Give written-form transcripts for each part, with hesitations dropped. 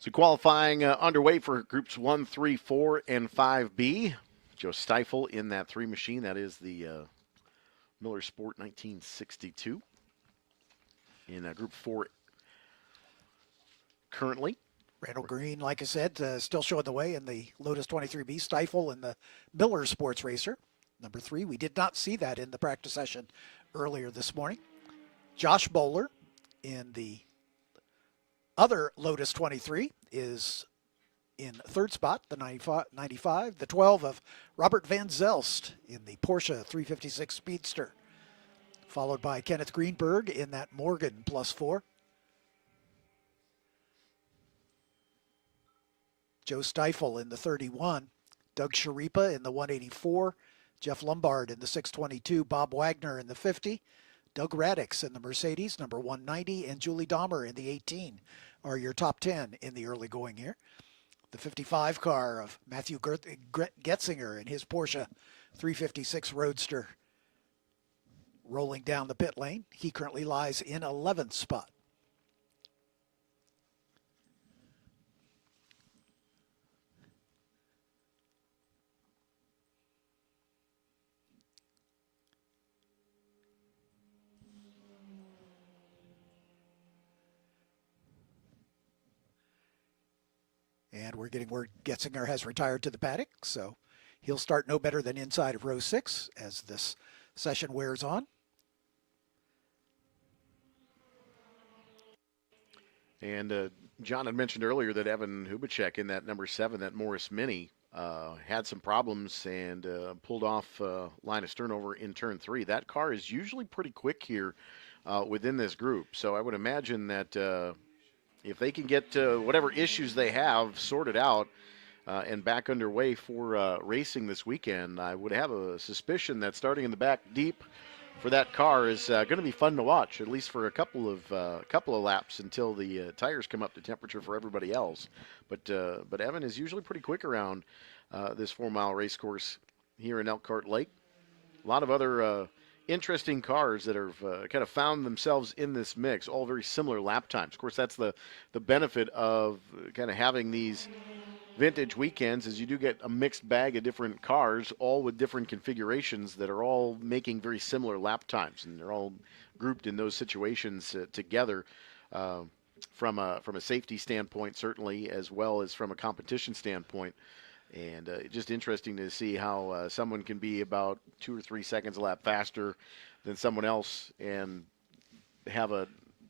So qualifying underway for groups 1, 3, 4, and 5B. Joe Stifle in that 3 machine. That is the Miller Sport 1962 in Group 4 currently. Randall Green, like I said, still showing the way in the Lotus 23B. Stifle in the Miller Sports Racer. Number 3, we did not see that in the practice session earlier this morning. Josh Bowler in the other Lotus 23 is in third spot, the 95, the 12 of Robert Van Zelst in the Porsche 356 Speedster, followed by Kenneth Greenberg in that Morgan +4. Joe Stifle in the 31, Doug Sharipa in the 184, Jeff Lombard in the 622, Bob Wagner in the 50, Doug Radix in the Mercedes, number 190, and Julie Dahmer in the 18 are your top 10 in the early going here. The 55 car of Matthew Getzinger in his Porsche 356 Roadster rolling down the pit lane. He currently lies in 11th spot. And we're getting word Getzinger has retired to the paddock, so he'll start no better than inside of row 6 as this session wears on. And John had mentioned earlier that Evan Hubacek in that number 7, that Morris Mini, had some problems and pulled off line of stern over in turn 3. That car is usually pretty quick here within this group, so I would imagine that if they can get whatever issues they have sorted out and back underway for racing this weekend, I would have a suspicion that starting in the back deep for that car is going to be fun to watch, at least for a couple of laps until the tires come up to temperature for everybody else. But Evan is usually pretty quick around this 4-mile race course here in Elkhart Lake. A lot of other interesting cars that have kind of found themselves in this mix, all very similar lap times. Of course, that's the benefit of kind of having these vintage weekends, is you do get a mixed bag of different cars, all with different configurations that are all making very similar lap times, and they're all grouped in those situations together from a safety standpoint, certainly, as well as from a competition standpoint. And just interesting to see how someone can be about 2 or 3 seconds a lap faster than someone else and have a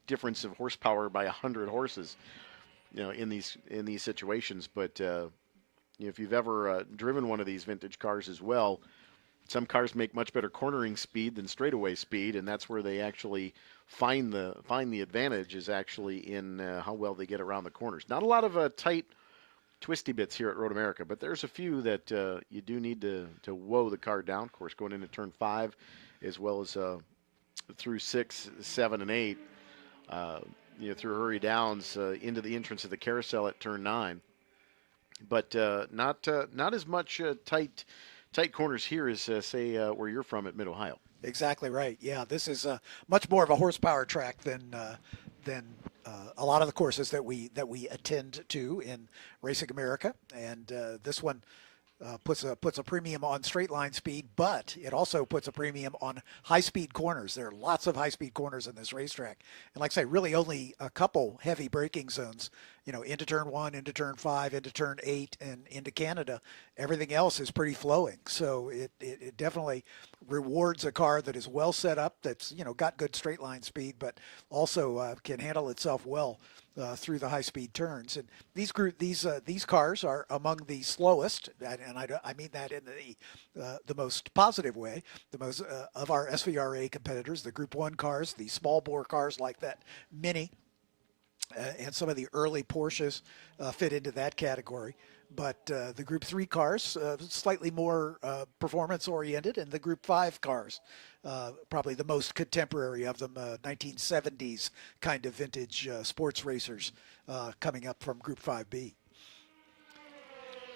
difference of horsepower by 100 horses, in these situations. But if you've ever driven one of these vintage cars as well, some cars make much better cornering speed than straightaway speed, and that's where they actually find the advantage, is actually in how well they get around the corners. Not a lot of tight, twisty bits here at Road America, but there's a few that you do need to woe the car down. Of course, going into turn 5, as well as through 6, 7, and 8, through hurry downs into the entrance of the carousel at turn 9. But not as much tight corners here as say where you're from at Mid Ohio. Exactly right. Yeah, this is much more of a horsepower track than a lot of the courses that we attend to in Racing America, and this one puts a premium on straight line speed, but it also puts a premium on high speed corners. There are lots of high speed corners in this racetrack, and like I say, really only a couple heavy braking zones. Into turn 1, into turn 5, into turn 8, and into Canada. Everything else is pretty flowing, so it definitely rewards a car that is well set up, that's got good straight line speed, but also can handle itself well through the high speed turns. And these cars are among the slowest, and I mean that in the most positive way. The most of our SVRA competitors, the Group 1 cars, the small bore cars like that Mini, and some of the early Porsches fit into that category. But the Group 3 cars, slightly more performance-oriented, and the Group 5 cars, probably the most contemporary of them, 1970s kind of vintage sports racers coming up from Group 5B.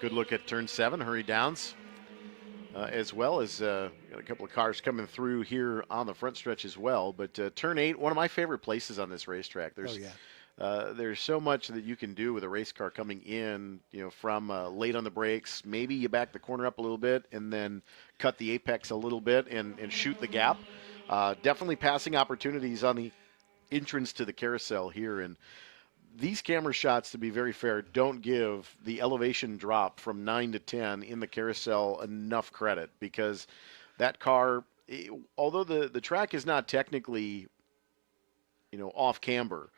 Good look at turn 7, hurry downs, as well as got a couple of cars coming through here on the front stretch as well. But turn 8, one of my favorite places on this racetrack. There's there's so much that you can do with a race car coming in, from late on the brakes. Maybe you back the corner up a little bit and then cut the apex a little bit and shoot the gap. Definitely passing opportunities on the entrance to the carousel here. And these camera shots, to be very fair, don't give the elevation drop from 9 to 10 in the carousel enough credit, because that car, although the track is not technically, off camber,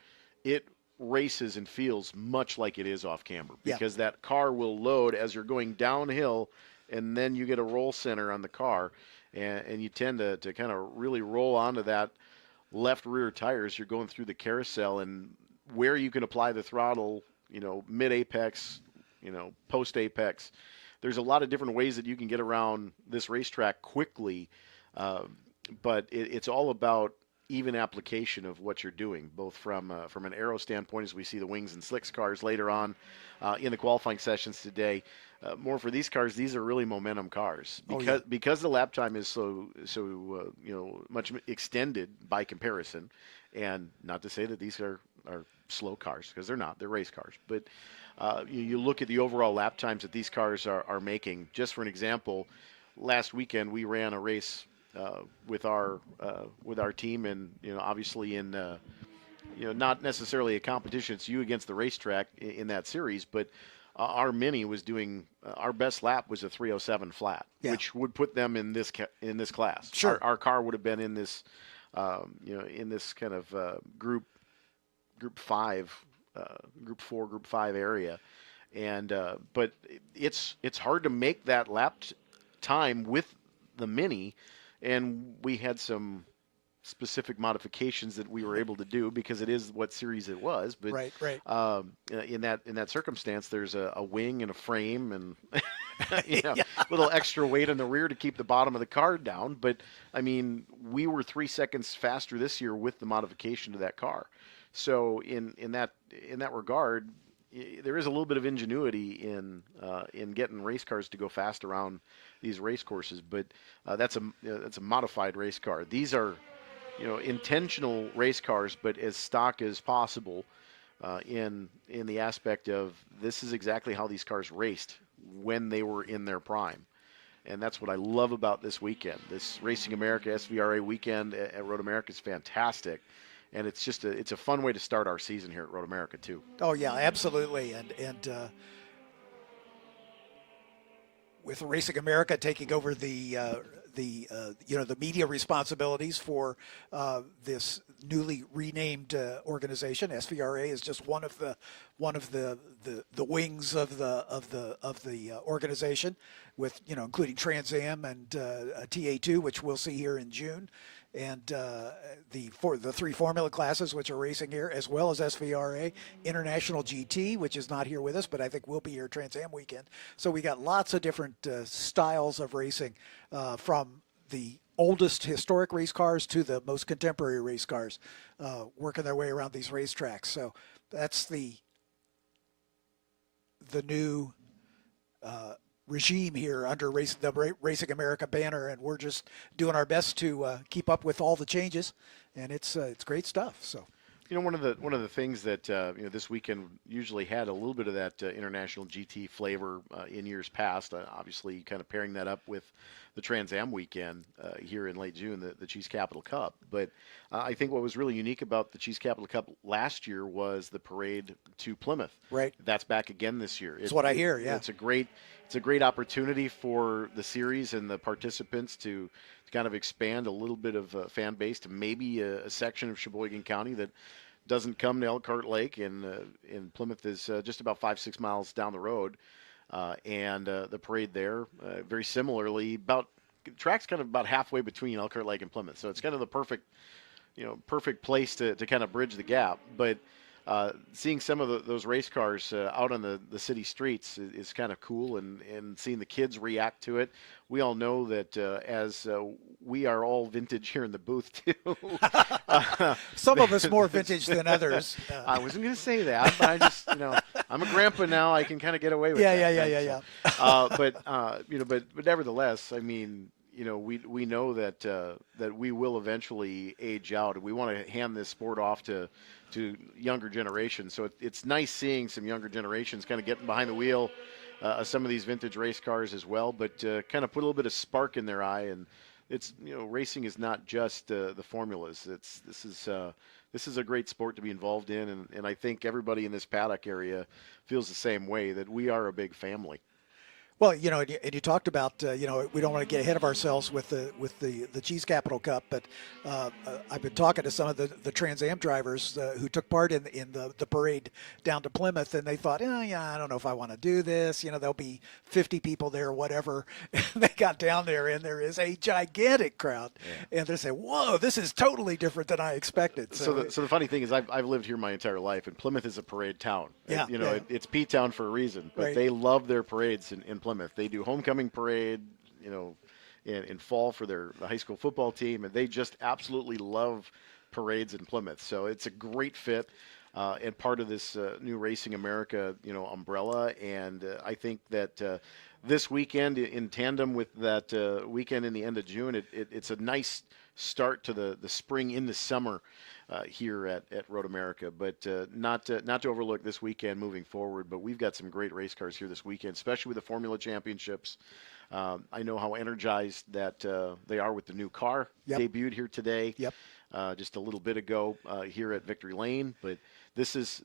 it races and feels much like it is off camber, because that car will load as you're going downhill, and then you get a roll center on the car, and you tend to kind of really roll onto that left rear tire as you're going through the carousel. And where you can apply the throttle, mid apex, post apex, there's a lot of different ways that you can get around this racetrack quickly, but it's all about even application of what you're doing, both from an aero standpoint, as we see the wings and slicks cars later on in the qualifying sessions today. More for these cars, these are really momentum cars, because the lap time is so much extended by comparison. And not to say that these are slow cars, because they're not. They're race cars. But you look at the overall lap times that these cars are making. Just for an example, last weekend we ran a race with our team, and obviously in not necessarily a competition. It's you against the racetrack in that series, but our Mini was doing our best lap was a 307 flat, which would put them in this class. Sure, our car would have been in this in this kind of group 5, group 4, group 5 area, and but it's hard to make that lap time with the Mini, and we had some specific modifications that we were able to do because it is what series it was. But right. In that circumstance, there's a wing and a frame and a little extra weight on the rear to keep the bottom of the car down. But I mean, we were 3 seconds faster this year with the modification to that car. So in that regard, there is a little bit of ingenuity in getting race cars to go fast around these race courses. But that's a modified race car. These are intentional race cars, but as stock as possible in the aspect of this is exactly how these cars raced when they were in their prime. And that's what I love about this weekend. This Racing America SVRA weekend at Road America is fantastic. And it's just it's a fun way to start our season here at Road America too. Oh yeah, absolutely. And with Racing America taking over the media responsibilities for this newly renamed organization, SVRA is just one of the wings of the organization, with including Trans Am and TA2, which we'll see here in June, and the 3 formula classes which are racing here, as well as SVRA International GT, which is not here with us, but I think will be here Trans Am weekend. So we got lots of different styles of racing, from the oldest historic race cars to the most contemporary race cars, working their way around these racetracks. So that's the new regime here under the Racing America banner, and we're just doing our best to keep up with all the changes, and it's great stuff. So one of the things that this weekend usually had a little bit of that international GT flavor in years past. Obviously, kind of pairing that up with the Trans Am weekend here in late June, the Cheese Capital Cup. But I think what was really unique about the Cheese Capital Cup last year was the parade to Plymouth. Right. That's back again this year. That's what I hear. Yeah. It's a great opportunity for the series and the participants to kind of expand a little bit of a fan base to maybe a section of Sheboygan County that doesn't come to Elkhart Lake, and Plymouth is just about 5-6 miles down the road. And the parade there, very similarly, track's kind of about halfway between Elkhart Lake and Plymouth. So it's kind of the perfect place to kind of bridge the gap. But seeing some of those race cars out on the city streets is kind of cool, and seeing the kids react to it. We all know that as we are all vintage here in the booth too. Some of us more vintage than others. I wasn't going to say that, but I just, I'm a grandpa now. I can kind of get away with that. Yeah. But nevertheless, I mean, we know that that we will eventually age out. We want to hand this sport off to younger generations. So it's nice seeing some younger generations kind of getting behind the wheel of some of these vintage race cars as well, but kind of put a little bit of spark in their eye. And it's racing is not just the formulas. This is a great sport to be involved in, and I think everybody in this paddock area feels the same way, that we are a big family. Well, and you talked about, we don't want to get ahead of ourselves with the Cheese Capital Cup, but I've been talking to some of the Trans Am drivers who took part in the parade down to Plymouth, and they thought, I don't know if I want to do this. There'll be 50 people there, whatever. And they got down there, and there is a gigantic crowd, and they say, "Whoa, this is totally different than I expected." So the funny thing is, I've lived here my entire life, and Plymouth is a parade town. Yeah, it's P-town for a reason, but right. They love their parades in Plymouth. They do homecoming parade, in fall for the high school football team, and they just absolutely love parades in Plymouth. So it's a great fit and part of this new Racing America, umbrella. And I think that this weekend, in tandem with that weekend in the end of June, it's a nice start to the spring into summer here at Road America, but not to overlook this weekend moving forward. But we've got some great race cars here this weekend, especially with the Formula Championships. I know how energized that they are with the new car. Yep. Debuted here today. Yep. Just a little bit ago here at Victory Lane. But this is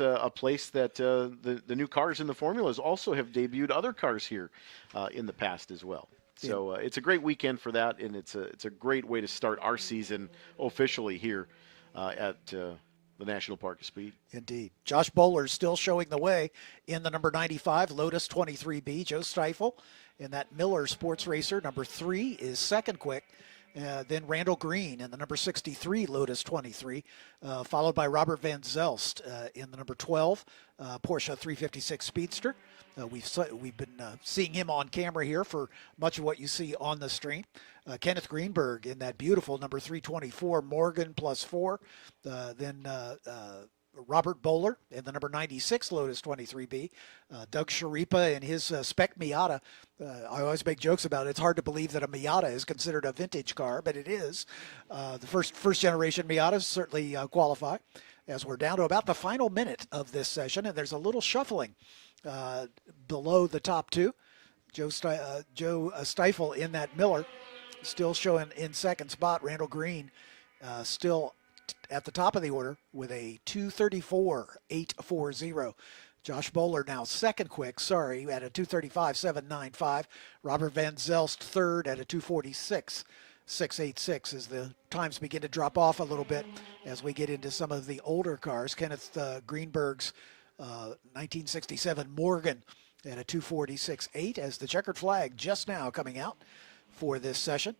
a place that the new cars in the formulas also have debuted other cars here in the past as well. So it's a great weekend for that, and it's a great way to start our season officially here at the National Park of Speed. Indeed. Josh Bowler still showing the way in the number 95 Lotus 23B. Joe Steifel in that Miller Sports Racer. Number 3 is second quick. Then Randall Green in the number 63 Lotus 23, followed by Robert Van Zelst in the number 12 Porsche 356 Speedster. We've been seeing him on camera here for much of what you see on the stream. Kenneth Greenberg in that beautiful number 324 Morgan +4. Then Robert Bowler in the number 96 Lotus 23B. Doug Sharipa in his spec Miata. I always make jokes about it. It's hard to believe that a Miata is considered a vintage car, but it is. The first generation Miatas certainly qualify, as we're down to about the final minute of this session, and there's a little shuffling below the top two. Joe Steifel in that Miller, still showing in second spot. Randall Green still at the top of the order with a 2:34.840. Josh Bowler now second quick, at a 2:35.795. Robert Van Zelst third at a 2:46.686 as the times begin to drop off a little bit as we get into some of the older cars. Kenneth Greenberg's 1967 Morgan at a 2:46.8 as the checkered flag just now coming out for this session.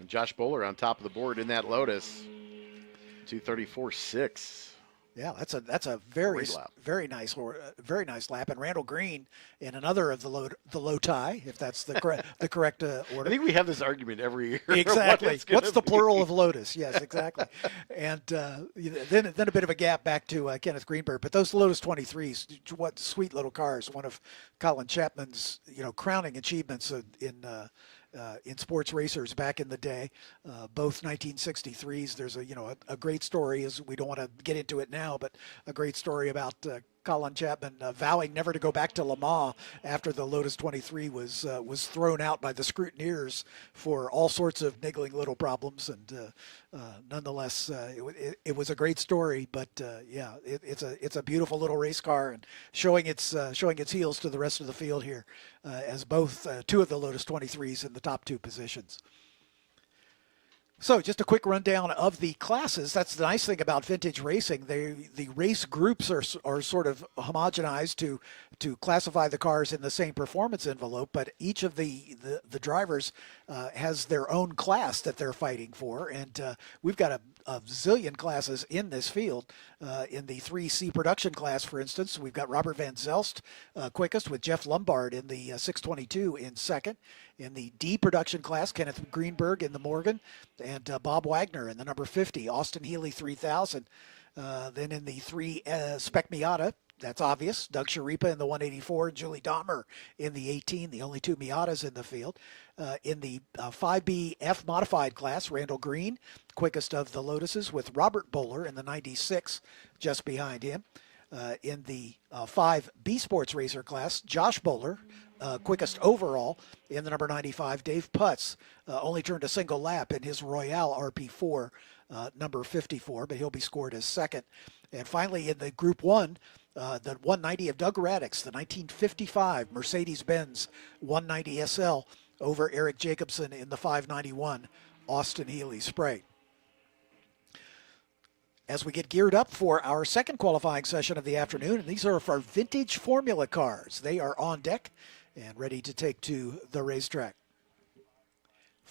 And Josh Bowler on top of the board in that Lotus, 2:34.6. Yeah, that's a very nice lap. And Randall Green in another of the low tie, if that's the correct order. I think we have this argument every year. Exactly. What's the plural of Lotus? Yes, exactly. And then a bit of a gap back to Kenneth Greenberg. But those Lotus 23s, what sweet little cars! One of Colin Chapman's crowning achievements in sports racers back in the day, both 1963s. There's a great story, as we don't want to get into it now, but a great story about Colin Chapman vowing never to go back to Le Mans after the Lotus 23 was thrown out by the scrutineers for all sorts of niggling little problems. And nonetheless, it was a great story. But it's a beautiful little race car, and showing its heels to the rest of the field here, as both two of the Lotus 23s in the top two positions. So just a quick rundown of the classes. That's the nice thing about vintage racing. The race groups are sort of homogenized to classify the cars in the same performance envelope, but each of the drivers has their own class that they're fighting for. And we've got a zillion classes in this field. In the 3C production class, for instance, we've got Robert Van Zelst quickest, with Jeff Lombard in the 622 in second. In the D production class, Kenneth Greenberg in the Morgan, and Bob Wagner in the number 50, Austin Healy 3000. Then in the 3 Spec Miata, That's obvious. Doug Sharipa in the 184, Julie Dahmer in the 18, the only two Miatas in the field. In the 5B F modified class, Randall Green, quickest of the Lotuses, with Robert Bowler in the 96 just behind him. In the 5B Sports Racer class, Josh Bowler, quickest overall in the number 95. Dave Putz only turned a single lap in his Royale RP4, number 54, but he'll be scored as second. And finally, in the Group 1, the 190 of Doug Radix, the 1955 Mercedes-Benz 190 SL over Eric Jacobson in the 591 Austin Healey Sprite. As we get geared up for our second qualifying session of the afternoon, and these are for vintage formula cars. They are on deck and ready to take to the racetrack.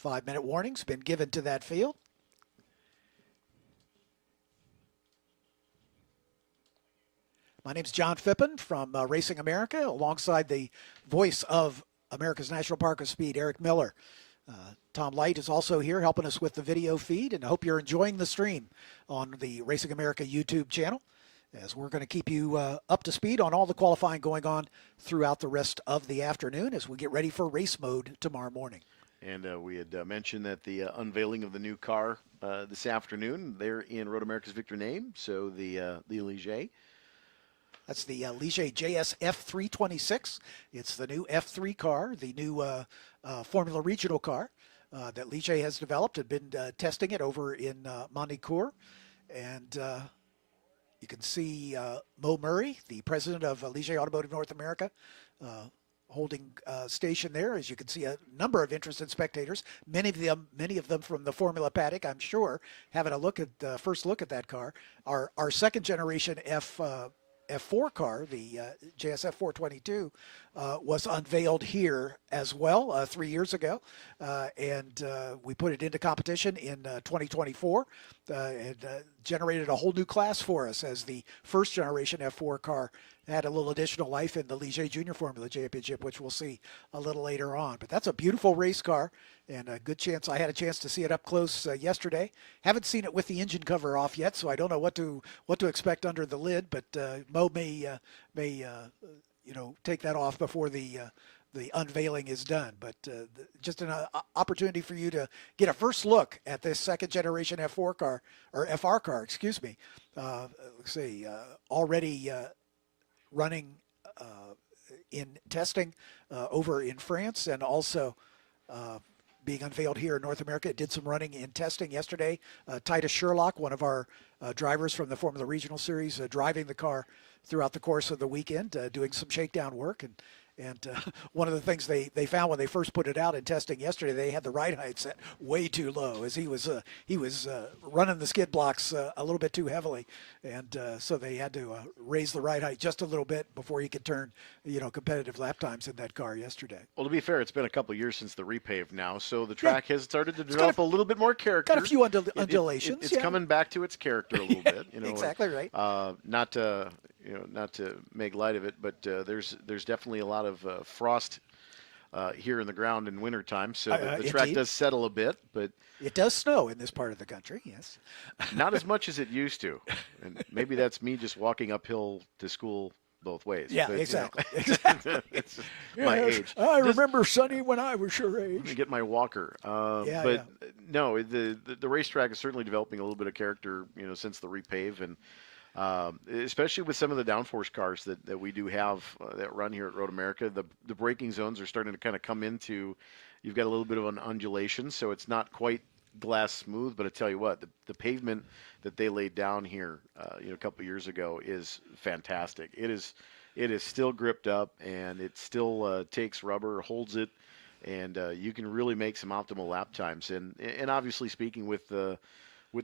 5-minute warning's been given to that field. My name's John Phippen from Racing America, alongside the voice of America's National Park of Speed, Eric Miller. Tom Light is also here helping us with the video feed, and I hope you're enjoying the stream on the Racing America YouTube channel, as we're going to keep you up to speed on all the qualifying going on throughout the rest of the afternoon as we get ready for race mode tomorrow morning. And we had mentioned that the unveiling of the new car this afternoon, they're in Road America's Victor name, so the Ligier. That's the Ligier JSF 326. It's the new F3 car, the new Formula Regional car that Ligier has developed and been testing it over in Montecourt. And you can see Mo Murray, the president of Ligier Automotive North America, holding station there. As you can see, a number of interested spectators, many of them from the Formula paddock, I'm sure, having a look at first look at that car. Our second generation F4 car, the JSF 422, was unveiled here as well 3 years ago, and we put it into competition in 2024 and generated a whole new class for us, as the first generation F4 car had a little additional life in the Ligier Junior Formula Championship, which we'll see a little later on. But that's a beautiful race car, and a good chance. I had a chance to see it up close yesterday. Haven't seen it with the engine cover off yet, so I don't know what to expect under the lid. But Mo may take that off before the unveiling is done. But just an opportunity for you to get a first look at this second generation F4 car, or FR car, excuse me. Let's see, already running in testing over in France, and also being unveiled here in North America. It did some running in testing yesterday. Titus Sherlock, one of our drivers from the Formula Regional Series, driving the car throughout the course of the weekend, doing some shakedown work. And one of the things they found when they first put it out in testing yesterday, they had the ride height set way too low, as he was running the skid blocks a little bit too heavily, and so they had to raise the ride height just a little bit before he could turn competitive lap times in that car yesterday. Well, to be fair, it's been a couple of years since the repave now, so the track has started to develop a little bit more character. Got a few undulations. It's coming back to its character a little bit. Exactly right. Not to make light of it, but there's definitely a lot of frost here in the ground in wintertime, so the track does settle a bit, but it does snow in this part of the country, yes. Not as much as it used to, and maybe that's me just walking uphill to school both ways. Yeah, but, exactly. It's my age. I remember, Sonny, when I was your age. Let me get my walker. No, the racetrack is certainly developing a little bit of character, since the repave, and especially with some of the downforce cars that we do have that run here at Road America. The braking zones are starting to kind of come into, you've got a little bit of an undulation, so it's not quite glass smooth, but I tell you what, the pavement that they laid down here a couple of years ago is fantastic. It is still gripped up, and it still takes rubber, holds it, and you can really make some optimal lap times. And obviously, speaking with the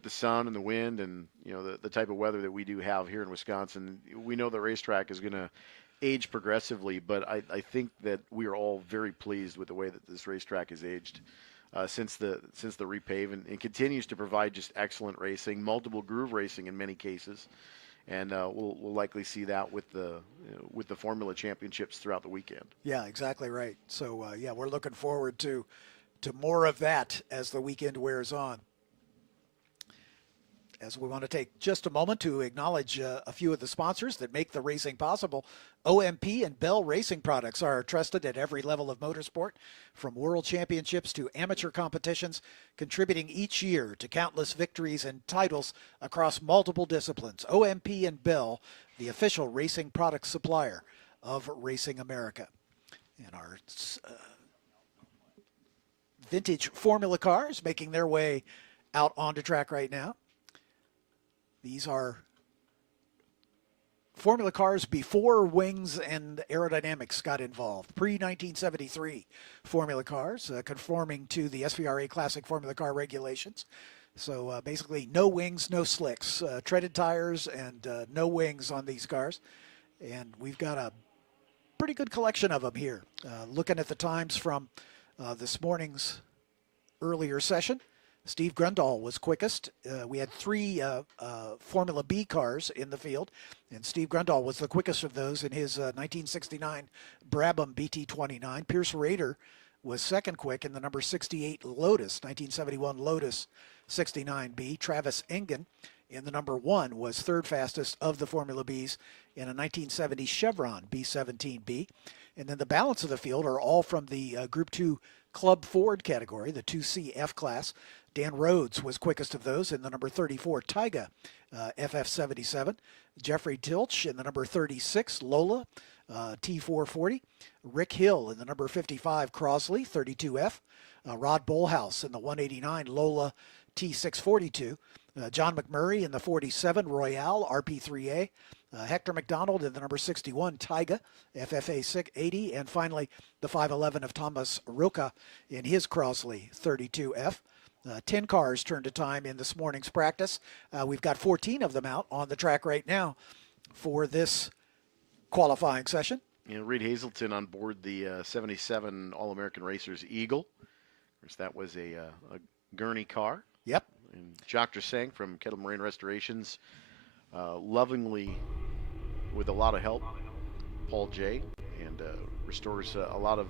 sun and the wind and the type of weather that we do have here in Wisconsin, we know the racetrack is going to age progressively, but I think that we are all very pleased with the way that this racetrack has aged since the repave, and continues to provide just excellent racing, multiple groove racing in many cases, and we'll likely see that with the Formula Championships throughout the weekend. Yeah, exactly right. So we're looking forward to more of that as the weekend wears on. as we want to take just a moment to acknowledge a few of the sponsors that make the racing possible. OMP and Bell Racing products are trusted at every level of motorsport, from world championships to amateur competitions, contributing each year to countless victories and titles across multiple disciplines. OMP and Bell, the official racing product supplier of Racing America. And our vintage Formula cars making their way out onto track right now. These are Formula cars before wings and aerodynamics got involved. Pre-1973 Formula cars, conforming to the SVRA Classic Formula Car regulations. So basically no wings, no slicks, treaded tires and no wings on these cars. And we've got a pretty good collection of them here. Looking at the times from this morning's earlier session, Steve Grundahl was quickest. We had 3 Formula B cars in the field, and Steve Grundahl was the quickest of those in his 1969 Brabham BT29. Pierce Rader was second quick in the number 68 Lotus, 1971 Lotus 69B. Travis Engen in the number 1 was third fastest of the Formula Bs in a 1970 Chevron B17B. And then the balance of the field are all from the Group 2 Club Ford category, the 2C F class. Dan Rhodes was quickest of those in the number 34 Taiga FF77. Jeffrey Tilch in the number 36 Lola T440. Rick Hill in the number 55 Crosley 32F. Rod Bolhouse in the 189 Lola T642. John McMurray in the 47 Royale RP3A. Hector McDonald in the number 61 Taiga FFA 680. And finally, the 511 of Thomas Roca in his Crosley 32F. 10 cars turned to time in this morning's practice. We've got 14 of them out on the track right now for this qualifying session. Reed Hazelton on board the 77 All-American Racers Eagle. Of course, that was a Gurney car. Yep. And Jacques Dressing from Kettle Moraine Restorations, lovingly, with a lot of help, Paul J., and restores a lot of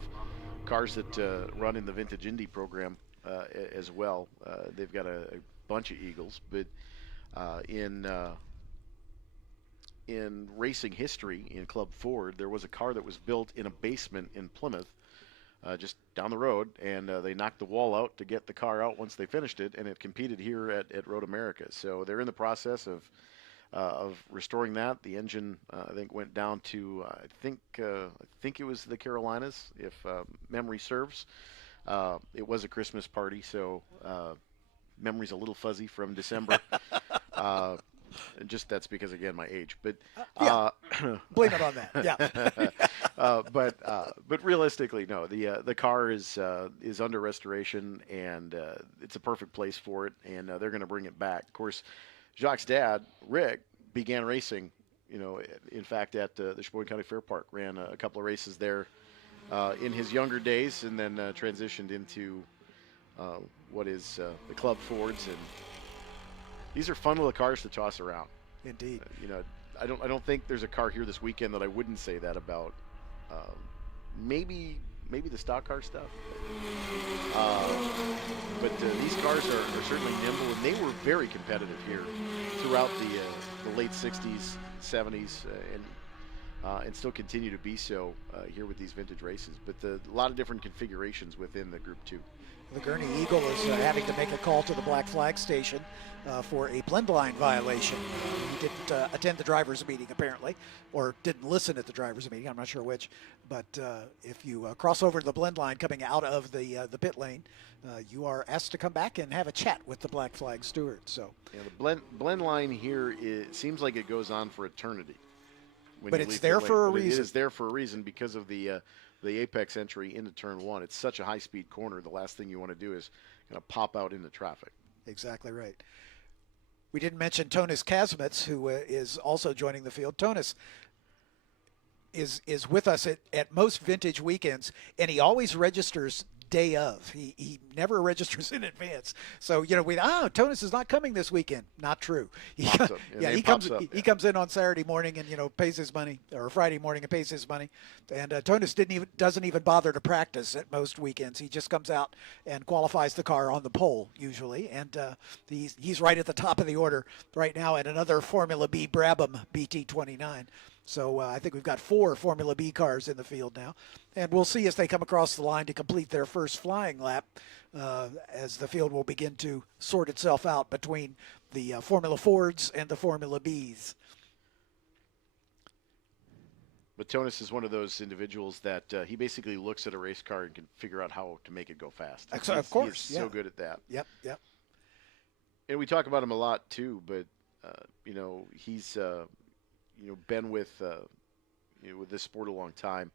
cars that run in the Vintage Indy program as well. They've got a bunch of Eagles, but in racing history in Club Ford, there was a car that was built in a basement in Plymouth, just down the road, and they knocked the wall out to get the car out once they finished it, and it competed here at Road America. So they're in the process of restoring that. The engine, I think, went down to I think it was the Carolinas, if memory serves. It was a Christmas party, so memory's a little fuzzy from December. Just that's because, again, my age. But blame it on that. Yeah. But realistically, no. The car is under restoration, and it's a perfect place for it. And they're going to bring it back. Of course, Jacques' dad, Rick, began racing. In fact, at the Sheboygan County Fair Park, ran a couple of races there in his younger days, and then transitioned into what is the Club Fords. And these are fun little cars to toss around. Indeed. I don't think there's a car here this weekend that I wouldn't say that about. Maybe the stock car stuff. But these cars are certainly nimble, and they were very competitive here throughout the late 60s, 70s, and still continue to be so here with these vintage races. But a lot of different configurations within the Group 2. The Gurney Eagle is having to make a call to the Black Flag Station for a blend line violation. He didn't attend the driver's meeting, apparently, or didn't listen at the driver's meeting. I'm not sure which. But if you cross over to the blend line coming out of the pit lane, you are asked to come back and have a chat with the Black Flag steward. So, yeah, the blend line here, it seems like it goes on for eternity. But it's there for a reason. It is there for a reason because of the apex entry into turn 1. It's such a high-speed corner. The last thing you want to do is kind of pop out into traffic. Exactly right. We didn't mention Tonis Kazmets, who is also joining the field. Tonis is with us at most vintage weekends, and he always registers day of. He never registers in advance. So Tonus is not coming this weekend. Not true. He comes in on Saturday morning and pays his money, or Friday morning and pays his money. And Tonus doesn't even bother to practice at most weekends. He just comes out and qualifies the car on the pole usually, and he's right at the top of the order right now at another Formula B Brabham BT29. So I think we've got 4 Formula B cars in the field now, and we'll see as they come across the line to complete their first flying lap, as the field will begin to sort itself out between the Formula Fords and the Formula Bs. But Tonus is one of those individuals that he basically looks at a race car and can figure out how to make it go fast. Of course. He's so good at that. Yep. And we talk about him a lot too, but he's been with this sport a long time.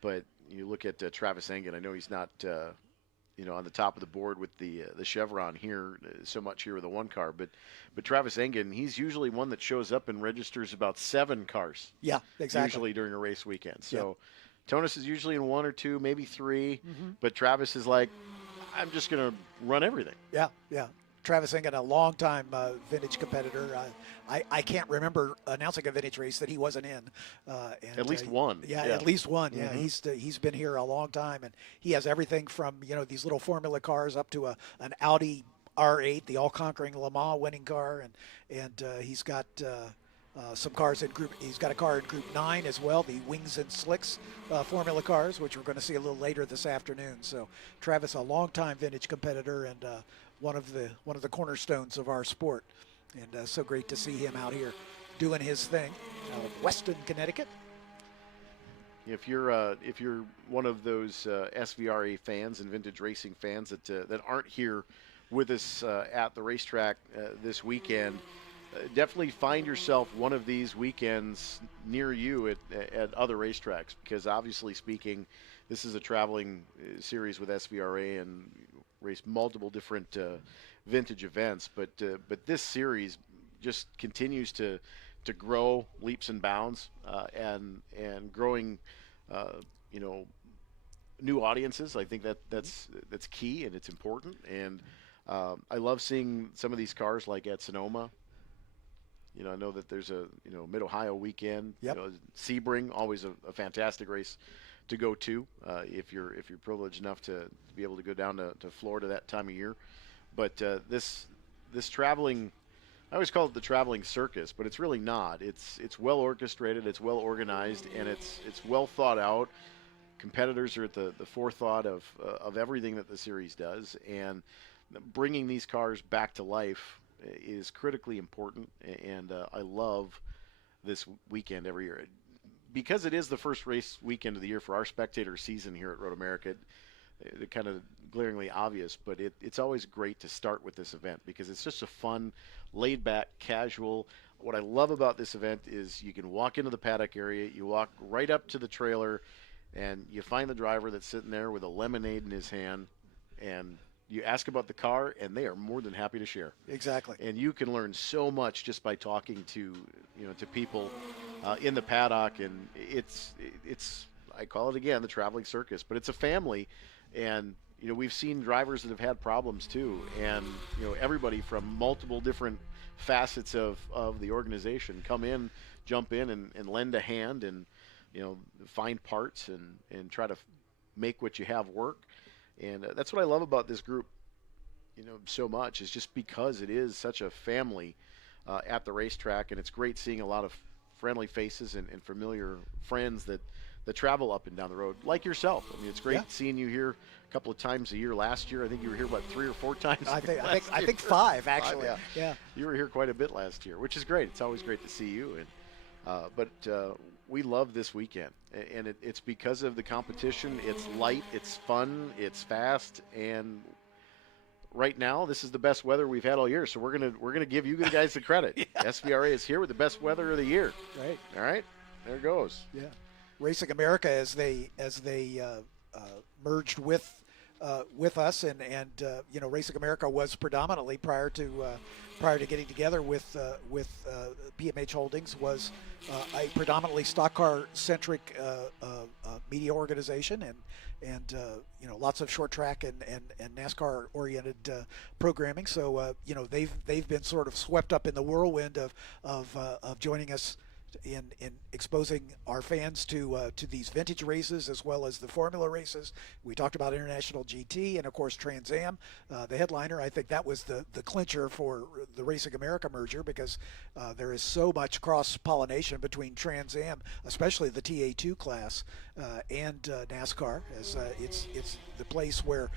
But you look at Travis Engen. I know he's not on the top of the board with the chevron here so much here with the 1 car, but Travis Engen, he's usually one that shows up and registers about 7 cars. Yeah, exactly. Usually during a race weekend. So Tonus is usually in 1 or 2, maybe 3, but Travis is like, I'm just going to run everything. Yeah. Travis Engen, a long-time vintage competitor. I can't remember announcing a vintage race that he wasn't in. At least one. Yeah, at least one. Yeah, he's been here a long time, and he has everything from these little Formula cars up to an Audi R8, the all-conquering Le Mans winning car, and he's got some cars in group. He's got a car in Group 9 as well, the Wings and Slicks Formula cars, which we're going to see a little later this afternoon. So Travis, a long-time vintage competitor, and one of the cornerstones of our sport, and so great to see him out here doing his thing out of Weston, Connecticut. If you're one of those SVRA fans and vintage racing fans that aren't here with us at the racetrack this weekend, definitely find yourself one of these weekends near you at other racetracks, because obviously speaking, this is a traveling series with SVRA and race multiple different vintage events, but this series just continues to grow leaps and bounds, and growing new audiences. I think that's key, and it's important, and I love seeing some of these cars like at Sonoma. I know that there's a Mid-Ohio weekend. Yep. Sebring, always a fantastic race to go to if you're privileged enough to be able to go down to Florida that time of year. But this traveling, I always call it the traveling circus, but it's really not. It's well orchestrated, it's well organized, and it's well thought out. Competitors are at the forethought of everything that the series does, and bringing these cars back to life is critically important. And I love this weekend every year. Because it is the first race weekend of the year for our spectator season here at Road America, it's kind of glaringly obvious, but it's always great to start with this event because it's just a fun, laid-back, casual. What I love about this event is you can walk into the paddock area, you walk right up to the trailer, and you find the driver that's sitting there with a lemonade in his hand, and you ask about the car, and they are more than happy to share. Exactly. And you can learn so much just by talking to people in the paddock, and it's I call it again the traveling circus, but it's a family, and we've seen drivers that have had problems too, and everybody from multiple different facets of the organization come in, jump in, and lend a hand, and find parts and try to make what you have work. And that's what I love about this group, so much, is just because it is such a family at the racetrack, and it's great seeing a lot of friendly faces and familiar friends that travel up and down the road, like yourself. I mean, it's great seeing you here a couple of times a year. Last year, I think you were here, 3 or 4 times? I think 5, actually. 5, yeah. You were here quite a bit last year, which is great. It's always great to see you. And but we love this weekend, and it's because of the competition. It's light, it's fun, it's fast, and right now this is the best weather we've had all year. So we're gonna give you guys the credit. SVRA is here with the best weather of the year. Right. All right. There it goes. Yeah. Racing America, as they merged with with us, and Racing America was predominantly prior to getting together with PMH Holdings was a predominantly stock car centric media organization, and lots of short track and NASCAR oriented programming. So they've been sort of swept up in the whirlwind of joining us in exposing our fans to these vintage races as well as the formula races. We talked about International GT and of course Trans Am, the headliner. I think that was the clincher for the Racing America merger, because there is so much cross pollination between Trans Am, especially the TA2 class, and NASCAR, as it's the place where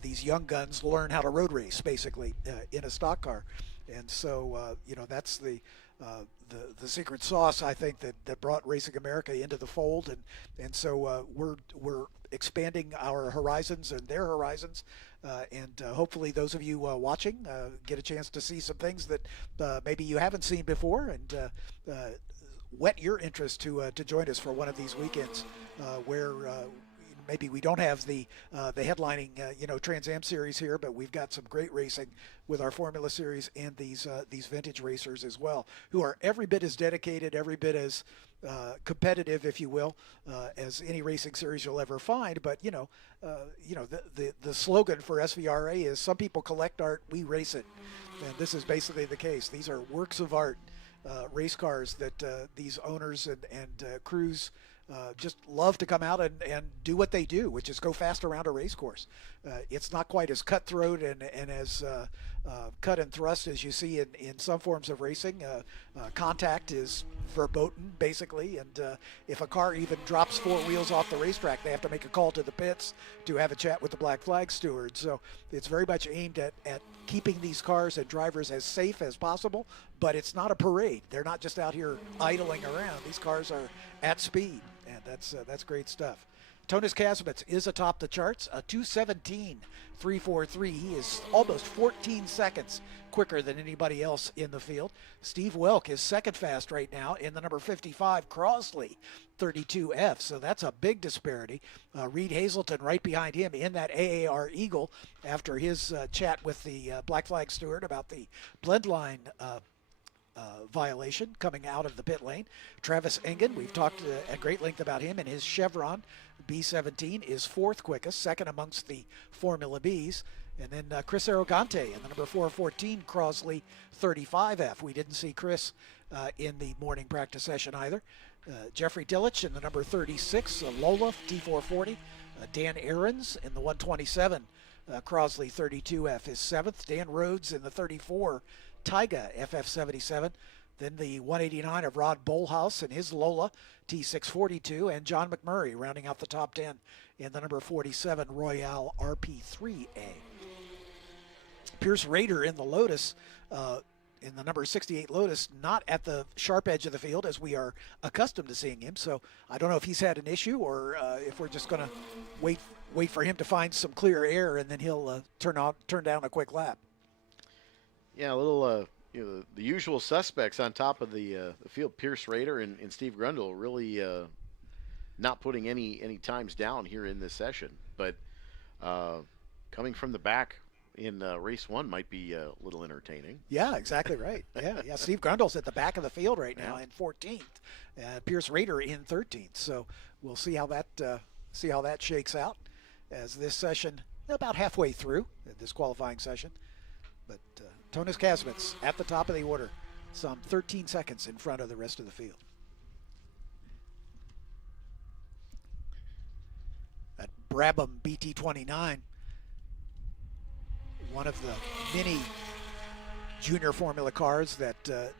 these young guns learn how to road race basically in a stock car. And so that's the secret sauce, I think, that brought Racing America into the fold, and so we're expanding our horizons and their horizons, and hopefully those of you watching get a chance to see some things that maybe you haven't seen before, and whet your interest to join us for one of these weekends where maybe we don't have the headlining Trans Am series here, but we've got some great racing with our Formula Series and these vintage racers as well, who are every bit as dedicated, every bit as competitive, if you will, as any racing series you'll ever find. But the slogan for SVRA is "Some people collect art, we race it," and this is basically the case. These are works of art, race cars that these owners and crews just love to come out and do what they do, which is go fast around a race course. It's not quite as cutthroat and as cut and thrust as you see in some forms of racing. Contact is verboten, basically, and if a car even drops four wheels off the racetrack, they have to make a call to the pits to have a chat with the black flag steward. So it's very much aimed at keeping these cars and drivers as safe as possible, but it's not a parade. They're not just out here idling around. These cars are at speed, and that's great stuff. Tonis Kazimets is atop the charts, a 2:17.343. He is almost 14 seconds quicker than anybody else in the field. Steve Welk is second fast right now in the number 55 Crosley 32F, so that's a big disparity. Reed Hazelton right behind him in that AAR Eagle after his chat with the black flag steward about the blend line violation coming out of the pit lane. Travis Engen, we've talked at great length about him, and his Chevron B17 is fourth quickest, second amongst the Formula Bs. And then Chris Arrogante in the number 414 Crosley 35F. We didn't see Chris in the morning practice session either. Jeffrey Dillich in the number 36 Lola T440. Dan Aarons in the 127 Crosley 32F is seventh. Dan Rhodes in the 34 Taiga FF77. Then the 189 of Rod Bolhouse and his Lola T642, and John McMurray rounding out the top 10 in the number 47 Royale RP3A. Pierce Rader in the Lotus, in the number 68 Lotus, not at the sharp edge of the field as we are accustomed to seeing him. So I don't know if he's had an issue or if we're just going to wait for him to find some clear air and then he'll turn down a quick lap. Yeah, a little, the usual suspects on top of the field, Pierce Rader and Steve Grundle, really not putting any times down here in this session. But coming from the back in race one might be a little entertaining. Yeah, exactly right. Yeah. Steve Grundle's at the back of the field right now in 14th. Pierce Rader in 13th. So we'll see how that shakes out as this session about halfway through this qualifying session. But Tonis Kazimets at the top of the order, some 13 seconds in front of the rest of the field. That Brabham BT29, one of the many junior formula cars that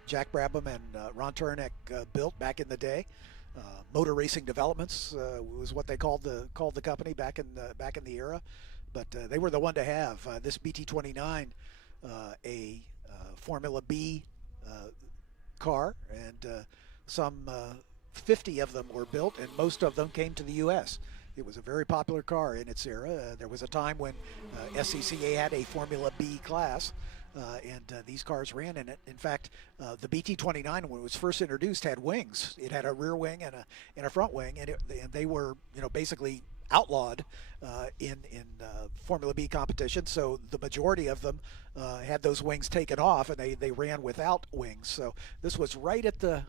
Jack Brabham and Ron Turnek built back in the day. Motor Racing Developments was what they called the company back in the era, but they were the one to have this BT29. A Formula B car, and some 50 of them were built, and most of them came to the U.S. It was a very popular car in its era. There was a time when SCCA had a Formula B class, and these cars ran in it. In fact, the BT29, when it was first introduced, had wings. It had a rear wing and a front wing, and they were basically outlawed in Formula B competition. So the majority of them had those wings taken off, and they ran without wings. So this was right at the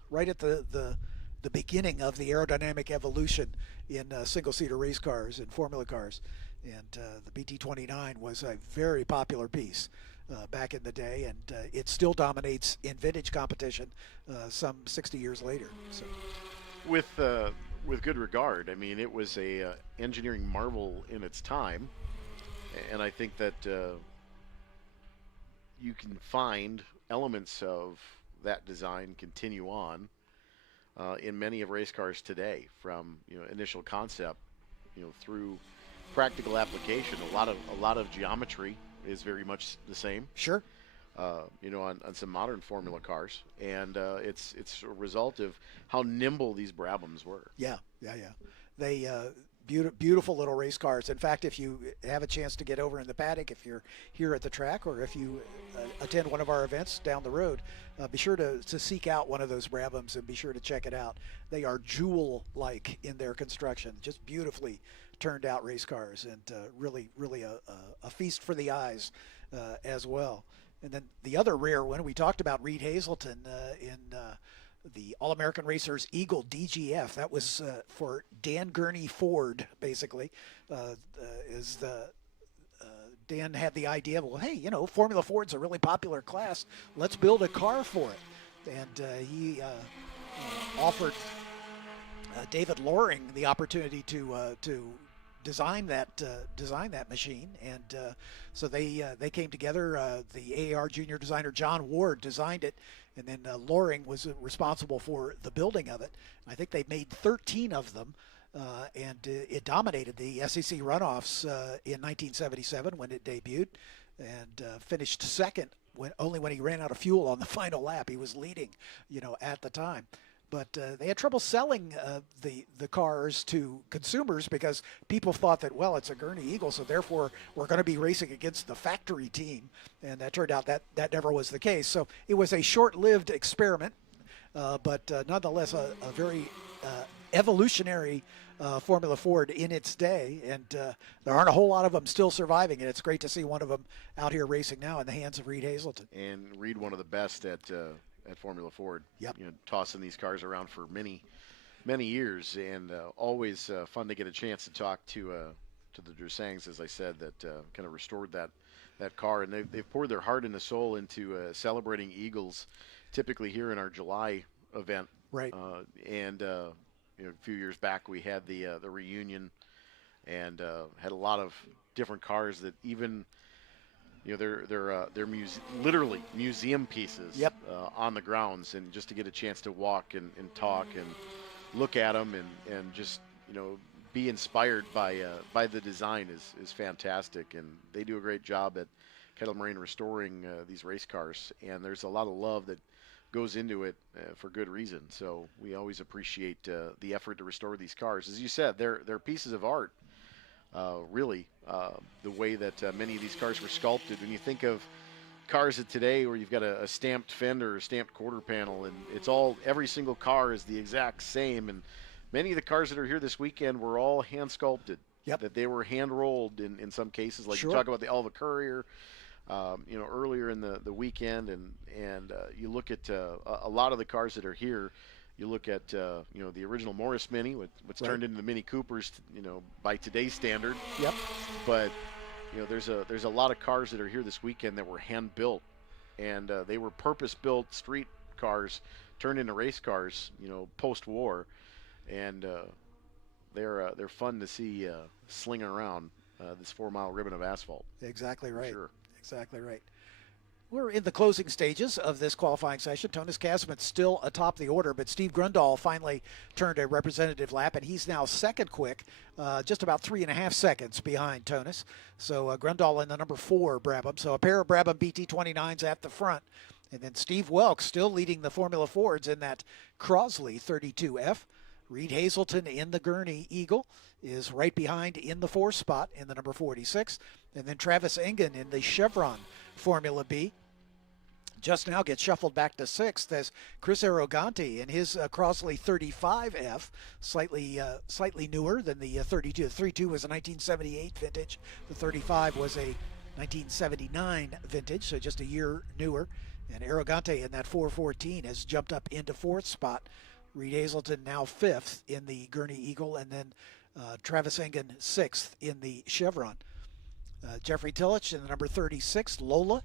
beginning of the aerodynamic evolution in single-seater race cars and formula cars. And the BT29 was a very popular piece back in the day, and it still dominates in vintage competition some 60 years later. So, with good regard, I mean, it was a engineering marvel in its time, and I think that you can find elements of that design continue on in many of race cars today, from initial concept through practical application. A lot of geometry is very much the same. Sure. On some modern formula cars, and it's a result of how nimble these Brabhams were. Yeah. They beautiful little race cars. In fact, if you have a chance to get over in the paddock, if you're here at the track, or if you attend one of our events down the road, be sure to seek out one of those Brabhams and be sure to check it out. They are jewel-like in their construction, just beautifully turned out race cars, and really a feast for the eyes as well. And then the other rare one, we talked about Reed Hazelton in the All-American Racers Eagle DGF. That was for Dan Gurney Ford, basically. Dan had the idea, well, hey, Formula Ford's a really popular class. Let's build a car for it. And he offered David Loring the opportunity to design that machine, and so they came together. The AAR junior designer John Ward designed it, and then Loring was responsible for the building of it. I think they made 13 of them, and it dominated the SEC runoffs in 1977 when it debuted, and finished second only when he ran out of fuel on the final lap. He was leading, at the time. But they had trouble selling the cars to consumers because people thought that, well, it's a Gurney Eagle, so therefore we're going to be racing against the factory team. And that turned out that never was the case. So it was a short-lived experiment, but nonetheless a very evolutionary Formula Ford in its day. And there aren't a whole lot of them still surviving, and it's great to see one of them out here racing now in the hands of Reed Hazelton. And Reed, one of the best at Formula Ford. Yep. Tossing these cars around for many years, and always fun to get a chance to talk to the Dressangs, as I said, that kind of restored that car, and they've poured their heart and soul into celebrating Eagles, typically here in our July event. Right. And a few years back we had the reunion, and had a lot of different cars that even they're literally museum pieces. Yep. On the grounds, and just to get a chance to walk and talk and look at them and just be inspired by the design is fantastic. And they do a great job at Kettle Moraine restoring these race cars, and there's a lot of love that goes into it for good reason. So we always appreciate the effort to restore these cars. As you said, they're pieces of art. Really, the way that many of these cars were sculpted. When you think of cars of today, where you've got a stamped fender, a stamped quarter panel, and every single car is the exact same. And many of the cars that are here this weekend were all hand sculpted. Yep. That they were hand rolled in some cases. Like Sure. You talk about the Alva Courier, earlier in the weekend, and you look at a lot of the cars that are here. You look at the original Morris Mini, what's Right. turned into the Mini Coopers, by today's standard. Yep. But there's a lot of cars that are here this weekend that were hand built, and they were purpose built street cars turned into race cars, post war, and they're fun to see slinging around this 4-mile ribbon of asphalt. Exactly right. Sure. Exactly right. We're in the closing stages of this qualifying session. Tonis Kasman's still atop the order, but Steve Grundahl finally turned a representative lap, and he's now second quick, just about 3.5 seconds behind Tonis. So Grundahl in the number 4 Brabham. So a pair of Brabham BT29s at the front. And then Steve Welks still leading the Formula Fords in that Crosley 32F. Reed Hazelton in the Gurney Eagle is right behind in the 4th spot in the number 46. And then Travis Engen in the Chevron Formula B. just now gets shuffled back to 6th as Chris Arrogante in his Crosley 35F, slightly newer than the 32. The 32 was a 1978 vintage. The 35 was a 1979 vintage, so just a year newer. And Arrogante in that 414 has jumped up into 4th spot. Reed Hazelton now 5th in the Gurney Eagle, and then Travis Engen 6th in the Chevron. Jeffrey Tillich in the number 36, Lola,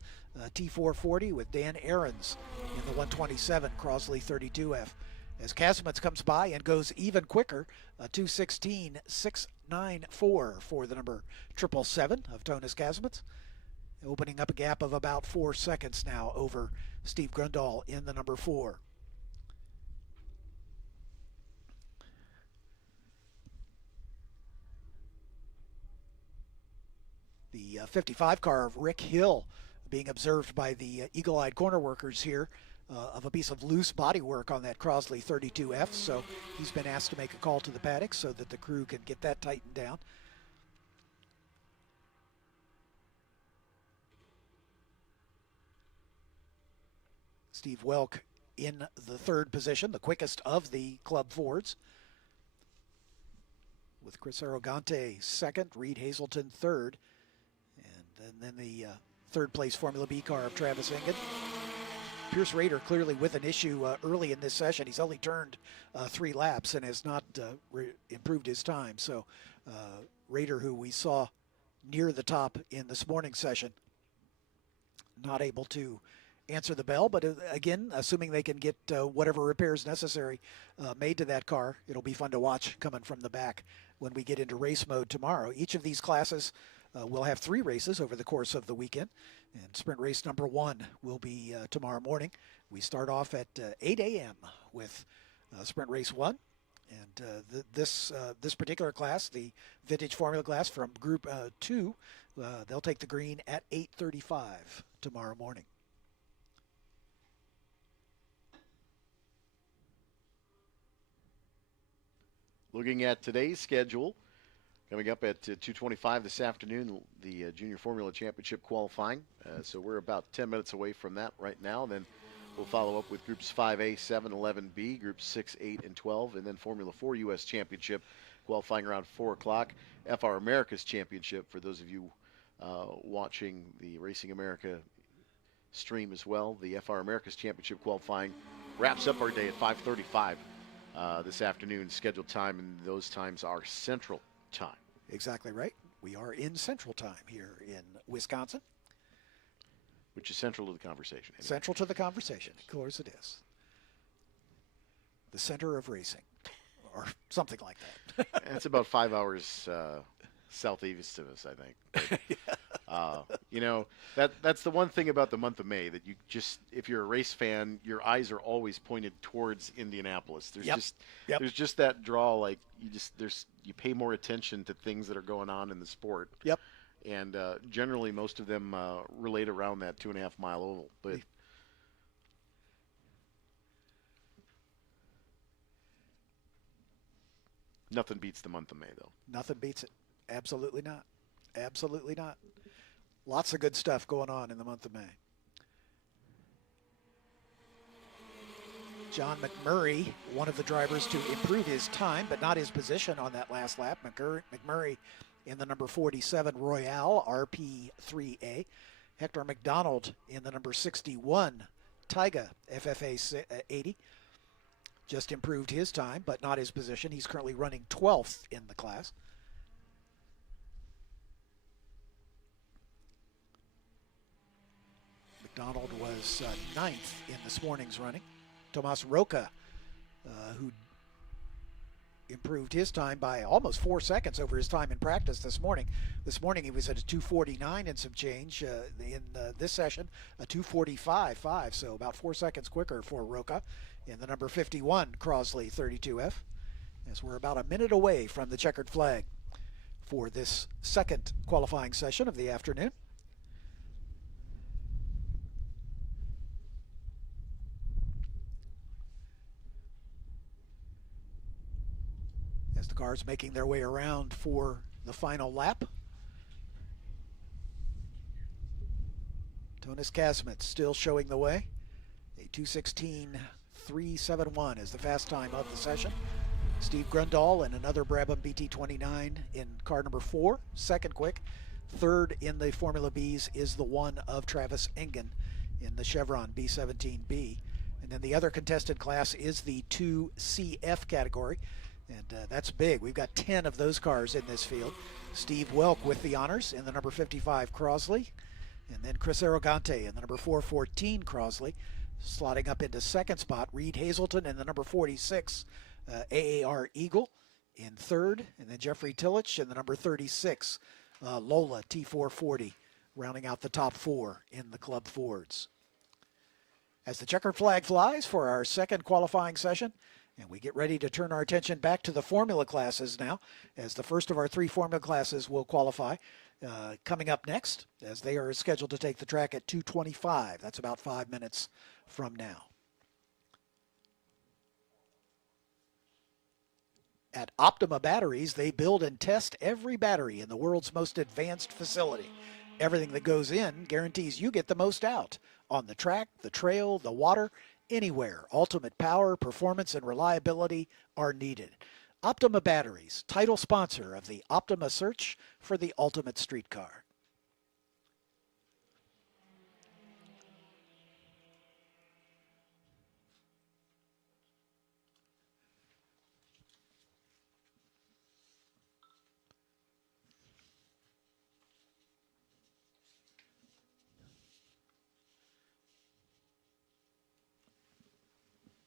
T440 with Dan Aarons in the 127 Crosley 32F. As Kasmets comes by and goes even quicker, 2:16.694 for the number 777 of Tonis Kasmets, opening up a gap of about 4 seconds now over Steve Grundahl in the number 4. The 55 car of Rick Hill being observed by the eagle-eyed corner workers here of a piece of loose bodywork on that Crosley 32F, so he's been asked to make a call to the paddock so that the crew can get that tightened down. Steve Welk in the 3rd position, the quickest of the club Fords, with Chris Arrogante 2nd, Reed Hazelton 3rd. And then the 3rd place Formula B car of Travis Engen. Pierce Rader clearly with an issue early in this session. He's only turned 3 laps and has not improved his time. So Rader, who we saw near the top in this morning's session, not able to answer the bell. But again, assuming they can get whatever repairs necessary made to that car, it'll be fun to watch coming from the back when we get into race mode tomorrow. Each of these classes we'll have 3 races over the course of the weekend, and sprint race number 1 will be tomorrow morning. We start off at 8 a.m. with sprint race 1, and this particular class, the vintage formula class from Group 2, they'll take the green at 8:35 tomorrow morning. Looking at today's schedule, coming up at 2:25 this afternoon, the Junior Formula Championship qualifying. So we're about 10 minutes away from that right now. Then we'll follow up with Groups 5A, 7, 11B, Groups 6, 8, and 12, and then Formula 4 U.S. Championship qualifying around 4 o'clock. FR America's Championship, for those of you watching the Racing America stream as well. The FR America's Championship qualifying wraps up our day at 5:35 this afternoon. Scheduled time, and those times are Central Time. Exactly right. We are in Central Time here in Wisconsin. Which is central to the conversation. Anyway. Central to the conversation. Of course it is. The center of racing, or something like that. It's about 5 hours southeast of us, I think. But, you know, that's the one thing about the month of May, that you just, if you're a race fan, your eyes are always pointed towards Indianapolis. There's there's just that draw, like you pay more attention to things that are going on in the sport. Yep. And generally, most of them relate around that 2.5 mile oval. But nothing beats the month of May, though. Nothing beats it. Absolutely not. Absolutely not. Lots of good stuff going on in the month of May. John McMurray, one of the drivers to improve his time, but not his position on that last lap. McMurray in the number 47 Royale RP3A. Hector McDonald in the number 61 Taiga FFA 80. Just improved his time, but not his position. He's currently running 12th in the class. McDonald was 9th in this morning's running. Tomas Roca, who improved his time by almost 4 seconds over his time in practice this morning. This morning he was at a 2:49 and some change. In this session, a 2:45.5, so about 4 seconds quicker for Roca in the number 51 Crosley 32F, as we're about a minute away from the checkered flag for this second qualifying session of the afternoon. As the cars making their way around for the final lap. Tonis Kasmit still showing the way. A 2:16.371 is the fast time of the session. Steve Grundahl and another Brabham BT29 in car number 4, second quick. Third in the Formula Bs is the one of Travis Engen in the Chevron B17B. And then the other contested class is the 2CF category. And that's big. We've got 10 of those cars in this field. Steve Welk with the honors in the number 55 Crosley. And then Chris Arrogante in the number 414 Crosley. Slotting up into second spot, Reed Hazelton in the number 46 AAR Eagle in third. And then Jeffrey Tillich in the number 36 Lola T440, rounding out the top 4 in the Club Fords. As the checkered flag flies for our second qualifying session, and we get ready to turn our attention back to the formula classes now, as the first of our 3 formula classes will qualify coming up next, as they are scheduled to take the track at 2:25. That's about 5 minutes from now. At Optima Batteries, they build and test every battery in the world's most advanced facility. Everything that goes in guarantees you get the most out. On the track, the trail, the water, anywhere. Ultimate power, performance, and reliability are needed. Optima Batteries, title sponsor of the Optima Search for the Ultimate Streetcar.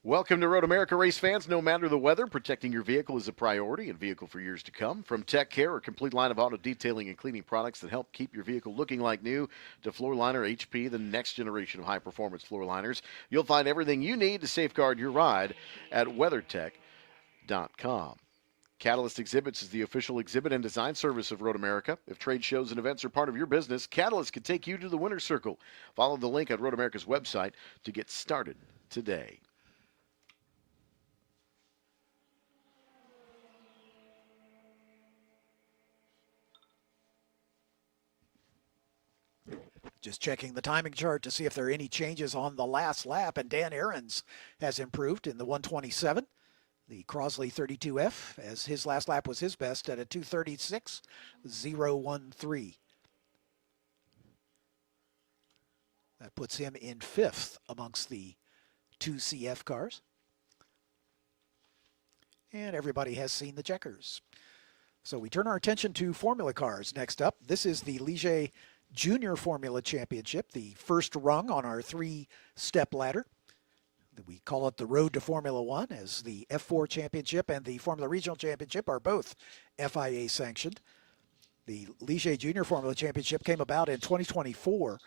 Welcome to Road America race fans. No matter the weather, protecting your vehicle is a priority and vehicle for years to come. From Tech Care, a complete line of auto detailing and cleaning products that help keep your vehicle looking like new, to Floorliner HP, the next generation of high-performance floor liners, you'll find everything you need to safeguard your ride at WeatherTech.com. Catalyst Exhibits is the official exhibit and design service of Road America. If trade shows and events are part of your business, Catalyst can take you to the winner's circle. Follow the link on Road America's website to get started today. Just checking the timing chart to see if there are any changes on the last lap, and Dan Aarons has improved in the 127. The Crosley 32F, as his last lap was his best at a 2:36.013. That puts him in 5th amongst the 2CF cars. And everybody has seen the checkers. So we turn our attention to Formula cars next up. This is the Ligier Junior Formula Championship, the first rung on our 3-step ladder. We call it the Road to Formula One, as the F4 Championship and the Formula Regional Championship are both FIA sanctioned. The Ligier Junior Formula Championship came about in 2024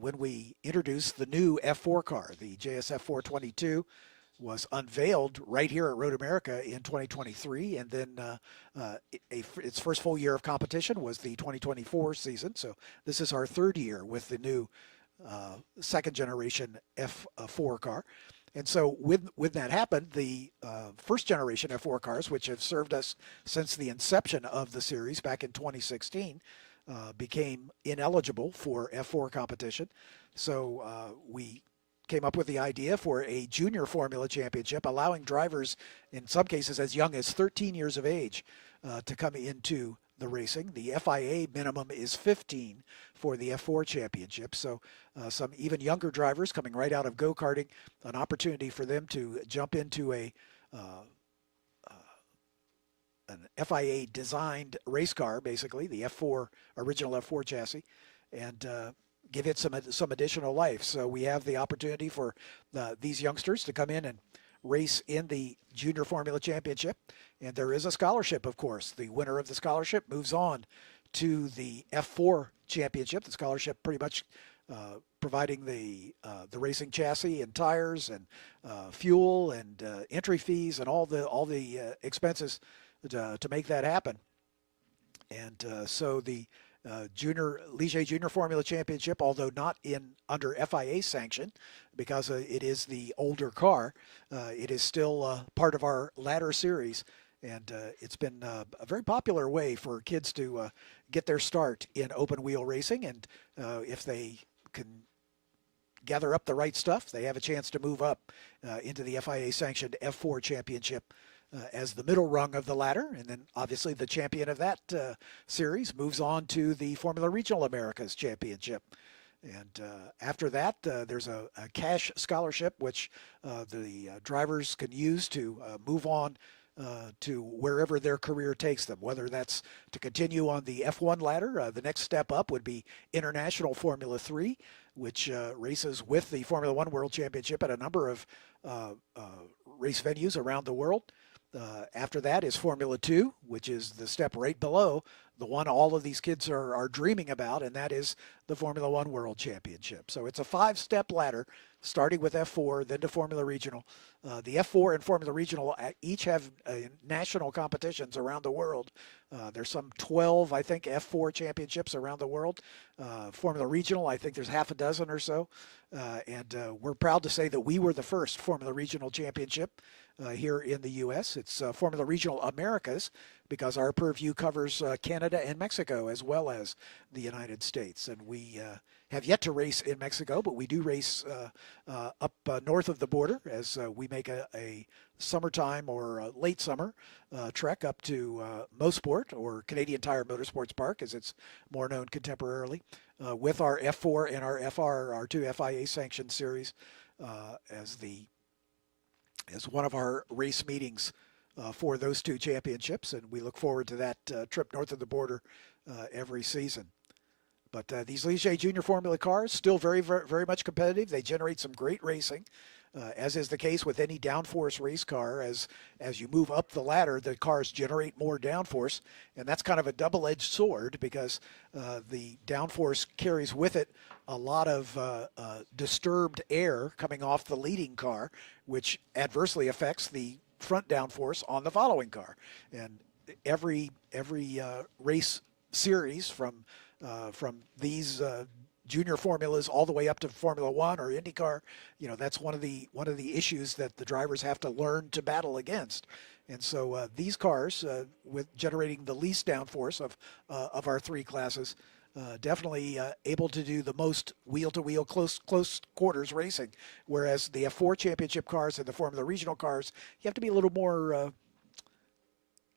when we introduced the new F4 car. The JSF 422 was unveiled right here at Road America in 2023, and then its first full year of competition was the 2024 season. So this is our 3rd year with the new second generation F4 car. And so when that happened, the first generation F4 cars, which have served us since the inception of the series back in 2016, became ineligible for F4 competition. So we came up with the idea for a junior Formula Championship, allowing drivers, in some cases as young as 13 years of age, to come into the racing. The FIA minimum is 15 for the F4 Championship, so some even younger drivers coming right out of go-karting, an opportunity for them to jump into an FIA designed race car, basically the F4 original F4 chassis, and give it some additional life. So we have the opportunity for these youngsters to come in and race in the Junior Formula Championship. And there is a scholarship, of course. The winner of the scholarship moves on to the F4 Championship. The scholarship pretty much providing the racing chassis and tires and fuel and entry fees and all the expenses to make that happen. And so the Ligier Junior Formula Championship, although not under FIA sanction, because it is the older car, it is still part of our ladder series, and it's been a very popular way for kids to get their start in open wheel racing. And if they can gather up the right stuff, they have a chance to move up into the FIA-sanctioned F4 championship as the middle rung of the ladder. And then obviously the champion of that series moves on to the Formula Regional Americas Championship. And after that, there's a cash scholarship, which the drivers can use to move on to wherever their career takes them, whether that's to continue on the F1 ladder. The next step up would be International Formula 3, which races with the Formula One World Championship at a number of race venues around the world. After that is Formula 2, which is the step right below the one all of these kids are dreaming about, and that is the Formula One World Championship. So it's a 5-step ladder, starting with F4, then to Formula Regional. The F4 and Formula Regional each have national competitions around the world. There's some 12, I think, F4 championships around the world. Formula Regional, I think there's half a dozen or so. And we're proud to say that we were the first Formula Regional Championship here in the U.S. It's Formula Regional Americas, because our purview covers Canada and Mexico as well as the United States. And we have yet to race in Mexico, but we do race up north of the border as we make a summertime or late summer trek up to Mosport, or Canadian Tire Motorsports Park as it's more known contemporarily, with our F4 and our FR, our two FIA sanctioned series, as one of our race meetings for those two championships, and we look forward to that trip north of the border every season. But these Ligier Junior Formula cars still very, very, very much competitive. They generate some great racing, as is the case with any downforce race car. As you move up the ladder, the cars generate more downforce, and that's kind of a double-edged sword, because the downforce carries with it a lot of disturbed air coming off the leading car, which adversely affects the front downforce on the following car. And every race series from these junior formulas all the way up to Formula One or IndyCar, that's one of the issues that the drivers have to learn to battle against. And so these cars, with generating the least downforce of our three classes, definitely able to do the most wheel-to-wheel close quarters racing, whereas the F4 championship cars and the Formula Regional cars, you have to be a little more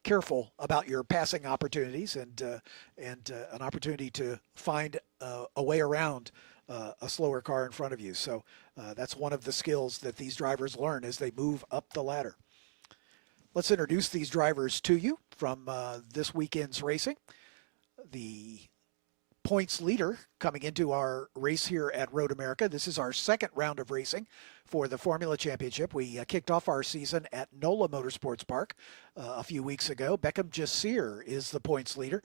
careful about your passing opportunities and an opportunity to find a way around a slower car in front of you. So that's one of the skills that these drivers learn as they move up the ladder. Let's introduce these drivers to you from this weekend's racing. The points leader coming into our race here at Road America. This is our second round of racing for the Formula Championship. We kicked off our season at NOLA Motorsports Park a few weeks ago. Beckham Jasir is the points leader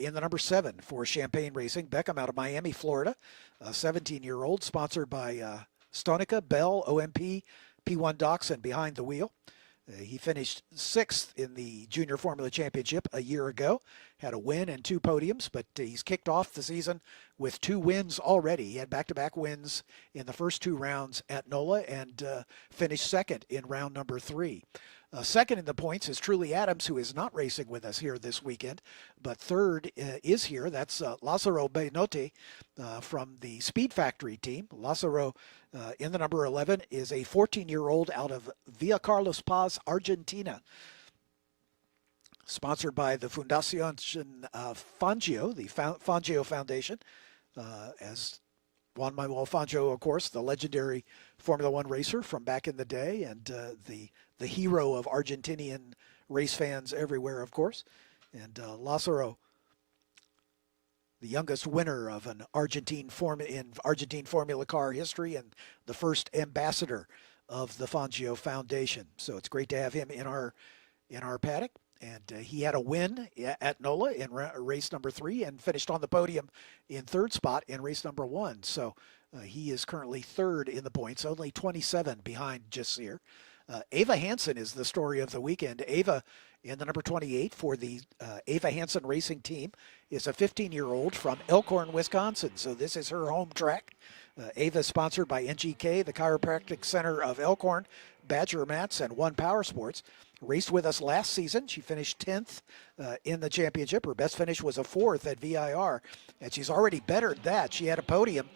in the number 7 for Champagne Racing. Beckham out of Miami, Florida, a 17-year-old, sponsored by Stonica, Bell, OMP, P1 Docks, and Behind the Wheel. He finished 6th in the Junior Formula Championship a year ago, had a win and 2 podiums, but he's kicked off the season with 2 wins already. He had back-to-back wins in the first 2 rounds at NOLA and finished 2nd in round number 3. Second in the points is Truly Adams, who is not racing with us here this weekend, but third is here. That's Lázaro Benote from the Speed Factory team. Lázaro, in the number 11, is a 14-year-old out of Villa Carlos Paz, Argentina. Sponsored by the Fundación Fangio, the Fangio Foundation, as Juan Manuel Fangio, of course, the legendary Formula One racer from back in the day, and the hero of Argentinian race fans everywhere, of course. And Lázaro, the youngest winner of an Argentine Formula car history, and the first ambassador of the Fangio Foundation. So it's great to have him in our paddock. And he had a win at NOLA in race number 3 and finished on the podium in 3rd spot in race number 1. So he is currently 3rd in the points, only 27 behind Jasir. Ava Hansen is the story of the weekend. Ava, in the number 28 for the Ava Hansen Racing Team, is a 15-year-old from Elkhorn, Wisconsin. So this is her home track. Ava is sponsored by NGK, the Chiropractic Center of Elkhorn, Badger Mats, and One Power Sports. raced with us last season. She finished 10th in the championship. Her best finish was a 4th at VIR, and she's already bettered that. She had a podium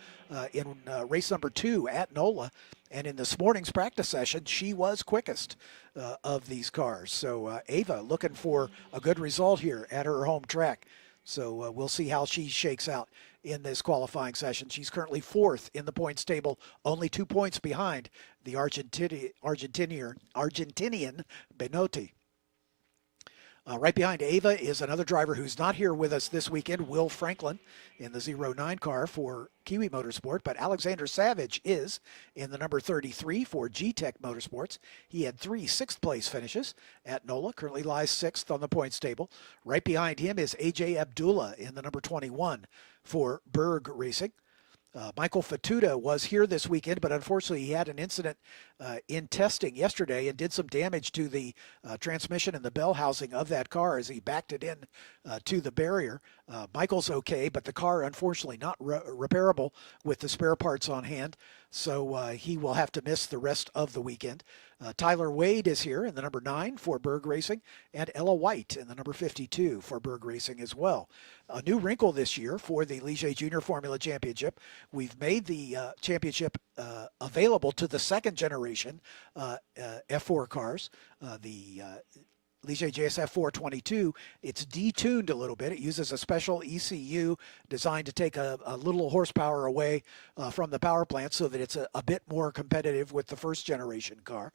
in race number 2 at NOLA, and in this morning's practice session, she was quickest of these cars. So Ava looking for a good result here at her home track. So we'll see how she shakes out in this qualifying session. She's currently 4th in the points table, only 2 points behind the Argentinian Benotti. Right behind Ava is another driver who's not here with us this weekend, Will Franklin, in the 09 car for Kiwi Motorsport, but Alexander Savage is in the number 33 for G-Tech Motorsports. He had 3 sixth-place finishes at NOLA, currently lies 6th on the points table. Right behind him is A.J. Abdullah in the number 21 for Berg Racing. Michael Fatuda was here this weekend, but unfortunately he had an incident in testing yesterday and did some damage to the transmission and the bell housing of that car as he backed it in to the barrier. Michael's okay, but the car unfortunately not repairable with the spare parts on hand, so he will have to miss the rest of the weekend. Tyler Wade is here in the number 9 for Berg Racing, and Ella White in the number 52 for Berg Racing as well. A new wrinkle this year for the Ligier Junior Formula Championship. We've made the championship available to the second generation F4 cars. The Ligier JSF 422, it's detuned a little bit. It uses a special ECU designed to take a little horsepower away from the power plant so that it's a bit more competitive with the first generation car.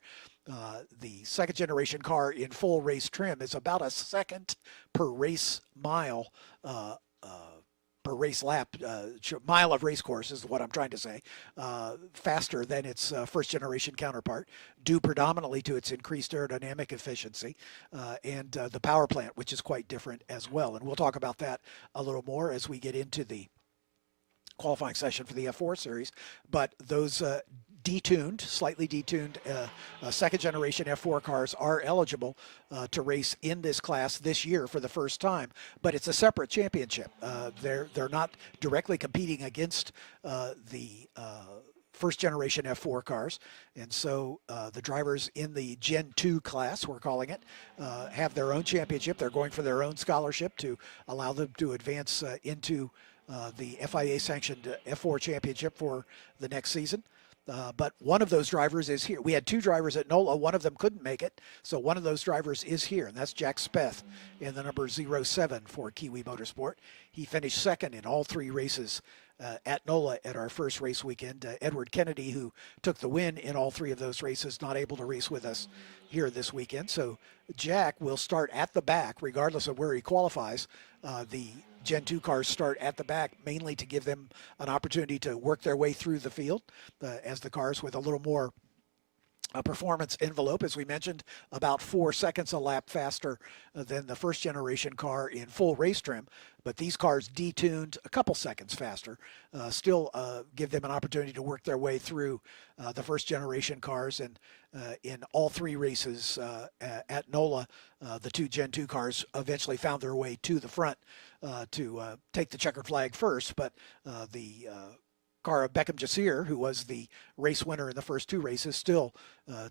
The second generation car in full race trim is about a second per race mile, per race lap, mile of race course is what I'm trying to say, faster than its first generation counterpart, due predominantly to its increased aerodynamic efficiency and the power plant, which is quite different as well. And we'll talk about that a little more as we get into the qualifying session for the F4 series. But those detuned, slightly detuned second generation F4 cars are eligible to race in this class this year for the first time, but it's a separate championship. They're not directly competing against the first generation F4 cars, and so the drivers in the Gen 2 class, we're calling it, have their own championship. They're going for their own scholarship to allow them to advance into the FIA-sanctioned F4 championship for the next season. But one of those drivers is here. We had 2 drivers at NOLA. One of them couldn't make it, so one of those drivers is here, and that's Jack Speth in the number 07 for Kiwi Motorsport. He finished second in all 3 races at NOLA at our first race weekend. Edward Kennedy, who took the win in all 3 of those races, not able to race with us here this weekend. So Jack will start at the back, regardless of where he qualifies. The Gen 2 cars start at the back mainly to give them an opportunity to work their way through the field as the cars with a little more performance envelope, as we mentioned, about 4 seconds a lap faster than the first generation car in full race trim. But these cars detuned a couple seconds faster, still give them an opportunity to work their way through the first generation cars. And in all 3 races at NOLA, the 2 Gen 2 cars eventually found their way to the front to take the checkered flag first. But the car of Beckham Jasir, who was the race winner in the first 2 races, still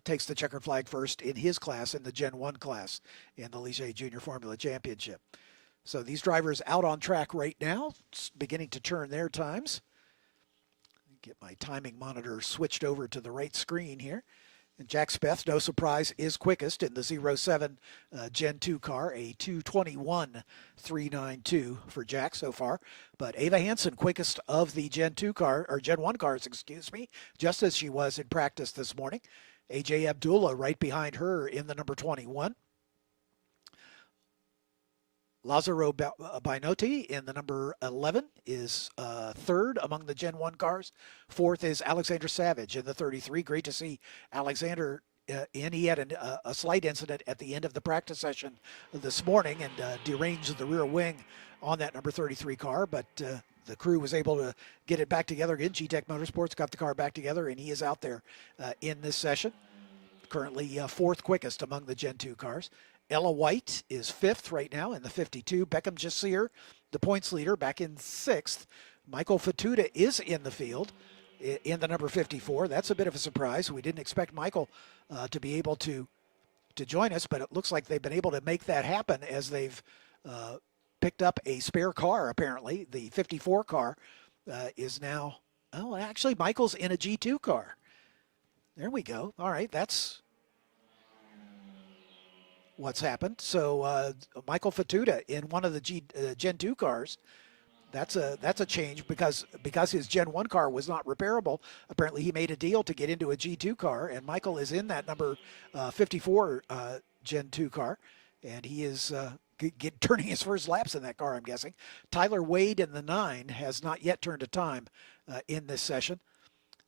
takes the checkered flag first in his class, in the Gen 1 class in the Ligier Junior Formula Championship. So these drivers out on track right now, beginning to turn their times. Get my timing monitor switched over to the right screen here. And Jack Speth, no surprise, is quickest in the 07 Gen 2 car, a 2:21.392 for Jack so far. But Ava Hansen, quickest of the Gen 2 car, or Gen 1 cars, excuse me, just as she was in practice this morning. A.J. Abdullah right behind her in the number 21. Lazzaro Bainotti in the number 11 is 3rd among the Gen 1 cars. 4th is Alexander Savage in the 33. Great to see Alexander in. He had a slight incident at the end of the practice session this morning and deranged the rear wing on that number 33 car, but the crew was able to get it back together again. G-Tech Motorsports got the car back together, and he is out there in this session. Currently 4th quickest among the Gen 2 cars. Ella White is 5th right now in the 52. Beckham Jasir, the points leader, back in 6th. Michael Fatuda is in the field in the number 54. That's a bit of a surprise. We didn't expect Michael to be able to to join us, but it looks like they've been able to make that happen as they've picked up a spare car, apparently. The 54 car is now, oh, actually, Michael's in a G2 car. There we go. All right, that's what's happened. So Michael Fatuda in one of the Gen 2 cars. That's a change because his Gen 1 car was not repairable. Apparently, he made a deal to get into a G2 car, and Michael is in that number 54 Gen 2 car, and he is turning his first laps in that car, I'm guessing. Tyler Wade in the 9 has not yet turned a time in this session,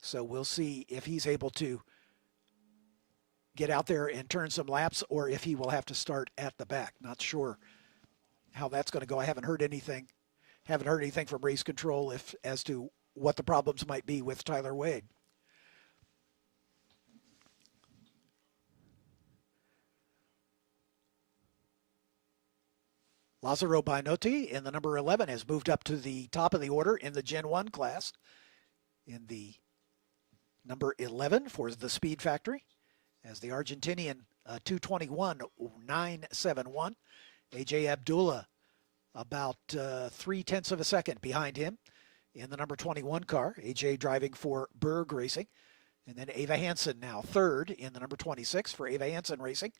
so we'll see if he's able to get out there and turn some laps, or if he will have to start at the back. Not sure how that's going to go. I haven't heard anything from race control as to what the problems might be with Tyler Wade. Lazzaro Bainotti in the number 11 has moved up to the top of the order in the Gen 1 class in the number 11 for the Speed Factory, as the Argentinian 221.971. AJ Abdullah about 0.3 of a second behind him in the number 21 car. AJ driving for Berg Racing. And then Ava Hansen now third in the number 26 for Ava Hansen Racing.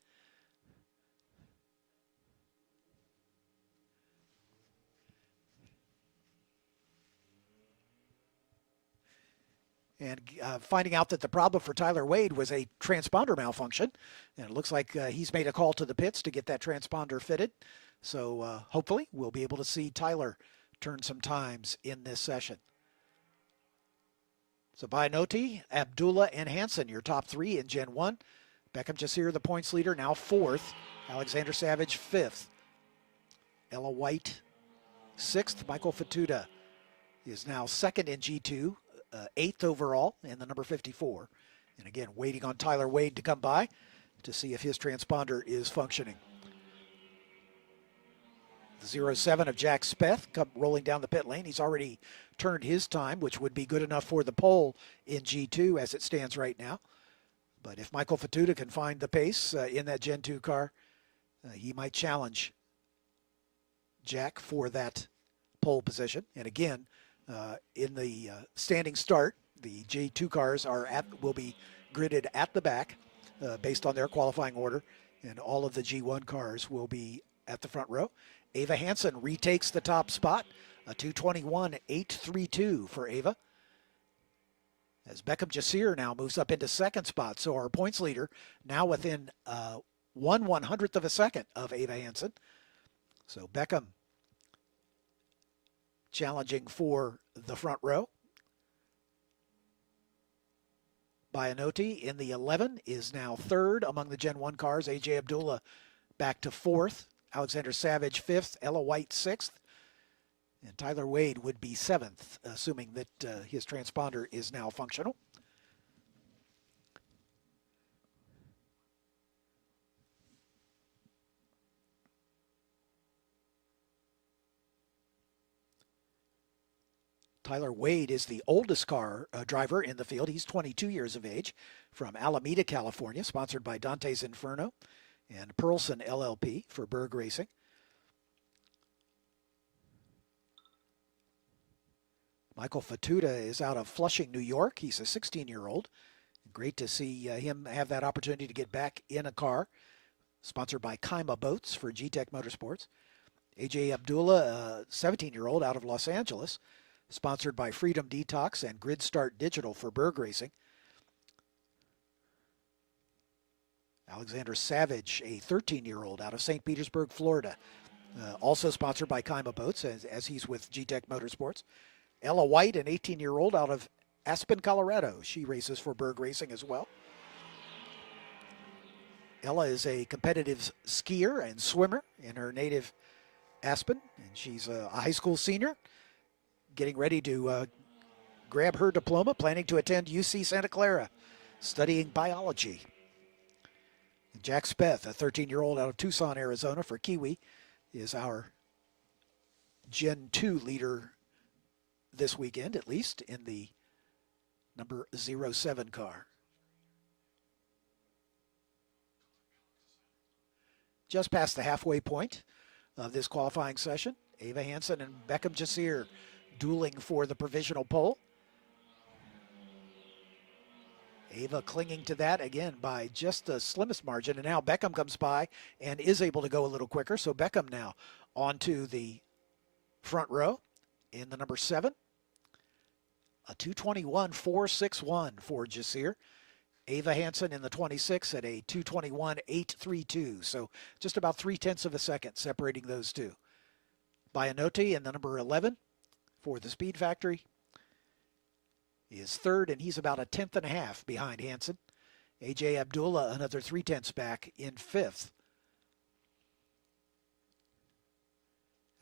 And finding out that the problem for Tyler Wade was a transponder malfunction. And it looks like he's made a call to the pits to get that transponder fitted. So hopefully we'll be able to see Tyler turn some times in this session. So Bainotti, Abdullah, and Hansen, your top three in Gen 1. Beckham Jasir, the points leader, now fourth. Alexander Savage, fifth. Ella White, sixth. Michael Fatuda is now second in G2. Eighth overall in the number 54. And again, waiting on Tyler Wade to come by to see if his transponder is functioning. The 07 of Jack Speth come rolling down the pit lane. He's already turned his time, which would be good enough for the pole in G2 as it stands right now. But if Michael Fatuda can find the pace in that Gen 2 car, he might challenge Jack for that pole position. And again, in the standing start, the J2 cars will be gridded at the back based on their qualifying order, and all of the G1 cars will be at the front row. Ava Hansen retakes the top spot, a 221.832 for Ava. As Beckham Jasir now moves up into second spot, so our points leader now within 1/100th of a second of Ava Hansen. So Beckham challenging for the front row. Bainotti in the 11 is now third among the Gen 1 cars. AJ Abdullah back to fourth. Alexander Savage fifth. Ella White sixth. And Tyler Wade would be seventh, assuming that his transponder is now functional. Tyler Wade is the oldest car driver in the field. He's 22 years of age, from Alameda, California, sponsored by Dante's Inferno and Pearlson LLP for Berg Racing. Michael Fatuda is out of Flushing, New York. He's a 16-year-old. Great to see him have that opportunity to get back in a car, sponsored by Kaima Boats for G-Tech Motorsports. AJ Abdullah, a 17-year-old out of Los Angeles, sponsored by Freedom Detox and Grid Start Digital for Berg Racing. Alexander Savage, a 13-year-old out of St. Petersburg, Florida, also sponsored by Kaima Boats as he's with G-Tech Motorsports. Ella White, an 18-year-old out of Aspen, Colorado. She races for Berg Racing as well. Ella is a competitive skier and swimmer in her native Aspen, and she's a high school senior, getting ready to grab her diploma, planning to attend UC Santa Clara, studying biology. Jack Speth, a 13-year-old out of Tucson, Arizona for Kiwi, is our Gen 2 leader this weekend, at least in the number 07 car. just past the halfway point of this qualifying session. Ava Hansen and Beckham Jasir dueling for the provisional pole. Ava clinging to that again by just the slimmest margin, and now Beckham comes by and is able to go a little quicker. So Beckham now onto the front row in the number 7. A 2:21.461 for Jasir. Ava Hansen in the 26 at a 2:21.832. So just about 0.3 of a second separating those two. Bianotti in the number 11 for the Speed Factory is third, and he's about 1.5 behind Hansen. AJ Abdullah another 0.3 back in 5th.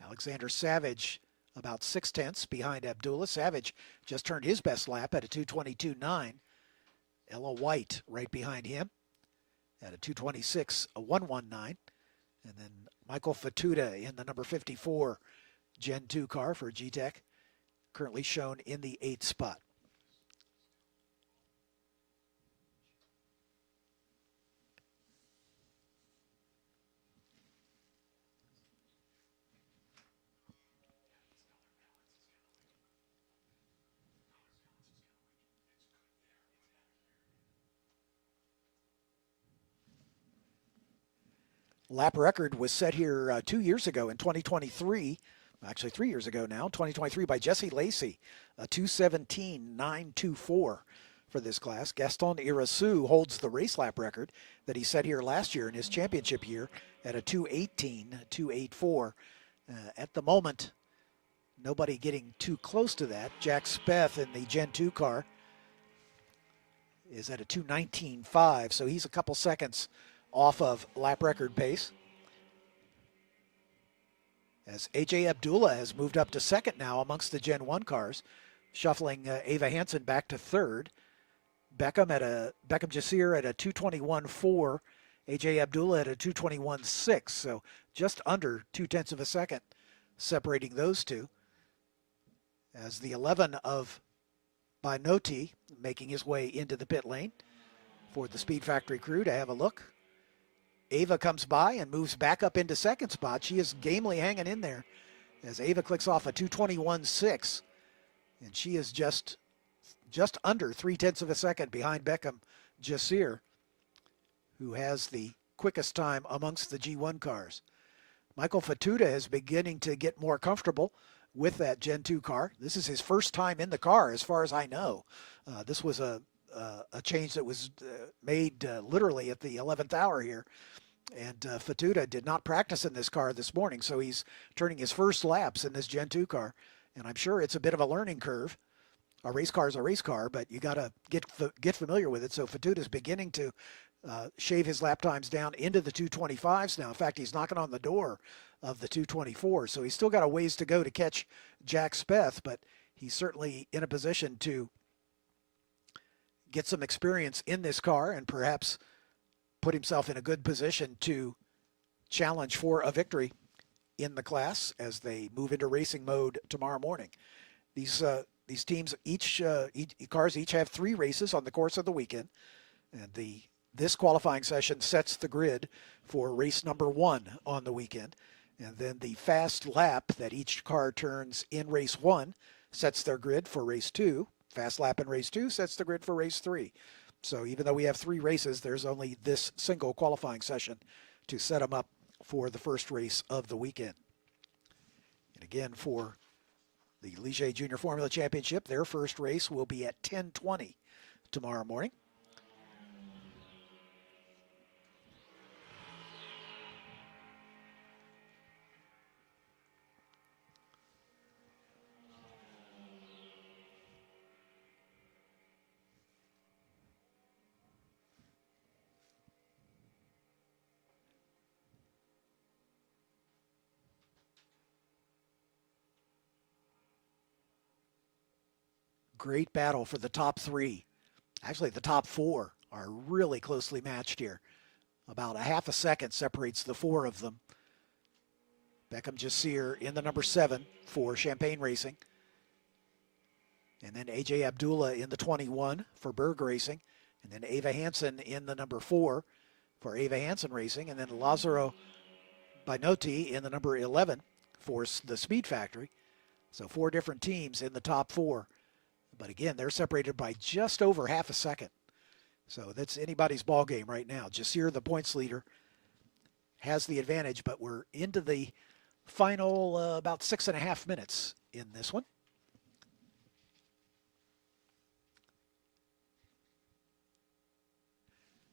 Alexander Savage about 0.6 behind Abdullah. Savage just turned his best lap at a 2:22.9. Ella White right behind him at a 2:26.119. And then Michael Fatuda in the number 54 Gen 2 car for G-Tech, currently shown in the 8th spot. Lap record was set here 2 years ago in 2023, actually 3 years ago now, 2023 by Jesse Lacey, a 2:17.924 for this class. Gaston Irasu holds the race lap record that he set here last year in his championship year at a 2:18.284. At the moment, nobody getting too close to that. Jack Speth in the Gen 2 car is at a 2:19.5, so he's a couple seconds off of lap record pace. As AJ Abdullah has moved up to second now amongst the Gen 1 cars, shuffling Ava Hansen back to third. Beckham Jasir at a 2:21.4, AJ Abdullah at a 2:21.6, so just under 0.2 of a second separating those two. As the 11 of Binoti making his way into the pit lane for the Speed Factory crew to have a look. Ava comes by and moves back up into second spot. She is gamely hanging in there as Ava clicks off a 2:21.6, and she is just under 0.3 of a second behind Beckham Jasir, who has the quickest time amongst the G1 cars. Michael Fatuda is beginning to get more comfortable with that Gen 2 car. This is his first time in the car, as far as I know. This was a change that was made literally at the 11th hour here. And Fatuda did not practice in this car this morning, so he's turning his first laps in this Gen 2 car. And I'm sure it's a bit of a learning curve. A race car is a race car, but you got to get familiar with it. So Fatuda's beginning to shave his lap times down into the 2:25s now. In fact, he's knocking on the door of the 2:24. So he's still got a ways to go to catch Jack Speth, but he's certainly in a position to get some experience in this car and perhaps put himself in a good position to challenge for a victory in the class as they move into racing mode tomorrow morning. These teams, cars each have 3 races on the course of the weekend, and this qualifying session sets the grid for race number 1 on the weekend, and then the fast lap that each car turns in race 1 sets their grid for race 2. Fast lap in race 2 sets the grid for race 3. So even though we have 3 races, there's only this single qualifying session to set them up for the first race of the weekend. And again, for the Ligier Junior Formula Championship, their first race will be at 10:20 tomorrow morning. Great battle for the top 3. Actually, the top 4 are really closely matched here. About a half a second separates the 4 of them. Beckham Jasir in the number 7 for Champagne Racing. And then AJ Abdullah in the 21 for Berg Racing. And then Ava Hansen in the number 4 for Ava Hansen Racing. And then Lazaro Binotti in the number 11 for the Speed Factory. So 4 different teams in the top 4. But again, they're separated by just over half a second. So that's anybody's ball game right now. Jasir, the points leader, has the advantage, but we're into the final about 6.5 minutes in this one.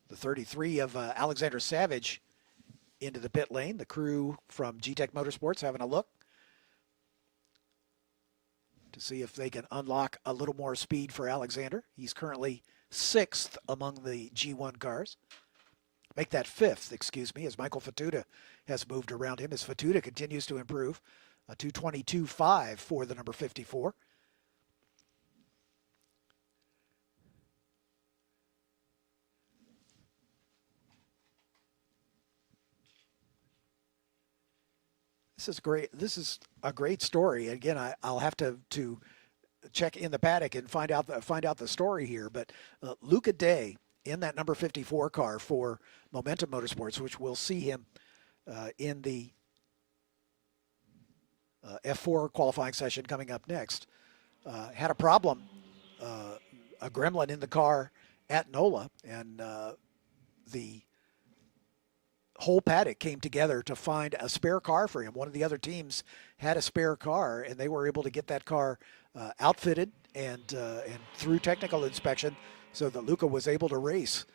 The 33 of Alexander Savage into the pit lane. The crew from G-Tech Motorsports having a look to see if they can unlock a little more speed for Alexander. He's currently 6th among the G1 cars. Make that 5th, excuse me, as Michael Fatuda has moved around him as Fatuda continues to improve. A 2:22.5 for the number 54. This is great. This is a great story. Again, I'll have to check in the paddock and find out the story here. But Luca Day in that number 54 car for Momentum Motorsports, which we'll see him in the F4 qualifying session coming up next, had a problem, a gremlin in the car at NOLA, and the whole paddock came together to find a spare car for him. One of the other teams had a spare car, and they were able to get that car outfitted and through technical inspection, so that Luca was able to race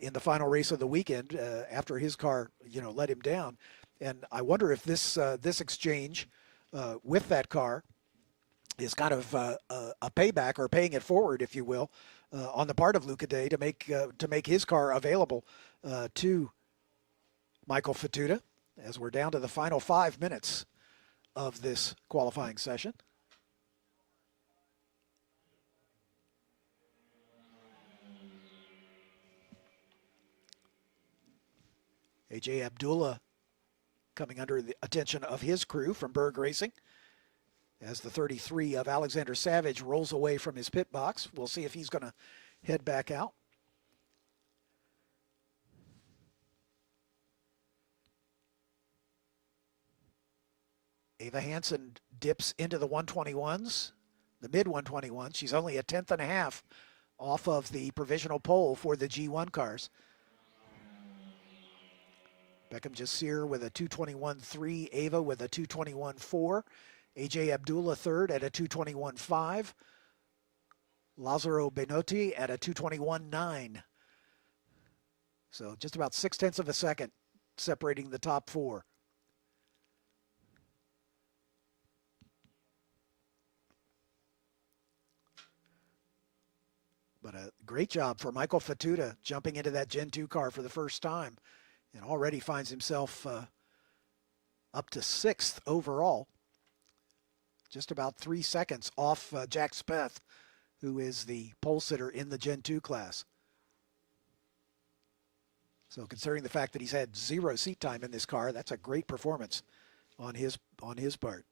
in the final race of the weekend after his car, let him down. And I wonder if this exchange with that car is kind of a payback, or paying it forward, if you will, on the part of Luca Day to make his car available to Michael Fatuda, as we're down to the final 5 minutes of this qualifying session. AJ Abdullah coming under the attention of his crew from Berg Racing as the 33 of Alexander Savage rolls away from his pit box. We'll see if he's going to head back out. Ava Hansen dips into the 121s, the mid 121s. She's only a 10.5 off of the provisional pole for the G1 cars. Beckham Jasir with a 2:21.3, Ava with a 2:21.4, AJ Abdullah third at a 2:21.5, Lazzaro Benotti at a 2:21.9. So just about 0.6 of a second separating the top 4. But a great job for Michael Fatuda jumping into that Gen 2 car for the first time, and already finds himself up to 6th overall. Just about 3 seconds off Jack Speth, who is the pole sitter in the Gen 2 class. So considering the fact that he's had 0 seat time in this car, that's a great performance on his part.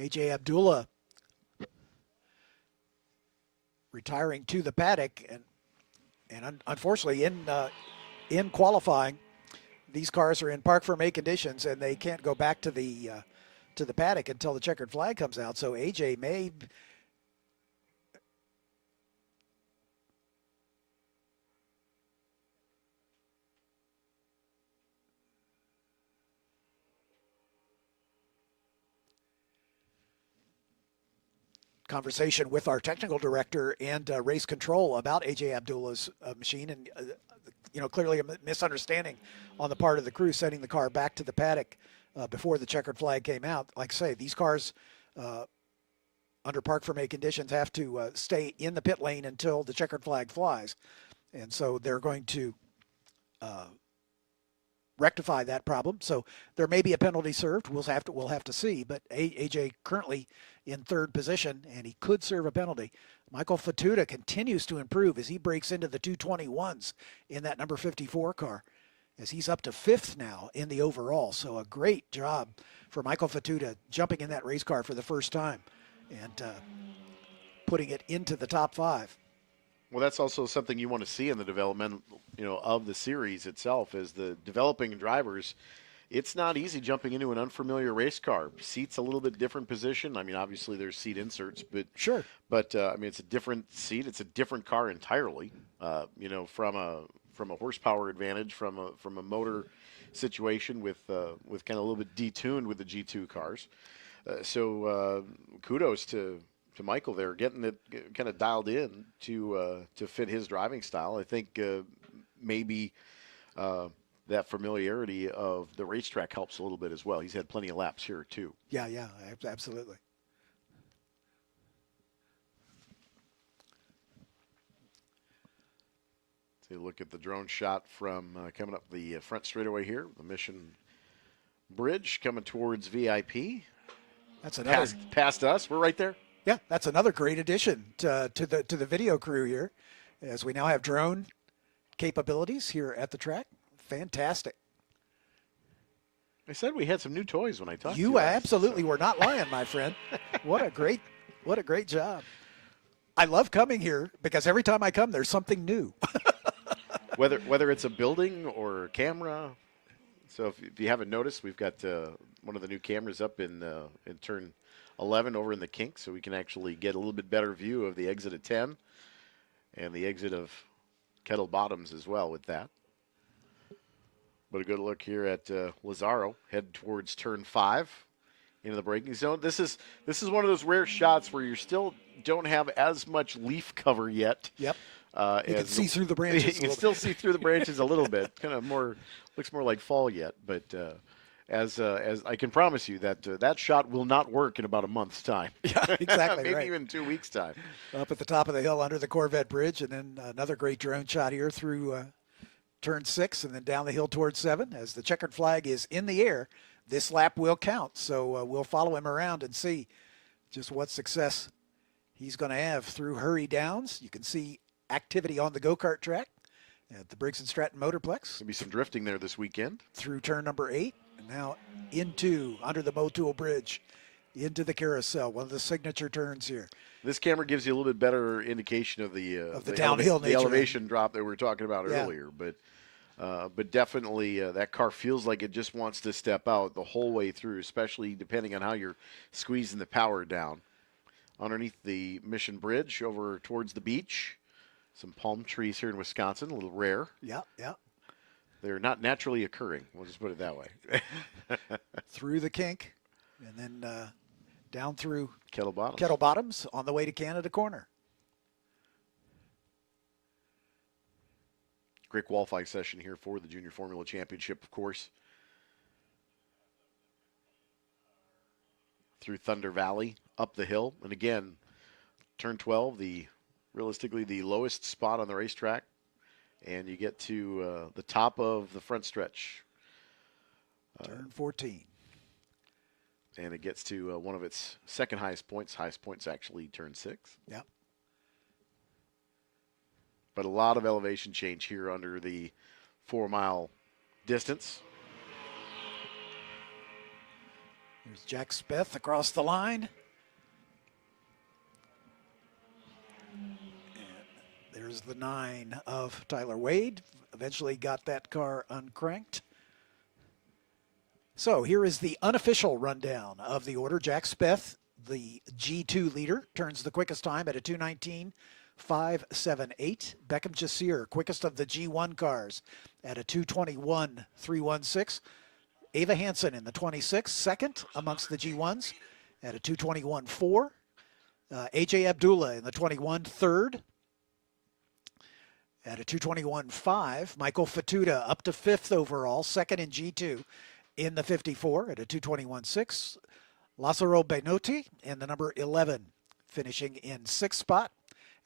AJ Abdullah retiring to the paddock, and unfortunately in qualifying, these cars are in park for May conditions, and they can't go back to the paddock until the checkered flag comes out. So AJ may conversation with our technical director and race control about AJ Abdullah's machine, and clearly a misunderstanding on the part of the crew sending the car back to the paddock before the checkered flag came out. Like I say, these cars under park for May conditions have to stay in the pit lane until the checkered flag flies, and so they're going to rectify that problem. So there may be a penalty served. We'll have to see. But AJ currently in 3rd position, and he could serve a penalty Michael Fatuta continues to improve as he breaks into the 221s in that number 54 car, as he's up to 5th now in the overall. So a great job for Michael Fatuta jumping in that race car for the first time and putting it into the top 5. Well, that's also something you want to see in the development, of the series itself, is the developing drivers. It's not easy jumping into an unfamiliar race car. Seat's a little bit different position. I mean, obviously there's seat inserts, but sure. But I mean, it's a different seat. It's a different car entirely. From a horsepower advantage, from a motor situation with kind of a little bit detuned with the G2 cars. So kudos to Michael there, getting it kind of dialed in to fit his driving style. I think maybe that familiarity of the racetrack helps a little bit as well. He's had plenty of laps here too. Yeah, absolutely. Take a look at the drone shot from coming up the front straightaway here. The Mission Bridge coming towards VIP. That's another past us. We're right there. Yeah, that's another great addition to the video crew here, as we now have drone capabilities here at the track. Fantastic. I said we had some new toys when I talked to you. You absolutely were not lying, my friend. What a great job. I love coming here because every time I come, there's something new. whether it's a building or a camera. So if you haven't noticed, we've got one of the new cameras up in turn 11 over in the Kink, so we can actually get a little bit better view of the exit of 10 and the exit of Kettle Bottoms as well with that. But a good look here at Lazaro, head towards turn 5 into the braking zone. This is one of those rare shots where you still don't have as much leaf cover yet. Yep. You can see through the branches. You can still see through the branches a little bit. Kind of looks more like fall yet. But as I can promise you that shot will not work in about a month's time. Yeah, exactly. Maybe right. even 2 weeks' time. Up at the top of the hill under the Corvette Bridge, and then another great drone shot here through turn 6 and then down the hill towards 7. As the checkered flag is in the air, this lap will count. So we'll follow him around and see just what success he's going to have through Hurry Downs. You can see activity on the go-kart track at the Briggs & Stratton Motorplex. Maybe some drifting there this weekend. Through turn number 8, and now under the Motul Bridge, into the carousel, one of the signature turns here. This camera gives you a little bit better indication of the downhill nature, the elevation drop that we were talking about earlier. But definitely that car feels like it just wants to step out the whole way through, especially depending on how you're squeezing the power down. Underneath the Mission Bridge over towards the beach, some palm trees here in Wisconsin, a little rare. Yeah. They're not naturally occurring. We'll just put it that way. Through the Kink, and then down through Kettle Bottoms. Kettle Bottoms on the way to Canada Corner. Great qualifying session here for the Junior Formula Championship, of course. Through Thunder Valley, up the hill. And again, turn 12, realistically the lowest spot on the racetrack. And you get to the top of the front stretch. Turn 14. And it gets to one of its second highest points. Highest point's actually turn 6. Yep. But a lot of elevation change here under the 4-mile distance. There's Jack Speth across the line. And there's the 9 of Tyler Wade. Eventually got that car uncranked. So here is the unofficial rundown of the order. Jack Speth, the G2 leader, turns the quickest time at a 2:19.578. Beckham Jasir, quickest of the G1 cars, at a 2:21.316. Ava Hansen in the 26, second amongst the G1s at a 2:21.4. AJ Abdullah in the 21, third at a 2:21.5. Michael Fatuta up to 5th overall, second in G2 in the 54 at a 2:21.6. Lazzaro Benotti in the number 11, finishing in 6th spot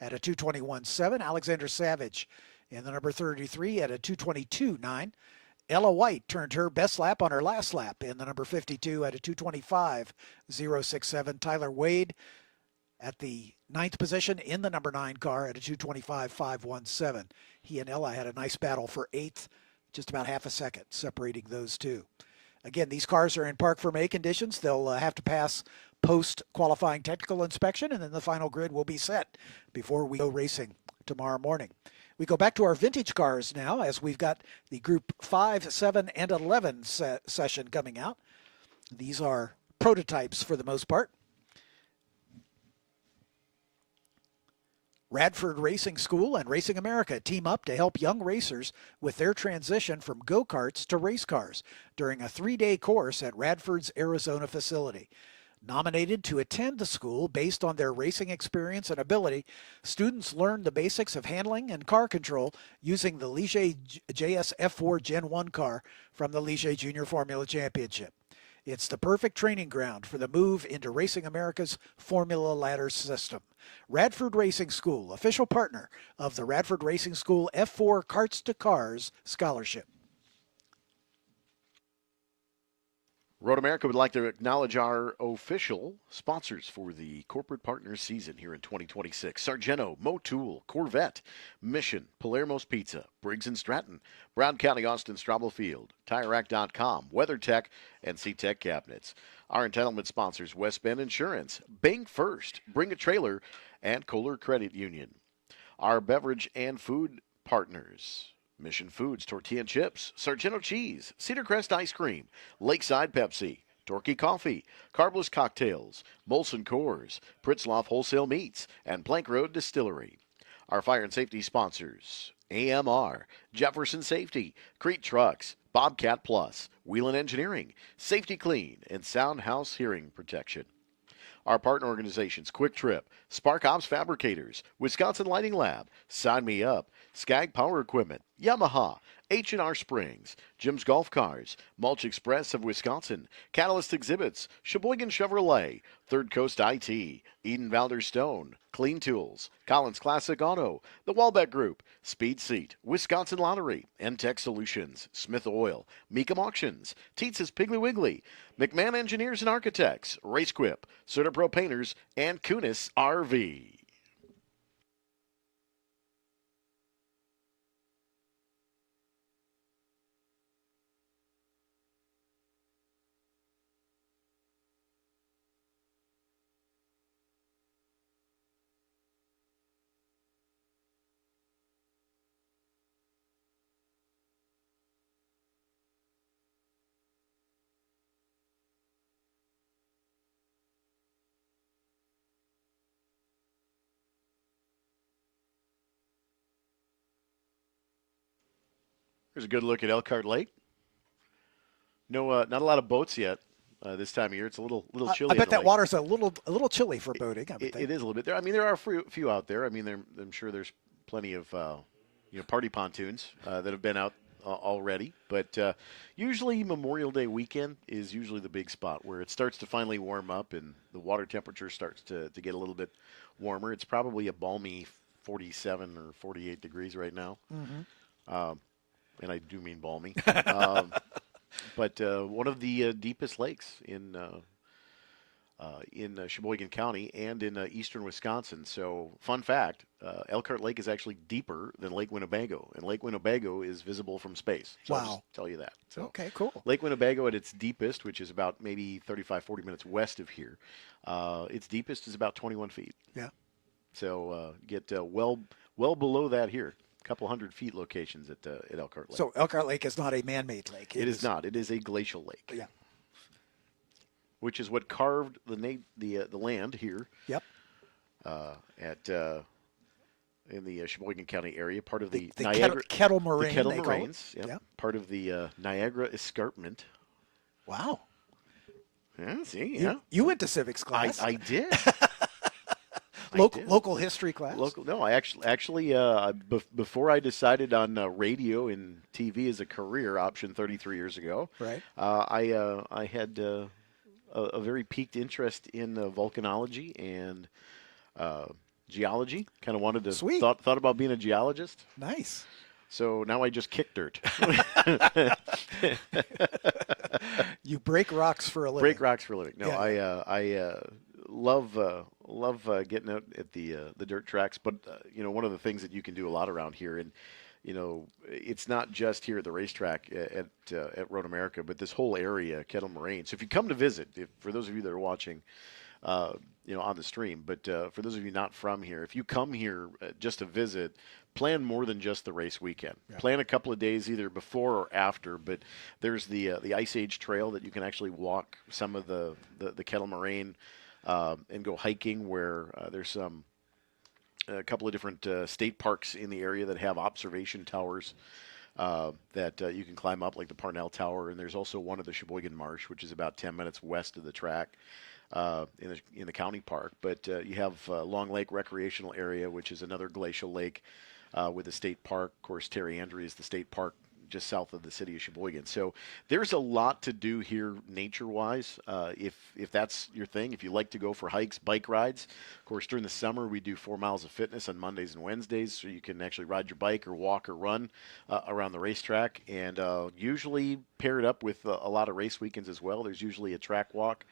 at a 2:21.7. Alexander Savage in the number 33 at a 2:22.9. Ella White turned her best lap on her last lap in the number 52 at a 2:25.067. Tyler Wade at the 9th position in the number 9 car at a 2:25.517. He and Ella had a nice battle for 8th, just about half a second separating those two. Again, these cars are in Park for May conditions. They'll have to pass post-qualifying technical inspection, and then the final grid will be set before we go racing tomorrow morning. We go back to our vintage cars now, as we've got the Group 5, 7, and 11 session coming out. These are prototypes for the most part. Radford Racing School and Racing America team up to help young racers with their transition from go-karts to race cars during a 3-day course at Radford's Arizona facility. Nominated to attend the school based on their racing experience and ability, students learn the basics of handling and car control using the Ligier JS F4 Gen 1 car from the Ligier Junior Formula Championship. It's the perfect training ground for the move into Racing America's Formula Ladder system. Radford Racing School, official partner of the Radford Racing School F4 Karts to Cars Scholarship. Road America would like to acknowledge our official sponsors for the Corporate Partners season here in 2026. Sargento, Motul, Corvette, Mission, Palermo's Pizza, Briggs & Stratton, Brown County, Austin, Straubel Field, TireRack.com, WeatherTech, and C-Tech Cabinets. Our entitlement sponsors, West Bend Insurance, Bank First, Bring a Trailer, and Kohler Credit Union. Our beverage and food partners, Mission Foods, Tortilla and Chips, Sargento Cheese, Cedar Crest Ice Cream, Lakeside Pepsi, Torquay Coffee, Carbless Cocktails, Molson Coors, Pritzloff Wholesale Meats, and Plank Road Distillery. Our fire and safety sponsors, AMR, Jefferson Safety, Crete Trucks, Bobcat Plus, Wheelan Engineering, Safety Clean, and Sound House Hearing Protection. Our partner organizations, Quick Trip, Spark Ops Fabricators, Wisconsin Lighting Lab, Sign Me Up, Skag Power Equipment, Yamaha, H&R Springs, Jim's Golf Cars, Mulch Express of Wisconsin, Catalyst Exhibits, Sheboygan Chevrolet, Third Coast IT, Eden Valder Stone, Clean Tools, Collins Classic Auto, The Walbeck Group, Speed Seat, Wisconsin Lottery, Tech Solutions, Smith Oil, Meekum Auctions, Tietz's Piggly Wiggly, McMahon Engineers and Architects, RaceQuip, CertaPro Painters, and Kunis RV. Here's a good look at Elkhart Lake. No, not a lot of boats yet this time of year. It's a little chilly. I bet that water's a little chilly for boating. It is a little bit. There, I mean, there are a few out there. I mean, I'm sure there's plenty of party pontoons that have been out already. But usually Memorial Day weekend is usually the big spot where it starts to finally warm up and the water temperature starts to get a little bit warmer. It's probably a balmy 47 or 48 degrees right now. Mm-hmm. And I do mean balmy. But one of the deepest lakes in Sheboygan County and in eastern Wisconsin. So, fun fact, Elkhart Lake is actually deeper than Lake Winnebago, and Lake Winnebago is visible from space. So wow. I'll just tell you that. So, okay, cool. Lake Winnebago at its deepest, which is about maybe 35, 40 minutes west of here, its deepest is about 21 feet. Yeah. So, get well below that here. Couple 100 feet locations at Elkhart Lake. So Elkhart Lake is not a man-made lake. It is not. It is a glacial lake. Yeah. Which is what carved the land here. Yep. In the Sheboygan County area, part of the Niagara Kettle Moraine. The Kettle Moraines. Yep. Yeah. Part of the Niagara Escarpment. Wow. Yeah. See. Yeah. You went to civics class. I did. Local history class. I actually before I decided on radio and TV as a career option 33 years ago, right? I had a very piqued interest in volcanology and geology. Kind of wanted to thought about being a geologist. Nice. So now I just kick dirt. You break rocks for a living. Break rocks for a living. No, yeah. I love love getting out at the dirt tracks, but one of the things that you can do a lot around here, and it's not just here at the racetrack at Road America, but this whole area, Kettle Moraine. So if you come to visit, for those of you that are watching, on the stream, but for those of you not from here, if you come here just to visit, plan more than just the race weekend. Yeah. Plan a couple of days either before or after. But there's the Ice Age Trail that you can actually walk some of the Kettle Moraine and go hiking, where there's a couple of different state parks in the area that have observation towers that you can climb up, like the Parnell Tower, and there's also one at the Sheboygan Marsh, which is about 10 minutes west of the track in the county park. But you have Long Lake Recreational Area, which is another glacial lake with a state park. Of course, Terry Andrews is the state park just south of the city of Sheboygan. So there's a lot to do here nature-wise. If that's your thing, if you like to go for hikes, bike rides. Of course, during the summer, we do 4 miles of fitness on Mondays and Wednesdays, so you can actually ride your bike or walk or run around the racetrack, and usually paired up with a lot of race weekends as well. There's usually a track walk.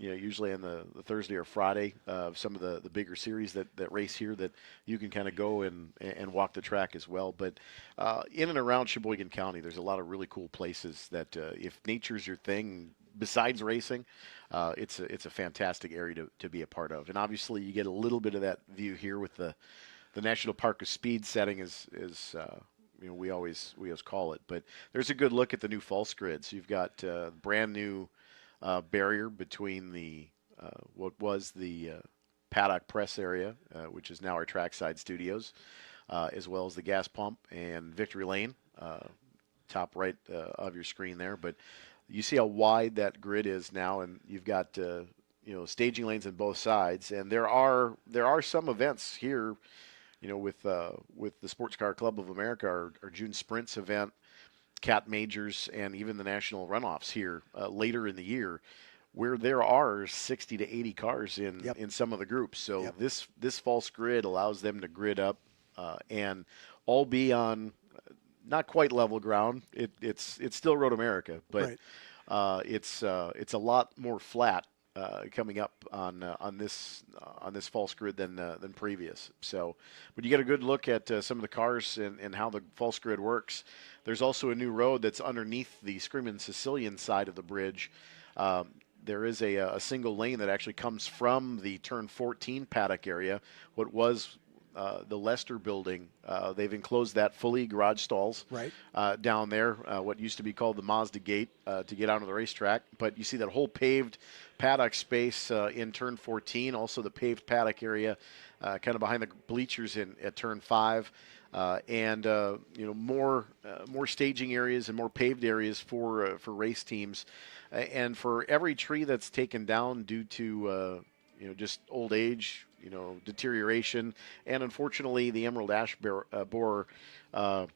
Usually on the Thursday or Friday, some of the bigger series that race here, that you can kind of go and walk the track as well. But in and around Sheboygan County, there's a lot of really cool places that if nature's your thing, besides racing, it's a fantastic area to be a part of. And obviously, you get a little bit of that view here with the National Park of Speed setting is we always call it. But there's a good look at the new false grid. So you've got brand new barrier between what was the paddock press area, which is now our trackside studios, as well as the gas pump and Victory Lane, top right of your screen there. But you see how wide that grid is now, and you've got staging lanes on both sides. And there are some events here, with the Sports Car Club of America, our June Sprints event, Cat Majors, and even the national runoffs here later in the year, where there are 60 to 80 cars in some of the groups. So this false grid allows them to grid up and all be on not quite level ground. It's still Road America, but it's a lot more flat coming up on this false grid than previous. So, but you get a good look at some of the cars and how the false grid works. There's also a new road that's underneath the Screamin' Sicilian side of the bridge. There is a single lane that actually comes from the turn 14 paddock area. What was the Lester building, they've enclosed that fully, garage stalls down there, what used to be called the Mazda Gate, to get onto the racetrack. But you see that whole paved paddock space in turn 14, also the paved paddock area kind of behind the bleachers at turn 5. And more staging areas and more paved areas for race teams, and for every tree that's taken down due to just old age, deterioration, and unfortunately the emerald ash borer, a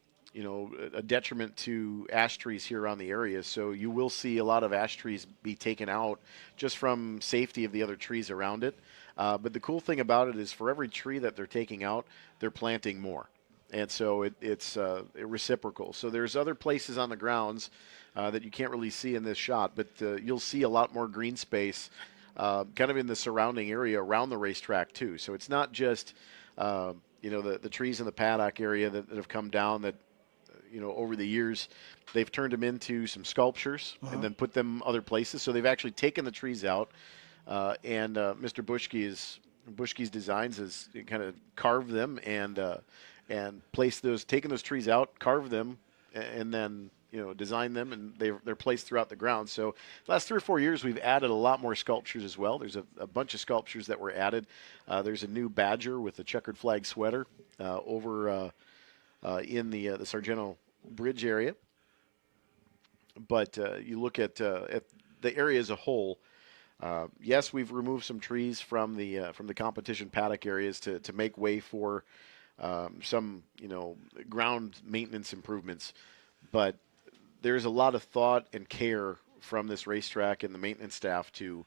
detriment to ash trees here around the area. So you will see a lot of ash trees be taken out just from safety of the other trees around it. But the cool thing about it is, for every tree that they're taking out, they're planting more. And so it's reciprocal. So there's other places on the grounds that you can't really see in this shot, but you'll see a lot more green space kind of in the surrounding area around the racetrack too. So it's not just the trees in the paddock area that have come down that over the years they've turned them into some sculptures and then put them other places. So they've actually taken the trees out, and Mr. Bushke's Designs has kind of carved them and placed those, taken those trees out, carved them, and then design them, and they're placed throughout the ground. So the last 3 or 4 years, we've added a lot more sculptures as well. There's a bunch of sculptures that were added. There's a new Badger with a checkered flag sweater over in the Sargento Bridge area. But you look at the area as a whole. Yes, we've removed some trees from the competition paddock areas to make way for some ground maintenance improvements, but there's a lot of thought and care from this racetrack and the maintenance staff to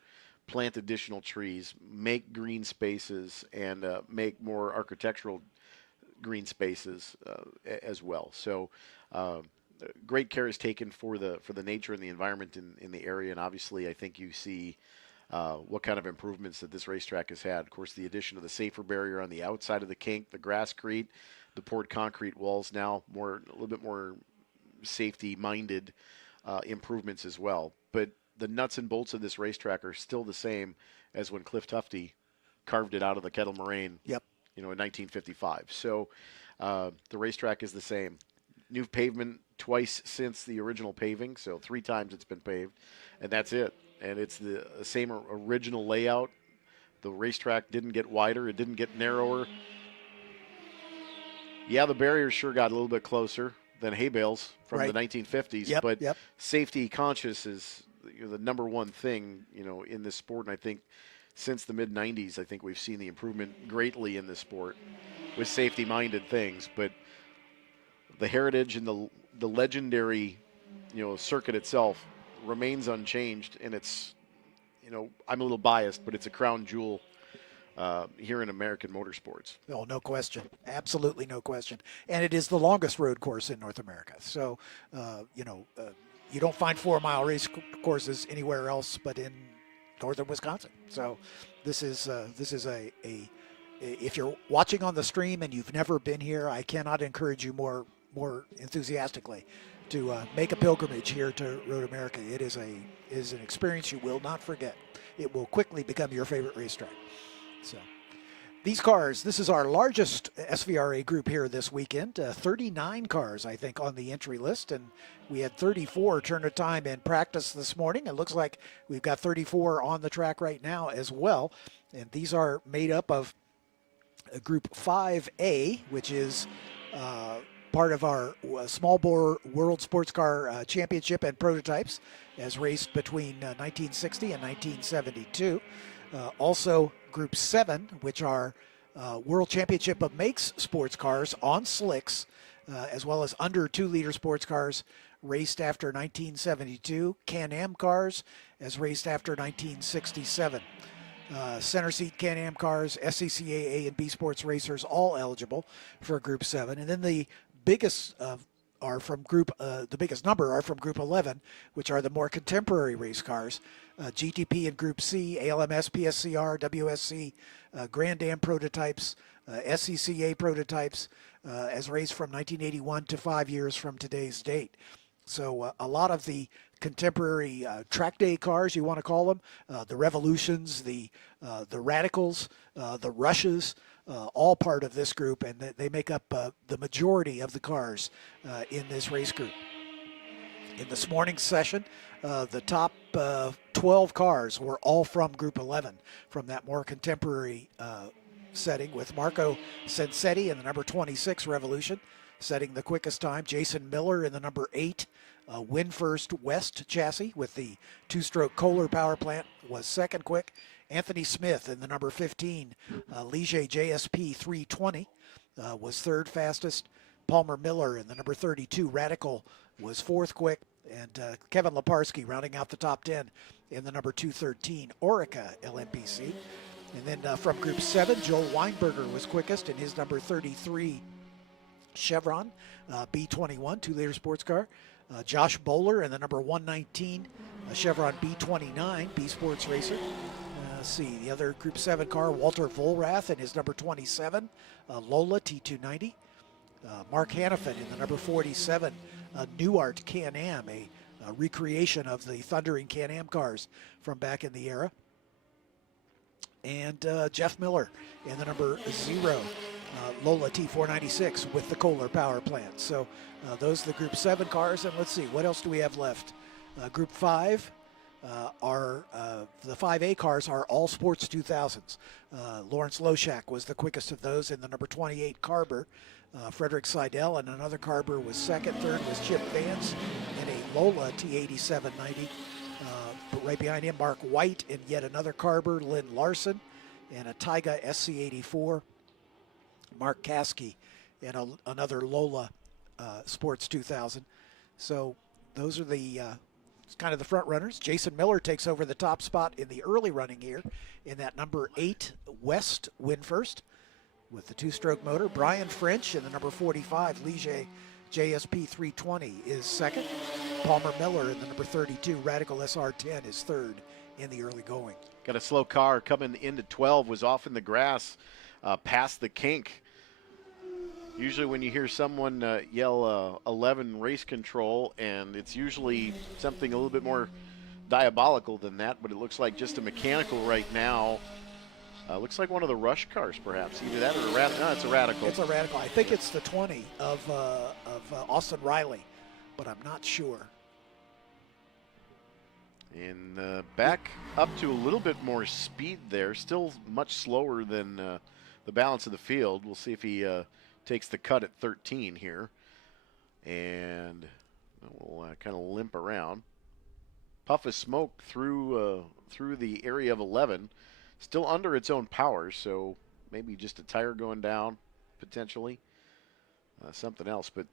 plant additional trees, make green spaces, and make more architectural green spaces as well. So great care is taken for the nature and the environment in the area, and obviously I think you see what kind of improvements that this racetrack has had. Of course, the addition of the safer barrier on the outside of the kink, the grasscrete, the poured concrete walls now a little bit more safety-minded improvements as well. But the nuts and bolts of this racetrack are still the same as when Cliff Tufte carved it out of the kettle moraine. Yep. In 1955. So the racetrack is the same. New pavement twice since the original paving, so 3 times it's been paved, and that's it. And it's the same original layout. The racetrack didn't get wider. It didn't get narrower. Yeah, the barriers sure got a little bit closer than hay bales from Right. the 1950s, Yep, but yep. safety conscious is the number one thing, in this sport. And I think since the mid-90s, I think we've seen the improvement greatly in this sport with safety-minded things. But the heritage and the legendary, circuit itself remains unchanged, and it's, I'm a little biased, but it's a crown jewel here in American motorsports. Oh, no question. Absolutely no question. And it is the longest road course in North America. So, you don't find 4-mile race courses anywhere else but in northern Wisconsin. So this is if you're watching on the stream and you've never been here, I cannot encourage you more enthusiastically to make a pilgrimage here to Road America. It is an experience you will not forget. It will quickly become your favorite racetrack. So these cars, this is our largest SVRA group here this weekend. 39 cars, I think, on the entry list, and we had 34 turn of time in practice this morning. It looks like we've got 34 on the track right now as well, and these are made up of Group 5A, which is part of our small bore World Sports Car Championship and prototypes, as raced between 1960 and 1972. Also Group 7, which are World Championship of Makes sports cars on slicks, as well as under 2-liter sports cars raced after 1972, Can-Am cars as raced after 1967. Center seat Can-Am cars, SCCA A and B sports racers, all eligible for Group 7. And then the biggest the biggest number are from Group 11, which are the more contemporary race cars. GTP in Group C, ALMS, PSCR, WSC, Grand Am prototypes, SCCA prototypes, as raced from 1981 to 5 years from today's date. So a lot of the contemporary track day cars, you want to call them, the Revolutions, the Radicals, the Rushes, all part of this group, and they make up the majority of the cars in this race group. In this morning's session, the top 12 cars were all from Group 11, from that more contemporary setting, with Marco Sensetti in the number 26 Revolution setting the quickest time. Jason Miller in the number 8 Winfirst West chassis with the 2-stroke Kohler power plant was second quick. Anthony Smith in the number 15 Ligier JSP 320 was third fastest. Palmer Miller in the number 32 Radical was fourth quick. And Kevin Leparski rounding out the top 10 in the number 213 Orica LMPC. And then from Group 7, Joel Weinberger was quickest in his number 33 Chevron B21 2-liter sports car. Josh Bowler in the number 119 Chevron B29 B Sports Racer. Let's see, the other Group 7 car, Walter Volrath in his number 27 Lola T290. Mark Hannafin in the number 47 Nuart Can-Am, a recreation of the thundering Can-Am cars from back in the era. And Jeff Miller in the number 0 Lola T496 with the Kohler power plant. So those are the Group 7 cars. And let's see, what else do we have left? Group 5 are the 5A cars are all sports 2000s. Lawrence Loshak was the quickest of those in the number 28 Carber. Frederick Seidel and another Carber was second. Third was Chip Vance in a Lola T8790. But right behind him, Mark White in yet another Carber. Lynn Larson and a Taiga SC84. Mark Caskey and another Lola Sports 2000. So those are the kind of the front runners. Jason Miller takes over the top spot in the early running here in that number 8 West Winfirst with the 2-stroke motor. Brian French in the number 45 Ligier JSP 320 is second. Palmer Miller in the number 32 Radical SR10 is third in the early going. Got a slow car coming into 12, was off in the grass past the kink. Usually when you hear someone yell 11 race control, and it's usually something a little bit more diabolical than that, but it looks like just a mechanical right now. Looks like one of the rush cars, perhaps. Either that or a radical. No, it's a radical. It's a radical. I think it's the 20 of Austin Riley, but I'm not sure. And back up to a little bit more speed there. Still much slower than the balance of the field. We'll see if he takes the cut at 13 here. And we'll kind of limp around. Puff of smoke through the area of 11. Still under its own power, so maybe just a tire going down, potentially. Something else, but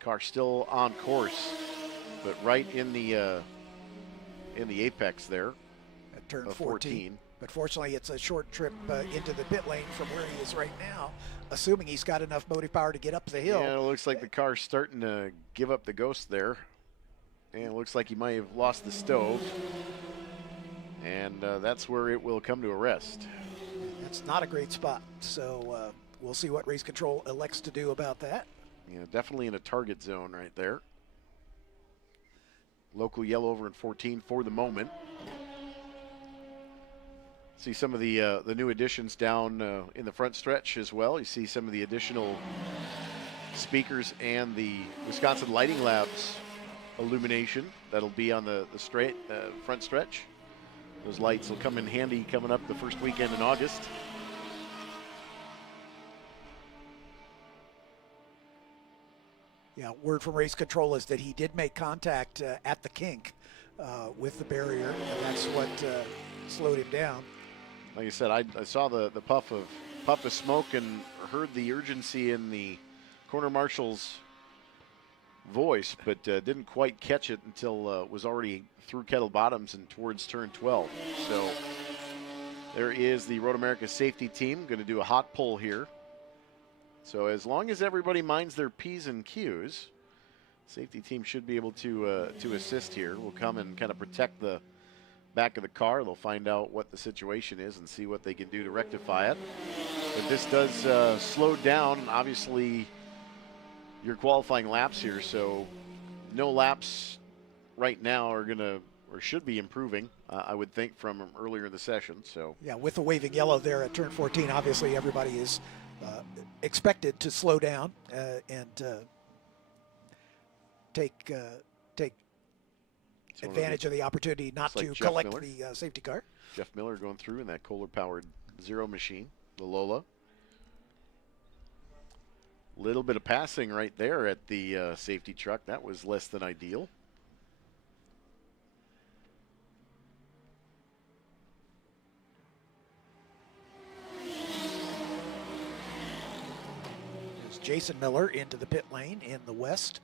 car still on course, but right in the apex there. At turn 14. But fortunately, it's a short trip into the pit lane from where he is right now, assuming he's got enough motive power to get up the hill. Yeah, it looks like the car's starting to give up the ghost there. And it looks like he might have lost the stove. And that's where it will come to a rest. That's not a great spot. So we'll see what race control elects to do about that. Yeah, definitely in a target zone right there. Local yellow over in 14 for the moment. See some of the new additions down in the front stretch as well. You see some of the additional speakers and the Wisconsin Lighting Labs illumination that'll be on the straight front stretch. Those lights will come in handy coming up the first weekend in August. Yeah, word from race control is that he did make contact at the kink with the barrier, and that's what slowed him down. Like I said, I saw the puff of smoke and heard the urgency in the corner marshal's voice, but didn't quite catch it until was already through Kettle Bottoms and towards turn 12. So there is the Road America safety team going to do a hot pull here. So as long as everybody minds their P's and Q's, safety team should be able to assist here. We'll come and kind of protect the back of the car. They'll find out what the situation is and see what they can do to rectify it. But this does slow down, obviously, your qualifying laps here. So no laps right now are going to or should be improving, I would think, from earlier in the session. So yeah, with the waving yellow there at turn 14, obviously everybody is expected to slow down and take advantage of the opportunity not to collect the safety car. Jeff Miller going through in that Kohler-powered Zero machine, the Lola. Little bit of passing right there at the safety truck. That was less than ideal. There's Jason Miller into the pit lane in the west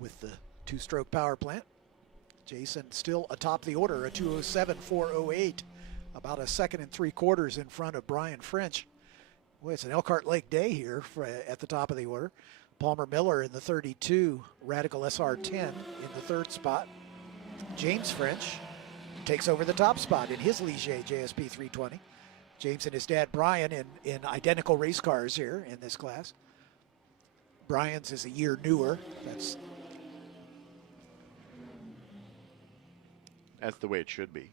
with the two-stroke power plant. Jason still atop the order, a 2:07.408, about a second and 3/4 in front of Brian French. Well, it's an Elkhart Lake day here at the top of the order. Palmer Miller in the 32, Radical SR10 in the third spot. James French takes over the top spot in his Ligier JSP 320. James and his dad Brian in identical race cars here in this class. Brian's is a year newer. That's the way it should be.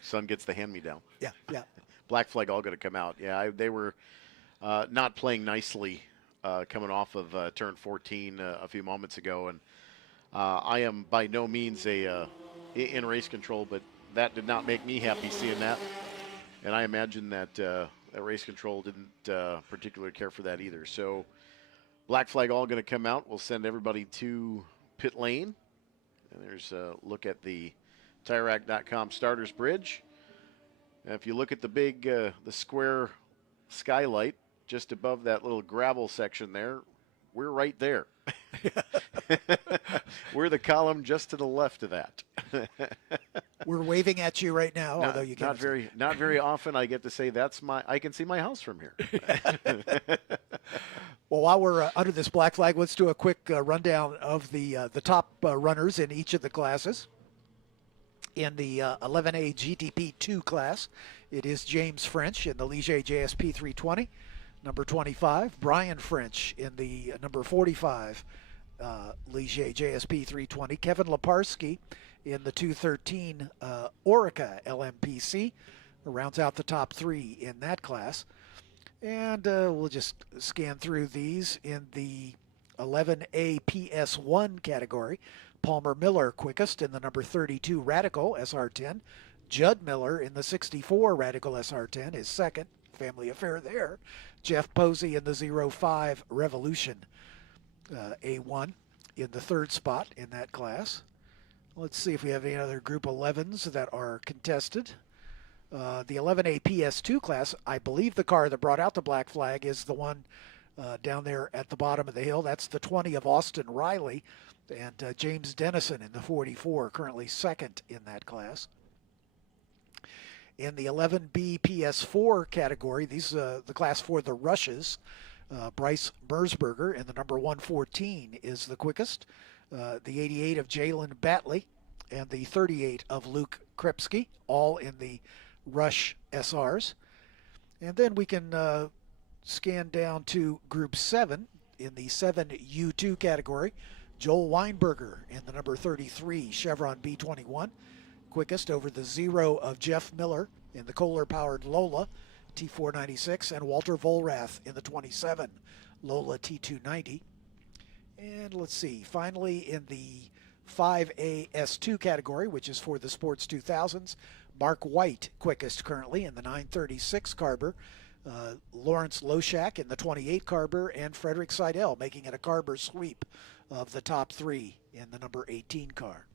Son gets the hand-me-down. Yeah, yeah. Black flag all going to come out. Yeah, they were not playing nicely coming off of turn 14 a few moments ago. And I am by no means in race control, but that did not make me happy seeing that. And I imagine that race control didn't particularly care for that either. So black flag all going to come out. We'll send everybody to pit lane. And there's a look at the TireRack.com starters bridge. And if you look at the big, the square skylight just above that little gravel section there, we're right there. We're the column just to the left of that. We're waving at you right now, although you can't. Not very often I get to say I can see my house from here. Well, while we're under this black flag, let's do a quick rundown of the top runners in each of the classes. In the 11A GTP2 class, it is James French in the Ligier JSP 320, number 25. Brian French in the number 45 Ligier JSP 320. Kevin Leparsky in the 213 Orica LMPC rounds out the top three in that class. And we'll just scan through these. In the 11A PS1 category, Palmer Miller quickest in the number 32 Radical SR10. Judd Miller in the 64 Radical SR10 is second. Family affair there. Jeff Posey in the 05 Revolution A1 in the third spot in that class. Let's see if we have any other Group 11s that are contested. The 11A PS2 class, I believe the car that brought out the black flag is the one down there at the bottom of the hill. That's the 20 of Austin Riley, and James Dennison in the 44, currently second in that class. In the 11B PS4 category, these the class for the rushes. Bryce Mersberger in the number 114 is the quickest. The 88 of Jalen Batley and the 38 of Luke Krepsky, all in the Rush SRs. And then we can scan down to Group 7 in the 7U2 category. Joel Weinberger in the number 33 Chevron B21, quickest over the 0 of Jeff Miller in the Kohler-powered Lola T496, and Walter Volrath in the 27 Lola T290. And let's see, finally in the 5A S2 category, which is for the Sports 2000s, Mark White quickest currently in the 936 Carber, Lawrence Loshak in the 28 Carber, and Frederick Seidel making it a Carber sweep of the top three in the number 18 car.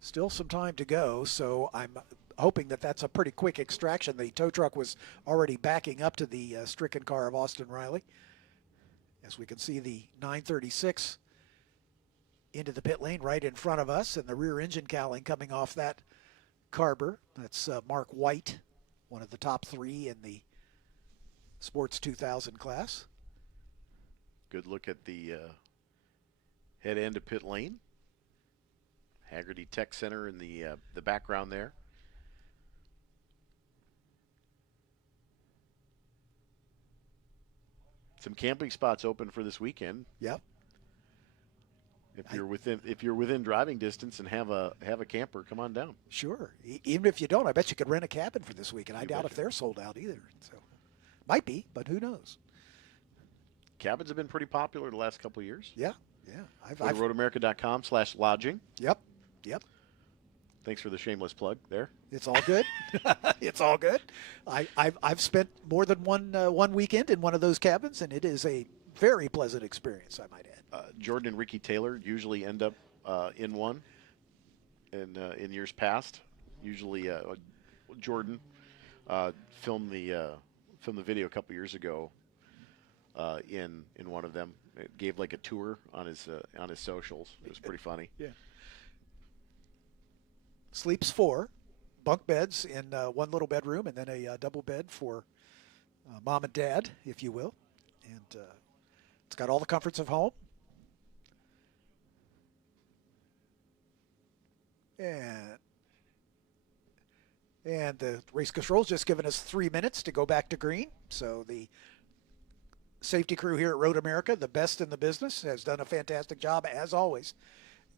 Still some time to go, so I'm hoping that that's a pretty quick extraction. The tow truck was already backing up to the stricken car of Austin Riley. As we can see, the 936 into the pit lane right in front of us, and the rear engine cowling coming off that Carber. That's Mark White, one of the top three in the Sports 2000 class. Good look at the head end of pit lane. Haggerty Tech Center in the background there. Some camping spots open for this weekend. Yep. If you're within driving distance and have a camper, come on down. Sure. Even if you don't, I bet you could rent a cabin for this weekend. I doubt if they're sold out either. So might be, but who knows? Cabins have been pretty popular the last couple of years. Yeah, yeah. Go to roadamerica.com/lodging. Yep. Thanks for the shameless plug there. It's all good. It's all good. I've spent more than one weekend in one of those cabins, and it is a very pleasant experience, I might add. Jordan and Ricky Taylor usually end up in one, in years past. Usually, Jordan filmed the video a couple years ago in one of them. It gave like a tour on his socials. It was pretty funny. Yeah. Sleeps 4 bunk beds in one little bedroom, and then a double bed for mom and dad, if you will. And it's got all the comforts of home. And the race control's just given us 3 minutes to go back to green. So the safety crew here at Road America, the best in the business, has done a fantastic job, as always,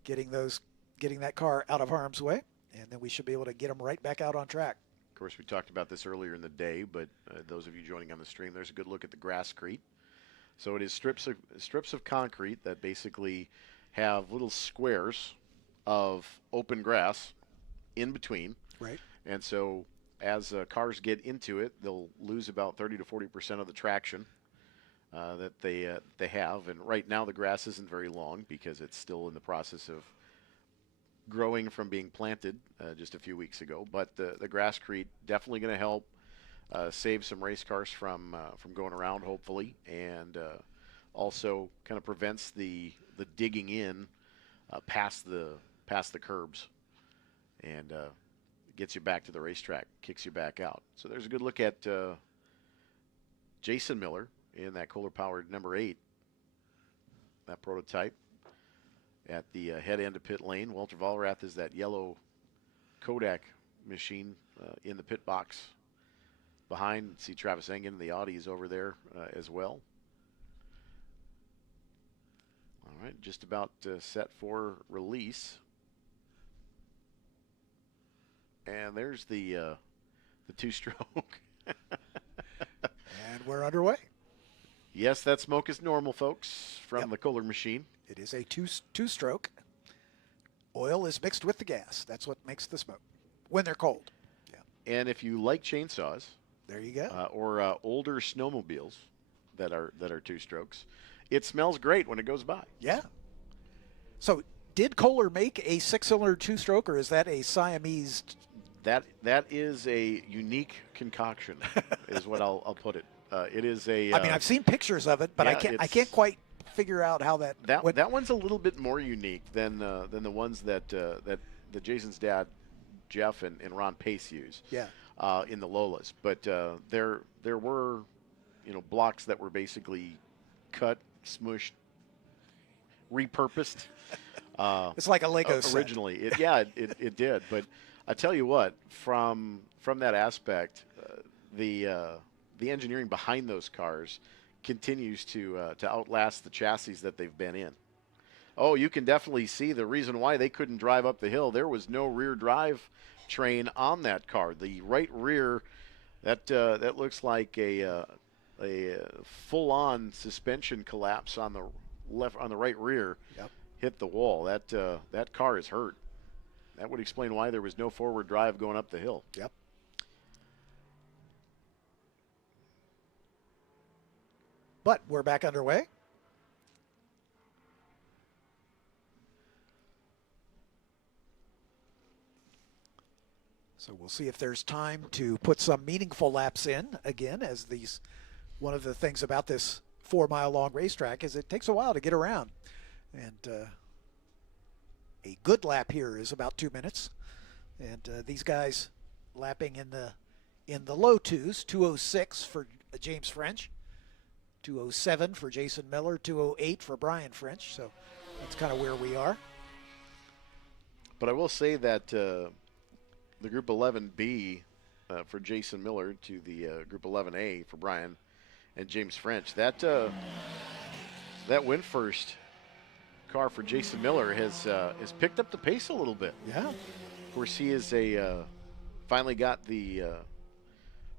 getting that car out of harm's way. And then we should be able to get them right back out on track. Of course, we talked about this earlier in the day, but those of you joining on the stream, there's a good look at the grasscrete. So it is strips of concrete that basically have little squares of open grass in between. Right. And so as cars get into it, they'll lose about 30 to 40% of the traction that they have. And right now the grass isn't very long because it's still in the process of growing from being planted just a few weeks ago. But the grasscrete definitely going to help save some race cars from going around, hopefully, and also kind of prevents the digging in past the curbs, and gets you back to the racetrack, kicks you back out. So there's a good look at Jason Miller in that Kohler-powered number 8 that prototype at the head end of pit lane. Walter Vollrath is that yellow Kodak machine in the pit box behind. See Travis Engen, the Audi, is over there as well. All right, just about set for release. And there's the two-stroke. And we're underway. Yes, that smoke is normal, folks, from the Kohler machine. It is a two-stroke. Oil is mixed with the gas. That's what makes the smoke when they're cold. Yeah. And if you like chainsaws, there you go, or older snowmobiles that are two-strokes, it smells great when it goes by. Yeah. So, did Kohler make a 6-cylinder two-stroke, or is that a Siamese? That is a unique concoction, is what I'll put it. It is a. I mean, I've seen pictures of it, but yeah, I can't quite figure out how that. That one's a little bit more unique than the ones that the Jason's dad, Jeff, and Ron Pace use. Yeah. In the Lolas, but there were, blocks that were basically cut, smushed, repurposed. It's like a Lego set. Originally. It did. But I tell you what, from that aspect, the engineering behind those cars continues to outlast the chassis that they've been in. Oh, you can definitely see the reason why they couldn't drive up the hill. There was no rear drive train on that car. The right rear, that looks like a full-on suspension collapse on the right rear. Yep. Hit the wall. That car is hurt. That would explain why there was no forward drive going up the hill. Yep. But we're back underway. So we'll see if there's time to put some meaningful laps in again, as one of the things about this 4-mile-long racetrack is it takes a while to get around. And a good lap here is about 2 minutes. And these guys lapping in the low twos, 2:06 for James French, 2:07 for Jason Miller, 2:08 for Brian French. So that's kind of where we are. But I will say that the Group 11B for Jason Miller to the Group 11A for Brian and James French, that win first car for Jason Miller has picked up the pace a little bit. Yeah. Of course, he is finally got the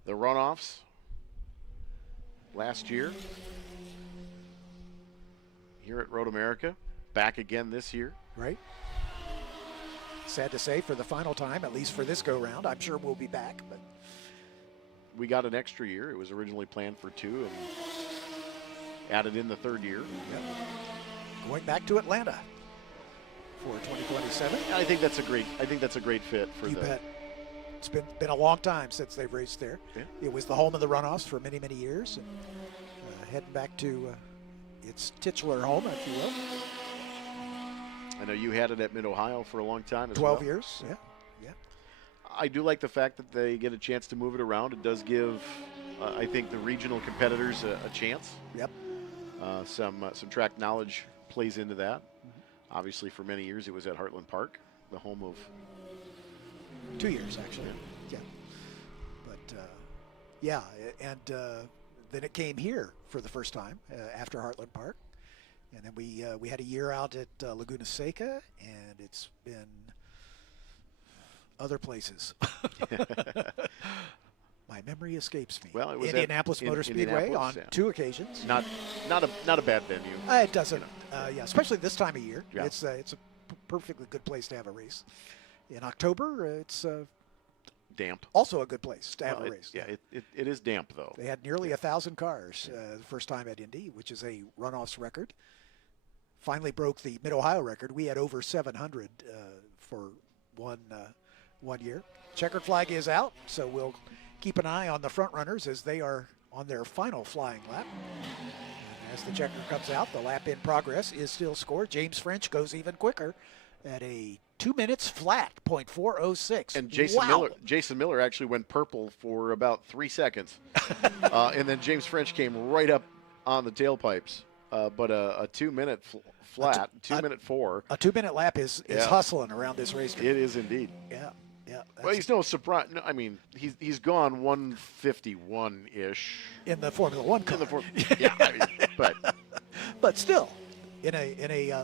runoffs last year here at Road America, back again this year. Right. Sad to say, for the final time, at least for this go-round. I'm sure we'll be back, but we got an extra year. It was originally planned for 2 and added in the 3rd year. Yep. Going back to Atlanta for 2027. I think that's a great fit for you bet. It's been a long time since they've raced there. Yeah. It was the home of the runoffs for many, many years, and heading back to its titular home, if you will. I know you had it at Mid-Ohio for a long time as 12 well. years, yeah. I do like the fact that they get a chance to move it around. It does give, I think, the regional competitors a chance. Yep. Some track knowledge plays into that. Mm-hmm. Obviously, for many years, it was at Heartland Park, the home of... 2 years, actually. Yeah. But, yeah, and then it came here for the first time after Heartland Park. And then we had a year out at Laguna Seca, and it's been other places. My memory escapes me. Well, it was Indianapolis Motor Speedway on 2 occasions. Not a bad venue. It doesn't. Yeah, especially this time of year. Yeah. It's a perfectly good place to have a race. In October, it's damp. Also a good place to have a race. Yeah, it is damp though. They had nearly 1,000 cars the first time at Indy, which is a runoffs record. Finally broke the Mid-Ohio record. We had over 700 for one year. Checkered flag is out, so we'll keep an eye on the front runners as they are on their final flying lap. And as the checker comes out, the lap in progress is still scored. James French goes even quicker at a 2 minutes flat, .406. And Jason Miller actually went purple for about 3 seconds. And then James French came right up on the tailpipes. but a 2-minute flat, 2-minute 4. A 2-minute lap is hustling around this racetrack. It is indeed. Yeah, yeah. Well, he's no surprise. No, I mean, he's gone 151 ish in the Formula One car. Yeah, I mean, but still, in a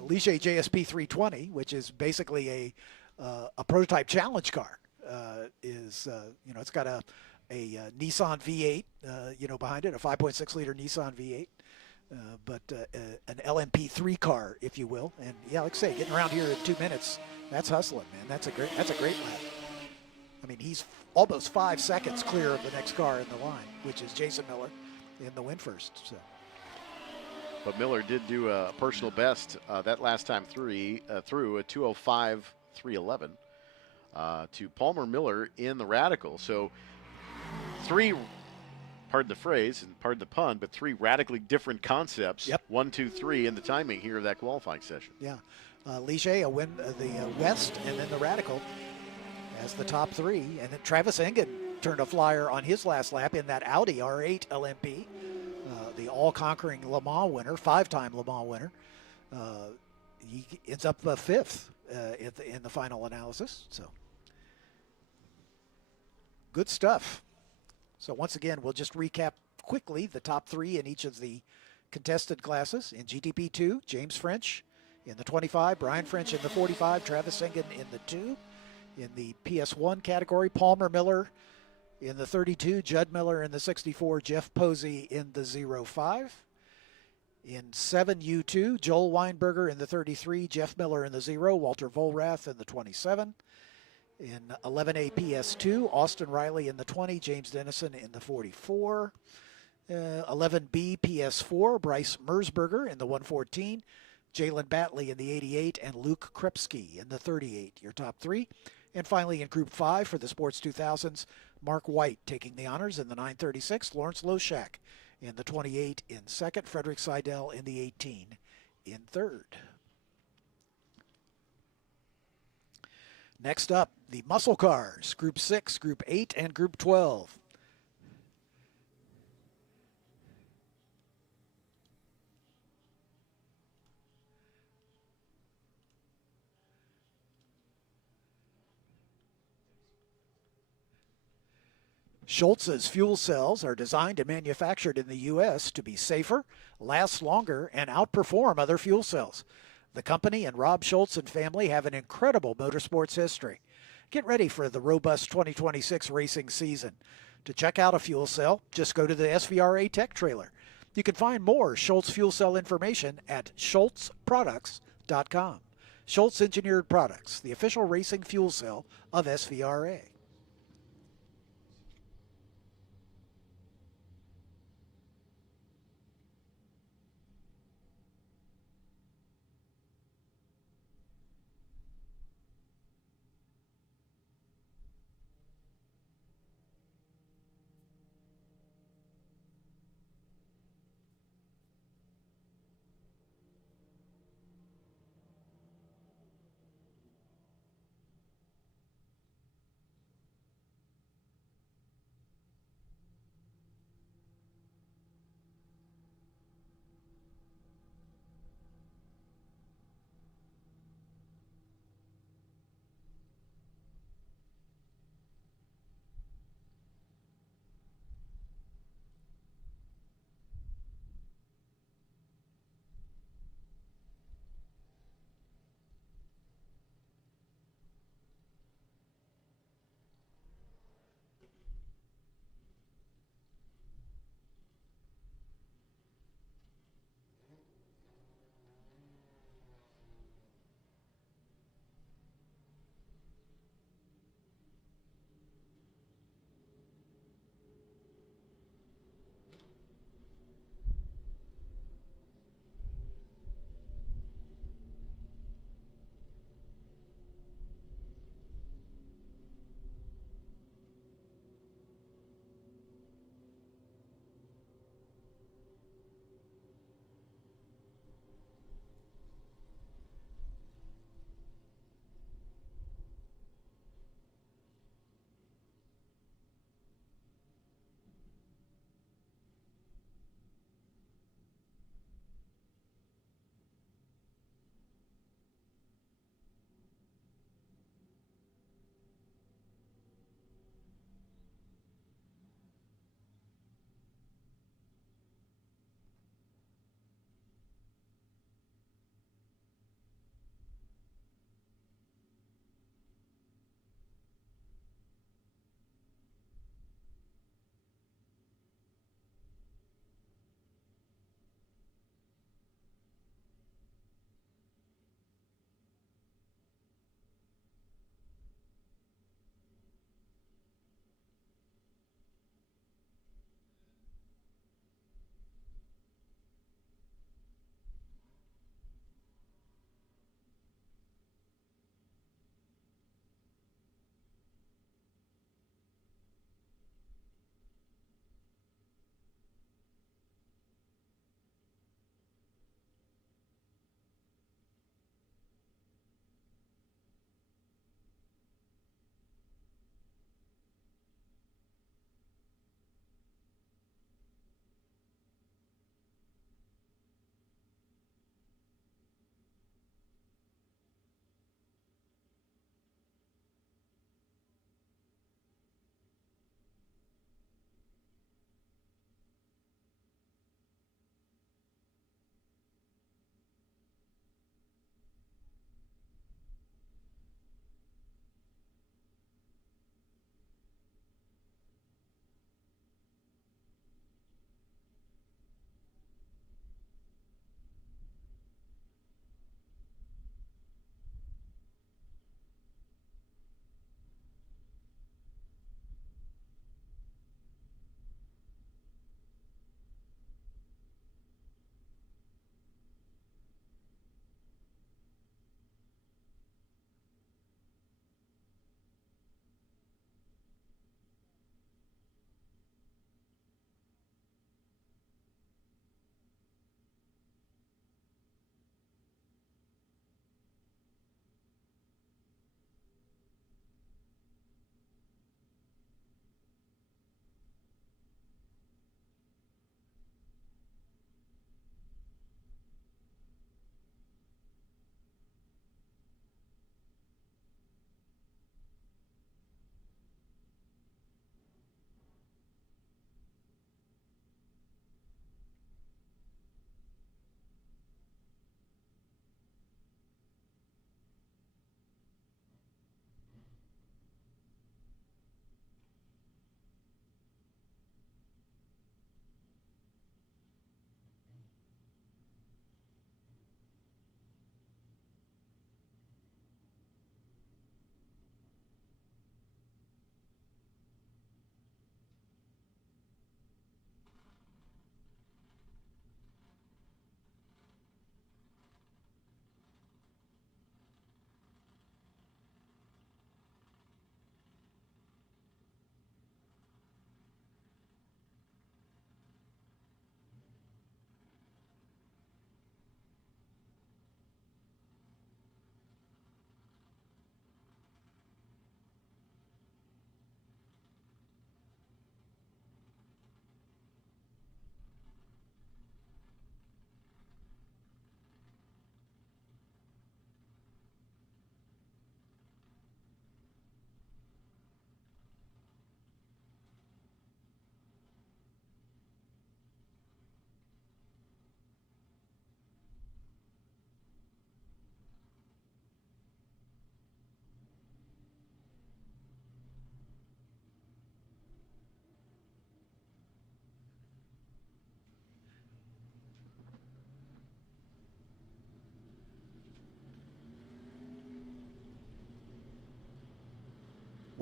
Ligier JSP 320, which is basically a prototype challenge car, it's got a Nissan V8 behind it, a 5.6 liter Nissan V8. But an LMP3 car, if you will, and yeah, like I say, getting around here in 2 minutes, that's hustling, man. That's a great lap. I mean, he's almost 5 seconds clear of the next car in the line, which is Jason Miller in the win first. So, but Miller did do a personal best that last time through a 2:05.311 to Palmer Miller in the Radical. So pardon the phrase and pardon the pun, but 3 radically different concepts. Yep. 1, 2, 3 in the timing here of that qualifying session. Yeah. Ligier, a win, the West, and then the Radical as the top 3. And then Travis Engen turned a flyer on his last lap in that Audi R8 LMP, the all-conquering Le Mans winner, 5-time Le Mans winner. He ends up 5th in the final analysis. So good stuff. So once again, we'll just recap quickly the top 3 in each of the contested classes. In GTP2, James French in the 25, Brian French in the 45, Travis Engen in the 2. In the PS1 category, Palmer Miller in the 32, Judd Miller in the 64, Jeff Posey in the 05. In 7U2, Joel Weinberger in the 33, Jeff Miller in the 0, Walter Volrath in the 27. In 11A PS2, Austin Riley in the 20, James Dennison in the 44. 11B PS4, Bryce Mersberger in the 114, Jalen Batley in the 88, and Luke Krepsky in the 38, your top 3. And finally in Group 5 for the Sports 2000s, Mark White taking the honors in the 936, Lawrence Loshak in the 28 in second, Frederick Seidel in the 18 in third. Next up, the muscle cars, Group 6, Group 8, and Group 12. Schultz's fuel cells are designed and manufactured in the U.S. to be safer, last longer, and outperform other fuel cells. The company and Rob Schultz and family have an incredible motorsports history. Get ready for the robust 2026 racing season. To check out a fuel cell, just go to the SVRA Tech Trailer. You can find more Schultz fuel cell information at schultzproducts.com. Schultz Engineered Products, the official racing fuel cell of SVRA.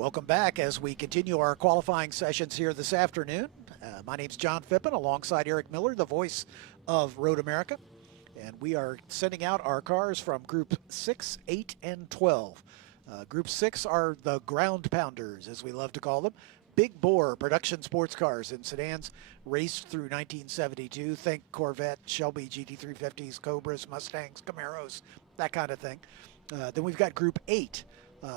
Welcome back as we continue our qualifying sessions here this afternoon. My name's John Phippen alongside Eric Miller, the voice of Road America. And we are sending out our cars from Group 6, 8, and 12. Group 6 are the ground pounders, as we love to call them. Big bore production sports cars and sedans raced through 1972. Think Corvette, Shelby GT350s, Cobras, Mustangs, Camaros, that kind of thing. Then we've got Group 8.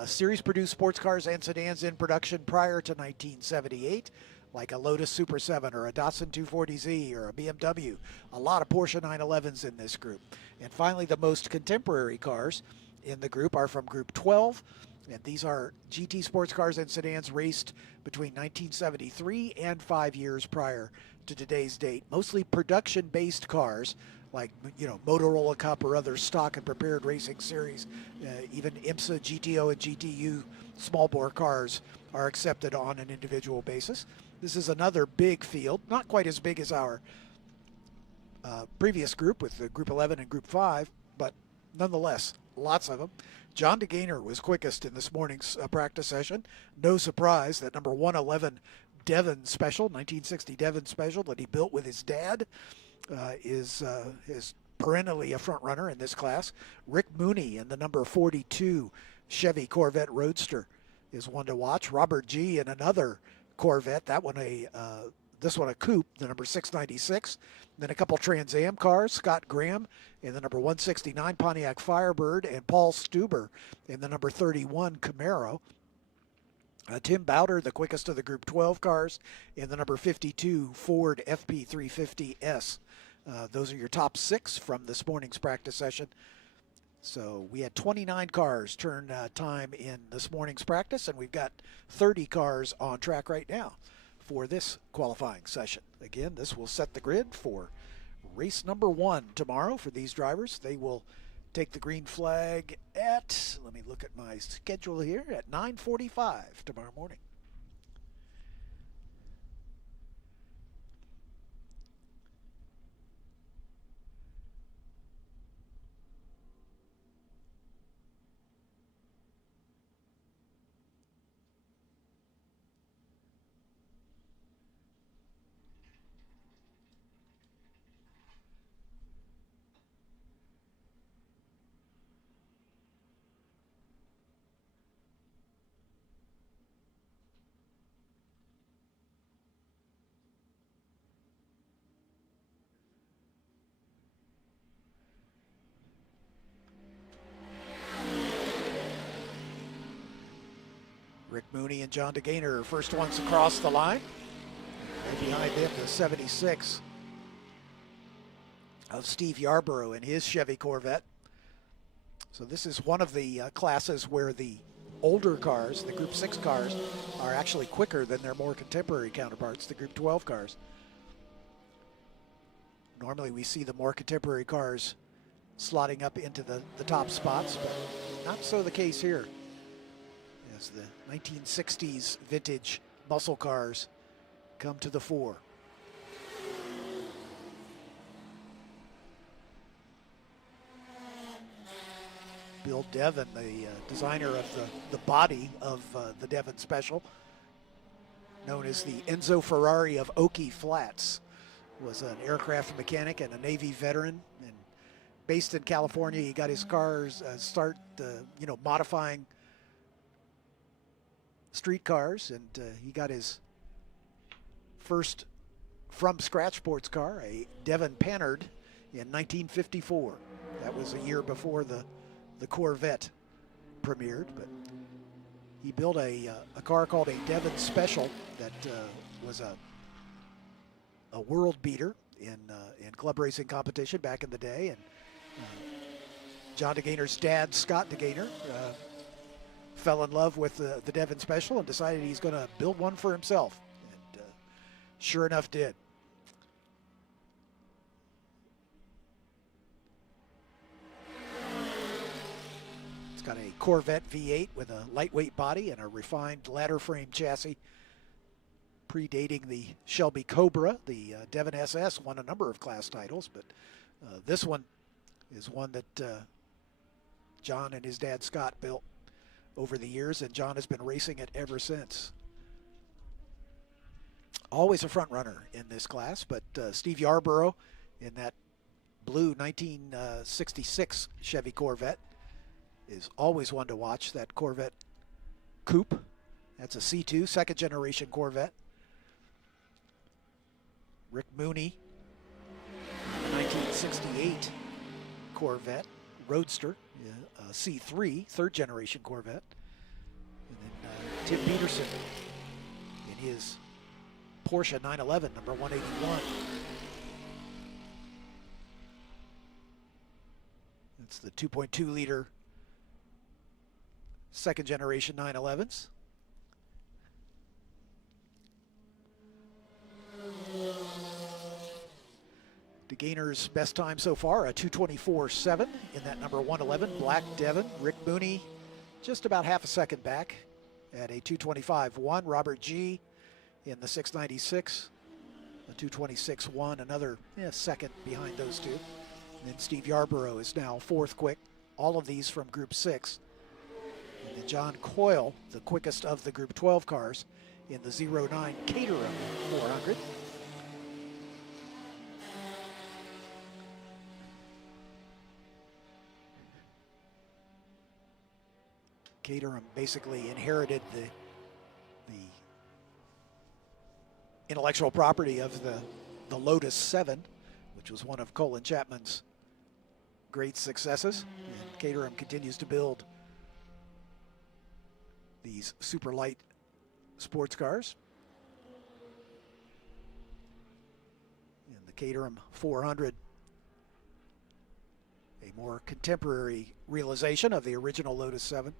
Series-produced sports cars and sedans in production prior to 1978, like a Lotus Super 7 or a Datsun 240Z or a BMW. A lot of Porsche 911s in this group. And finally, the most contemporary cars in the group are from Group 12, and these are GT sports cars and sedans raced between 1973 and 5 years prior to today's date. Mostly production-based cars, like, you know, Motorola Cup or other stock and prepared racing series. Even IMSA, GTO, and GTU small bore cars are accepted on an individual basis. This is another big field, not quite as big as our previous group with the Group 11 and Group 5, but nonetheless, lots of them. John DeGainer was quickest in this morning's practice session. No surprise that number 111 Devon Special, 1960 Devon Special that he built with his dad, is perennially a front runner in this class. Rick Mooney in the number 42 Chevy Corvette Roadster is one to watch. Robert G in another Corvette, that one this one a coupe, the number 696. Then a couple Trans Am cars, Scott Graham in the number 169 Pontiac Firebird, and Paul Stuber in the number 31 Camaro. Tim Bowder, the quickest of the Group 12 cars, in the number 52 Ford FP350S. Those are your top 6 from this morning's practice session. So we had 29 cars turn time in this morning's practice, and we've got 30 cars on track right now for this qualifying session. Again, this will set the grid for race number 1 tomorrow for these drivers. They will take the green flag at, let me look at my schedule here, at 9:45 tomorrow morning. Rick Mooney and John DeGainer are first ones across the line. Right behind them, the 76 of Steve Yarborough in his Chevy Corvette. So this is one of the classes where the older cars, the Group 6 cars, are actually quicker than their more contemporary counterparts, the Group 12 cars. Normally we see the more contemporary cars slotting up into the top spots, but not so the case here, as the 1960s vintage muscle cars come to the fore. Bill Devon, the designer of the body of the Devon Special, known as the Enzo Ferrari of Oakey Flats, was an aircraft mechanic and a Navy veteran, and based in California. He got his cars start modifying street cars, and he got his first from scratch sports car, a Devon Panhard, in 1954. That was a year before the Corvette premiered, but he built a car called a Devon Special that was a world beater in club racing competition back in the day. And John DeGainer's dad, Scott DeGainer, fell in love with the Devon Special and decided he's going to build one for himself, and sure enough did. It's got a Corvette V8 with a lightweight body and a refined ladder frame chassis, predating the Shelby Cobra. The Devon SS won a number of class titles, but this one is one that John and his dad Scott built over the years, and John has been racing it ever since. Always a front runner in this class, but Steve Yarborough in that blue 1966 Chevy Corvette is always one to watch. That Corvette Coupe, that's a C2, second generation Corvette. Rick Mooney, 1968 Corvette Roadster, a C3, third generation Corvette. And then Tim Peterson in his Porsche 911, number 181. It's the 2.2 liter second generation 911s. DeGainer's best time so far, a 2:24.7 in that number 111 Black Devon. Rick Mooney just about half a second back at a 2:25.1. Robert G in the 696, a 2:26.1, another second behind those two. And then Steve Yarborough is now fourth quick. All of these from Group 6. And then John Coyle, the quickest of the Group 12 cars, in the 09 Caterham 400. Caterham basically inherited the intellectual property of the Lotus 7, which was one of Colin Chapman's great successes. And Caterham continues to build these super light sports cars. And the Caterham 400, a more contemporary realization of the original Lotus 7.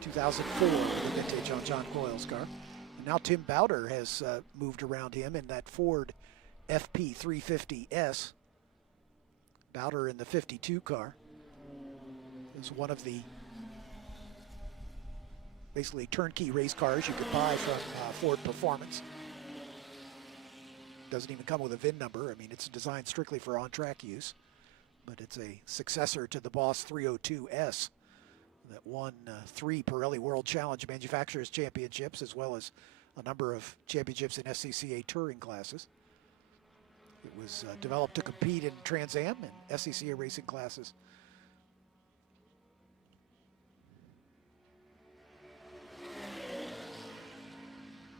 2004, the vintage on John Coyle's car. And now Tim Bowder has moved around him in that Ford FP350S. Bowder in the 52 car is one of the basically turnkey race cars you could buy from Ford Performance. Doesn't even come with a VIN number. I mean, it's designed strictly for on-track use, but it's a successor to the Boss 302S that won 3 Pirelli World Challenge Manufacturers Championships, as well as a number of championships in SCCA touring classes. It was developed to compete in Trans Am and SCCA racing classes.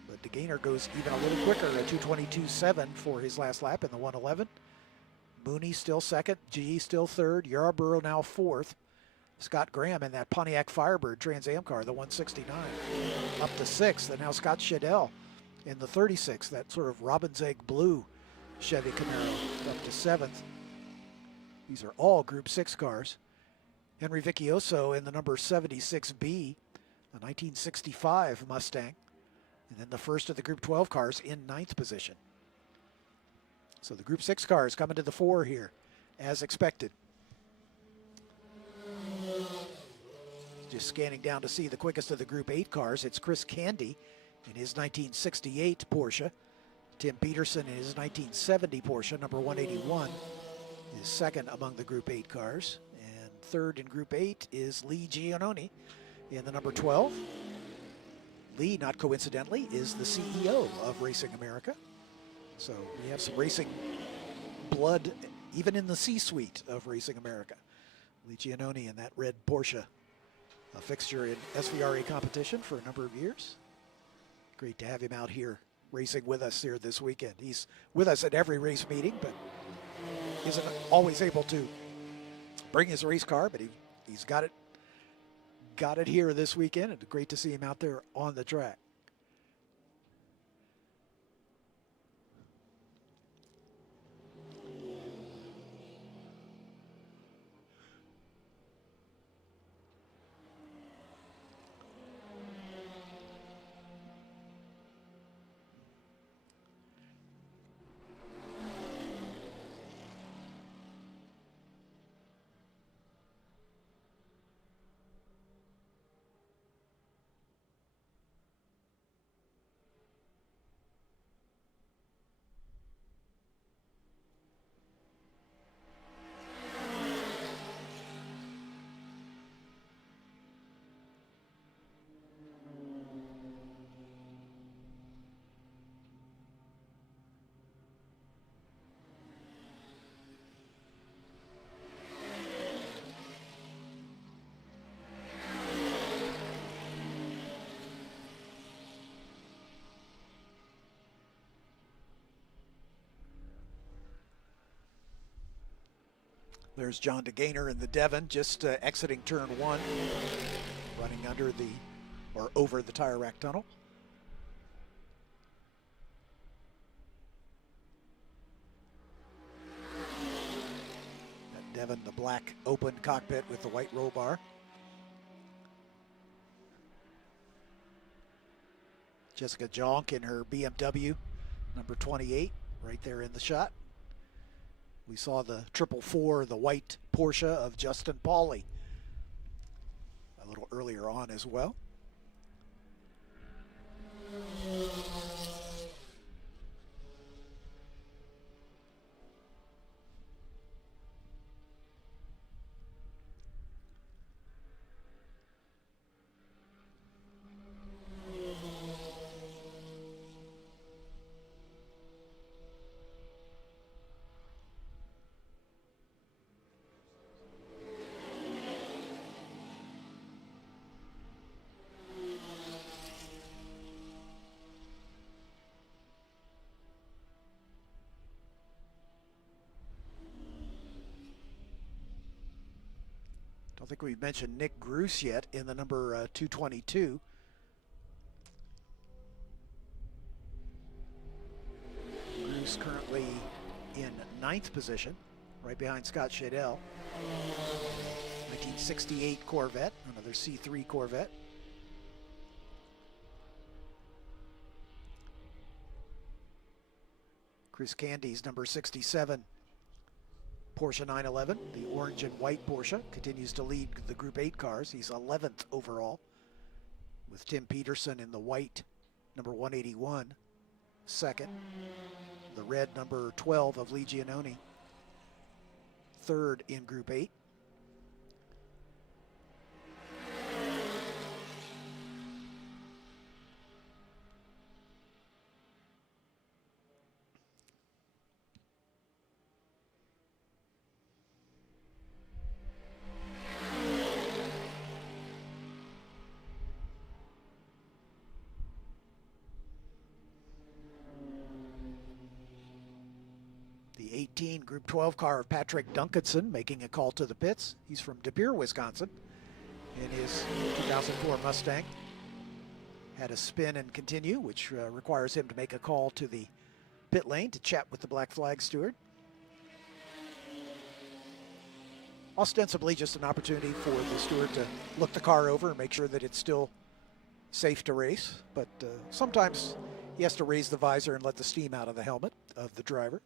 But DeGainer goes even a little quicker, a 2:22.7 for his last lap in the 111. Mooney still second, G still third, Yarborough now fourth. Scott Graham in that Pontiac Firebird Trans Am car, the 169, up to sixth. And now Scott Shadell in the 36, that sort of robin's egg blue Chevy Camaro, up to seventh. These are all Group 6 cars. Henry Vicchioso in the number 76B, a 1965 Mustang. And then the first of the Group 12 cars in ninth position. So the Group 6 cars coming to the fore here, as expected. Just scanning down to see the quickest of the Group 8 cars. It's Chris Candy in his 1968 Porsche. Tim Peterson in his 1970 Porsche, number 181, is second among the Group 8 cars. And third in Group 8 is Lee Giannone in the number 12. Lee, not coincidentally, is the CEO of Racing America. So we have some racing blood even in the C-suite of Racing America. Lee Giannone in that red Porsche, a fixture in SVRA competition for a number of years. Great to have him out here racing with us here this weekend. He's with us at every race meeting, but isn't always able to bring his race car, but he's got it here this weekend, and great to see him out there on the track. There's John DeGainer in the Devon, just exiting turn 1, running under the, or over the tire rack tunnel. That Devon, the black open cockpit with the white roll bar. Jessica Jonk in her BMW, number 28, right there in the shot. We saw the 444, the white Porsche of Justin Pauley, a little earlier on as well. Don't think we've mentioned Nick Gruce yet in the number 222. Gruce currently in 9th position, right behind Scott Shadell. 1968 Corvette, another C3 Corvette. Chris Candy's number 67 Porsche 911, the orange and white Porsche, continues to lead the Group 8 cars. He's 11th overall, with Tim Peterson in the white, number 181, second. The red, number 12 of Lee Giannone, third in Group 8. The 18 Group 12 car of Patrick Duncanson making a call to the pits. He's from De Pere, Wisconsin, in his 2004 Mustang. Had a spin and continue, which requires him to make a call to the pit lane to chat with the black flag steward. Ostensibly just an opportunity for the steward to look the car over and make sure that it's still safe to race, but sometimes he has to raise the visor and let the steam out of the helmet of the driver.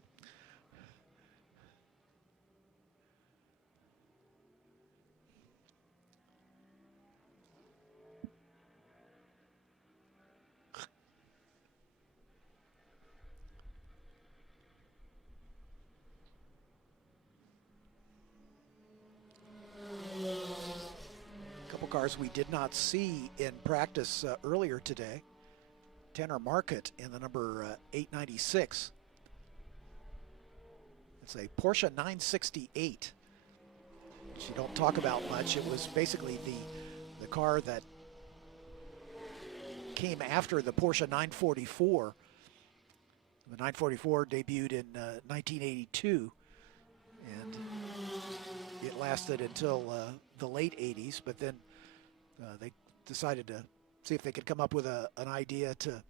Cars we did not see in practice earlier today. Tanner Market in the number 896. It's a Porsche 968, which you don't talk about much. It was basically the car that came after the Porsche 944. The 944 debuted in 1982, and it lasted until the late 80s, but then they decided to see if they could come up with an idea to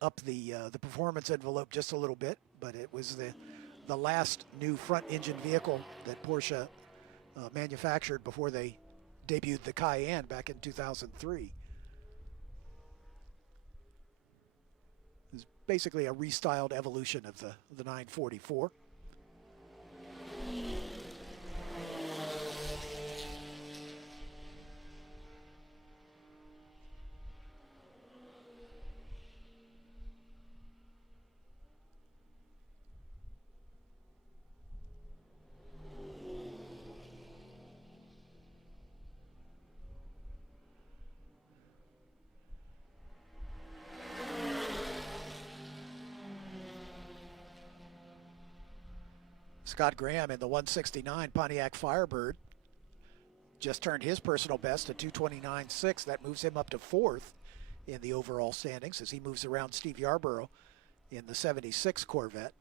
up the performance envelope just a little bit. But it was the last new front engine vehicle that Porsche manufactured before they debuted the Cayenne back in 2003. It was basically a restyled evolution of the 944. Scott Graham in the 169 Pontiac Firebird just turned his personal best at 229.6. That moves him up to 4th in the overall standings as he moves around Steve Yarborough in the 76 Corvette.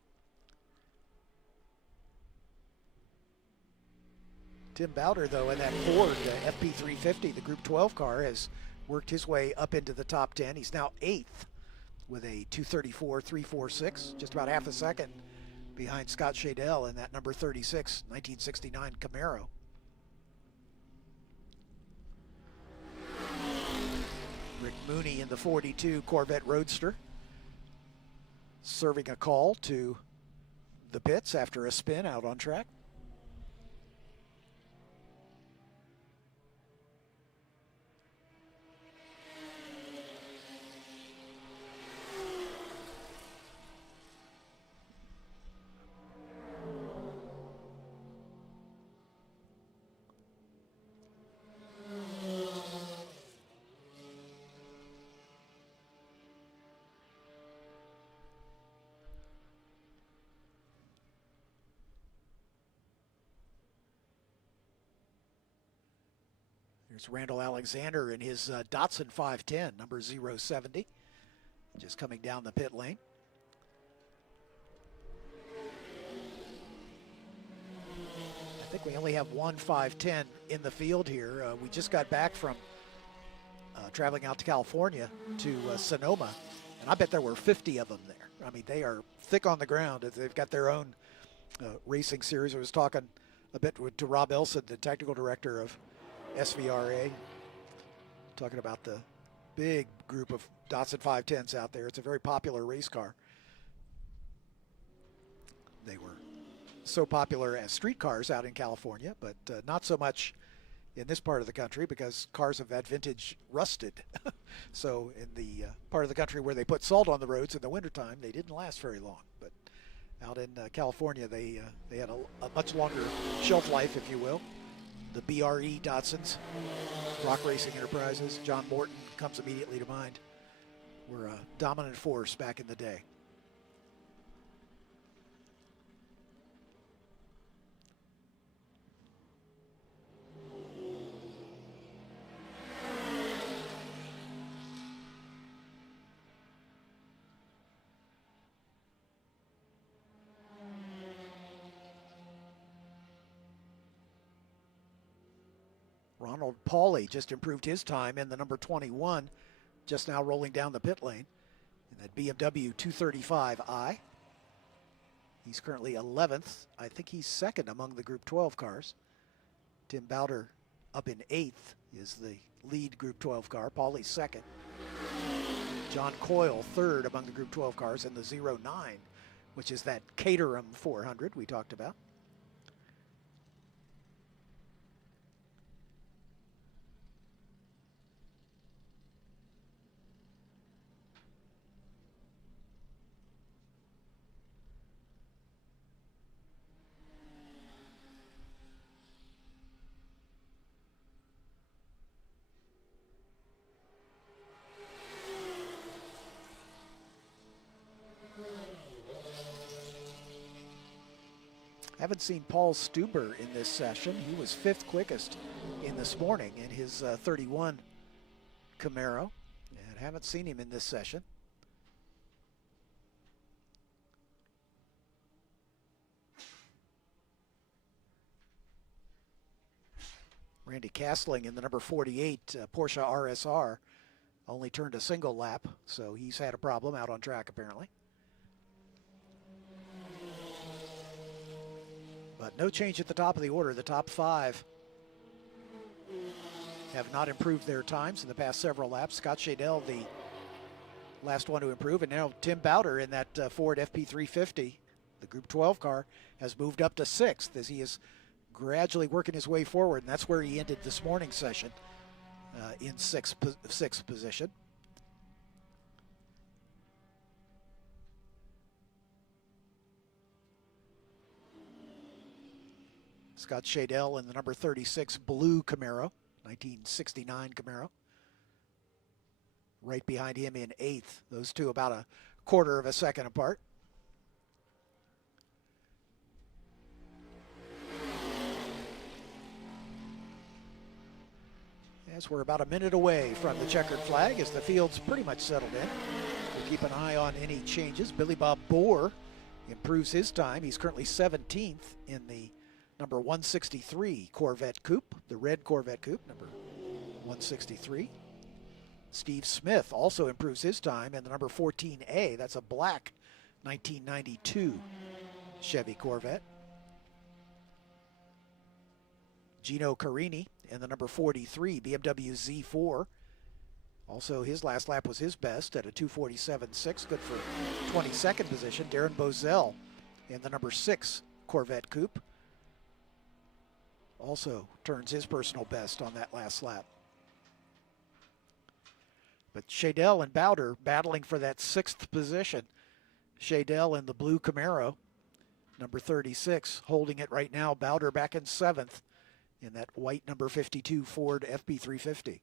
Tim Bowder, though, in that Ford FP350, the Group 12 car, has worked his way up into the top 10. He's now 8th with a 2:34.346, just about half a second behind Scott Shadell in that number 36, 1969 Camaro. Rick Mooney in the 42 Corvette Roadster, serving a call to the pits after a spin out on track. Here's Randall Alexander in his Datsun 510, number 070, just coming down the pit lane. I think we only have one 510 in the field here. We just got back from traveling out to California to Sonoma, and I bet there were 50 of them there. I mean, they are thick on the ground. They've got their own racing series. I was talking a bit to Rob Elson, the technical director of SVRA, talking about the big group of Datsun 510s out there. It's a very popular race car. They were so popular as street cars out in California, but not so much in this part of the country because cars of that vintage rusted. So in the part of the country where they put salt on the roads in the wintertime, they didn't last very long. But out in California, they had a much longer shelf life, if you will. The BRE Datsuns, Rock Racing Enterprises, John Morton comes immediately to mind, were a dominant force back in the day. Ronald Pauly just improved his time in the number 21, just now rolling down the pit lane in that BMW 235i. He's currently 11th. I think he's second among the Group 12 cars. Tim Bowder up in 8th is the lead Group 12 car. Pauly's second. John Coyle third among the Group 12 cars in the 09, which is that Caterham 400 we talked about. Haven't seen Paul Stuber in this session. He was 5th quickest in this morning in his 31 Camaro, and haven't seen him in this session. Randy Castling in the number 48 Porsche RSR only turned a single lap, so he's had a problem out on track apparently. But no change at the top of the order. The top 5 have not improved their times in the past several laps. Scott Shadell, the last one to improve, and now Tim Bowder in that Ford FP350, the Group 12 car, has moved up to 6th as he is gradually working his way forward, and that's where he ended this morning's session in 6th position. Scott Shadell in the number 36 blue Camaro, 1969 Camaro. Right behind him in 8th. Those two about a quarter of a second apart. As we're about a minute away from the checkered flag as the field's pretty much settled in. We'll keep an eye on any changes. Billy Bob Bohr improves his time. He's currently 17th in the number 163 Corvette Coupe, the red Corvette Coupe, number 163. Steve Smith also improves his time in the number 14A. That's a black 1992 Chevy Corvette. Gino Carini in the number 43 BMW Z4. Also, his last lap was his best at a 2:47.6, good for 22nd position. Darren Bozell in the number 6 Corvette Coupe. Also turns his personal best on that last lap. But Shadell and Bowder battling for that 6th position. Shadell in the blue Camaro, number 36, holding it right now. Bowder back in 7th in that white number 52 Ford FP350.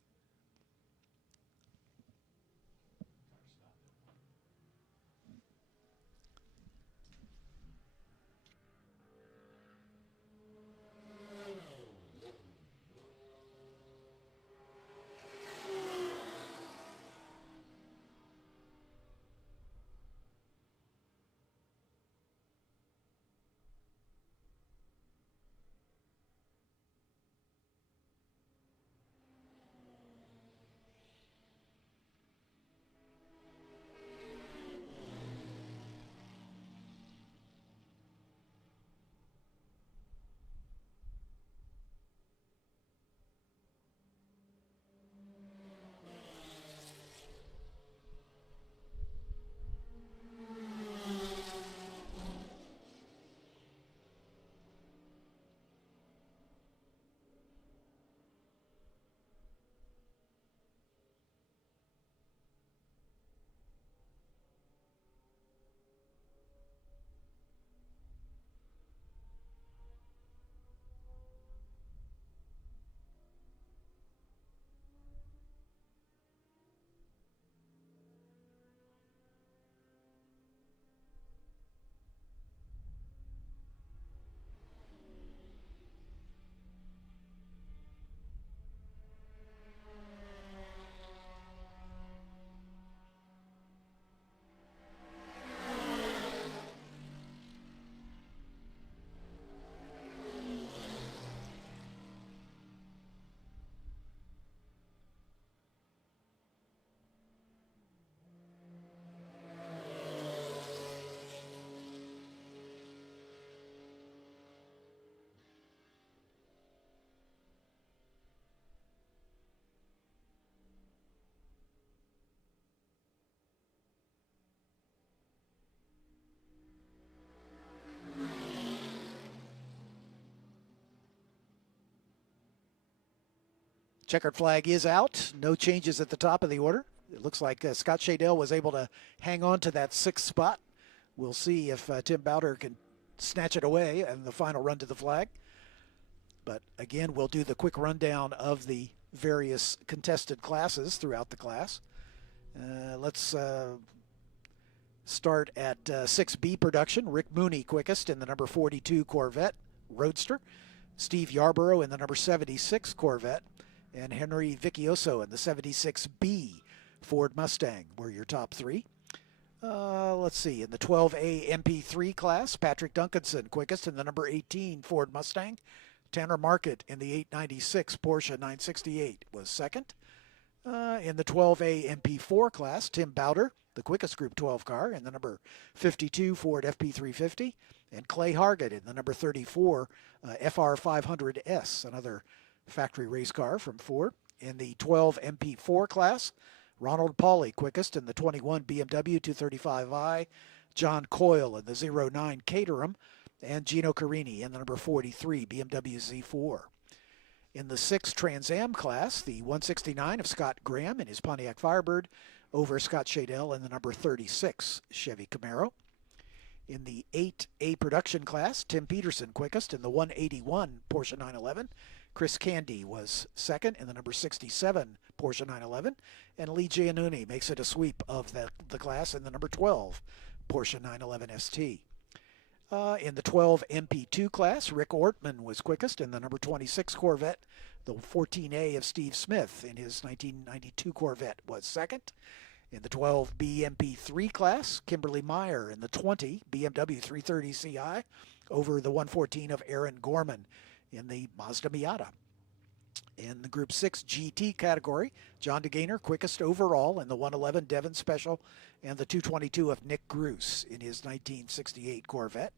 Checkered flag is out. No changes at the top of the order. It looks like Scott Shadell was able to hang on to that 6th spot. We'll see if Tim Bowder can snatch it away in the final run to the flag. But again, we'll do the quick rundown of the various contested classes throughout the class. Let's start at 6B production. Rick Mooney quickest in the number 42 Corvette Roadster. Steve Yarborough in the number 76 Corvette. And Henry Vicchioso in the 76B Ford Mustang were your top 3. Let's see, in the 12A MP3 class, Patrick Duncanson quickest in the number 18 Ford Mustang. Tanner Market in the 896 Porsche 968 was second. In the 12A MP4 class, Tim Bowder, the quickest Group 12 car, in the number 52 Ford FP350. And Clay Hargett in the number 34 FR500S, another factory race car from Ford. In the 12 MP4 class, Ronald Pauly quickest in the 21 BMW 235i, John Coyle in the 09 Caterham, and Gino Carini in the number 43 BMW Z4. In the 6 Trans Am class, the 169 of Scott Graham in his Pontiac Firebird over Scott Shadell in the number 36 Chevy Camaro. In the 8A production class, Tim Peterson quickest in the 181 Porsche 911. Chris Candy was second in the number 67 Porsche 911. And Lee Giannuni makes it a sweep of the class in the number 12 Porsche 911 ST. In the 12 MP2 class, Rick Ortman was quickest in the number 26 Corvette. The 14A of Steve Smith in his 1992 Corvette was second. In the 12B MP3 class, Kimberly Meyer in the 20 BMW 330 CI over the 114 of Aaron Gorman in the Mazda Miata. In the Group 6 GT category, John DeGainer quickest overall in the 111 Devon Special and the 222 of Nick Gruce in his 1968 Corvette.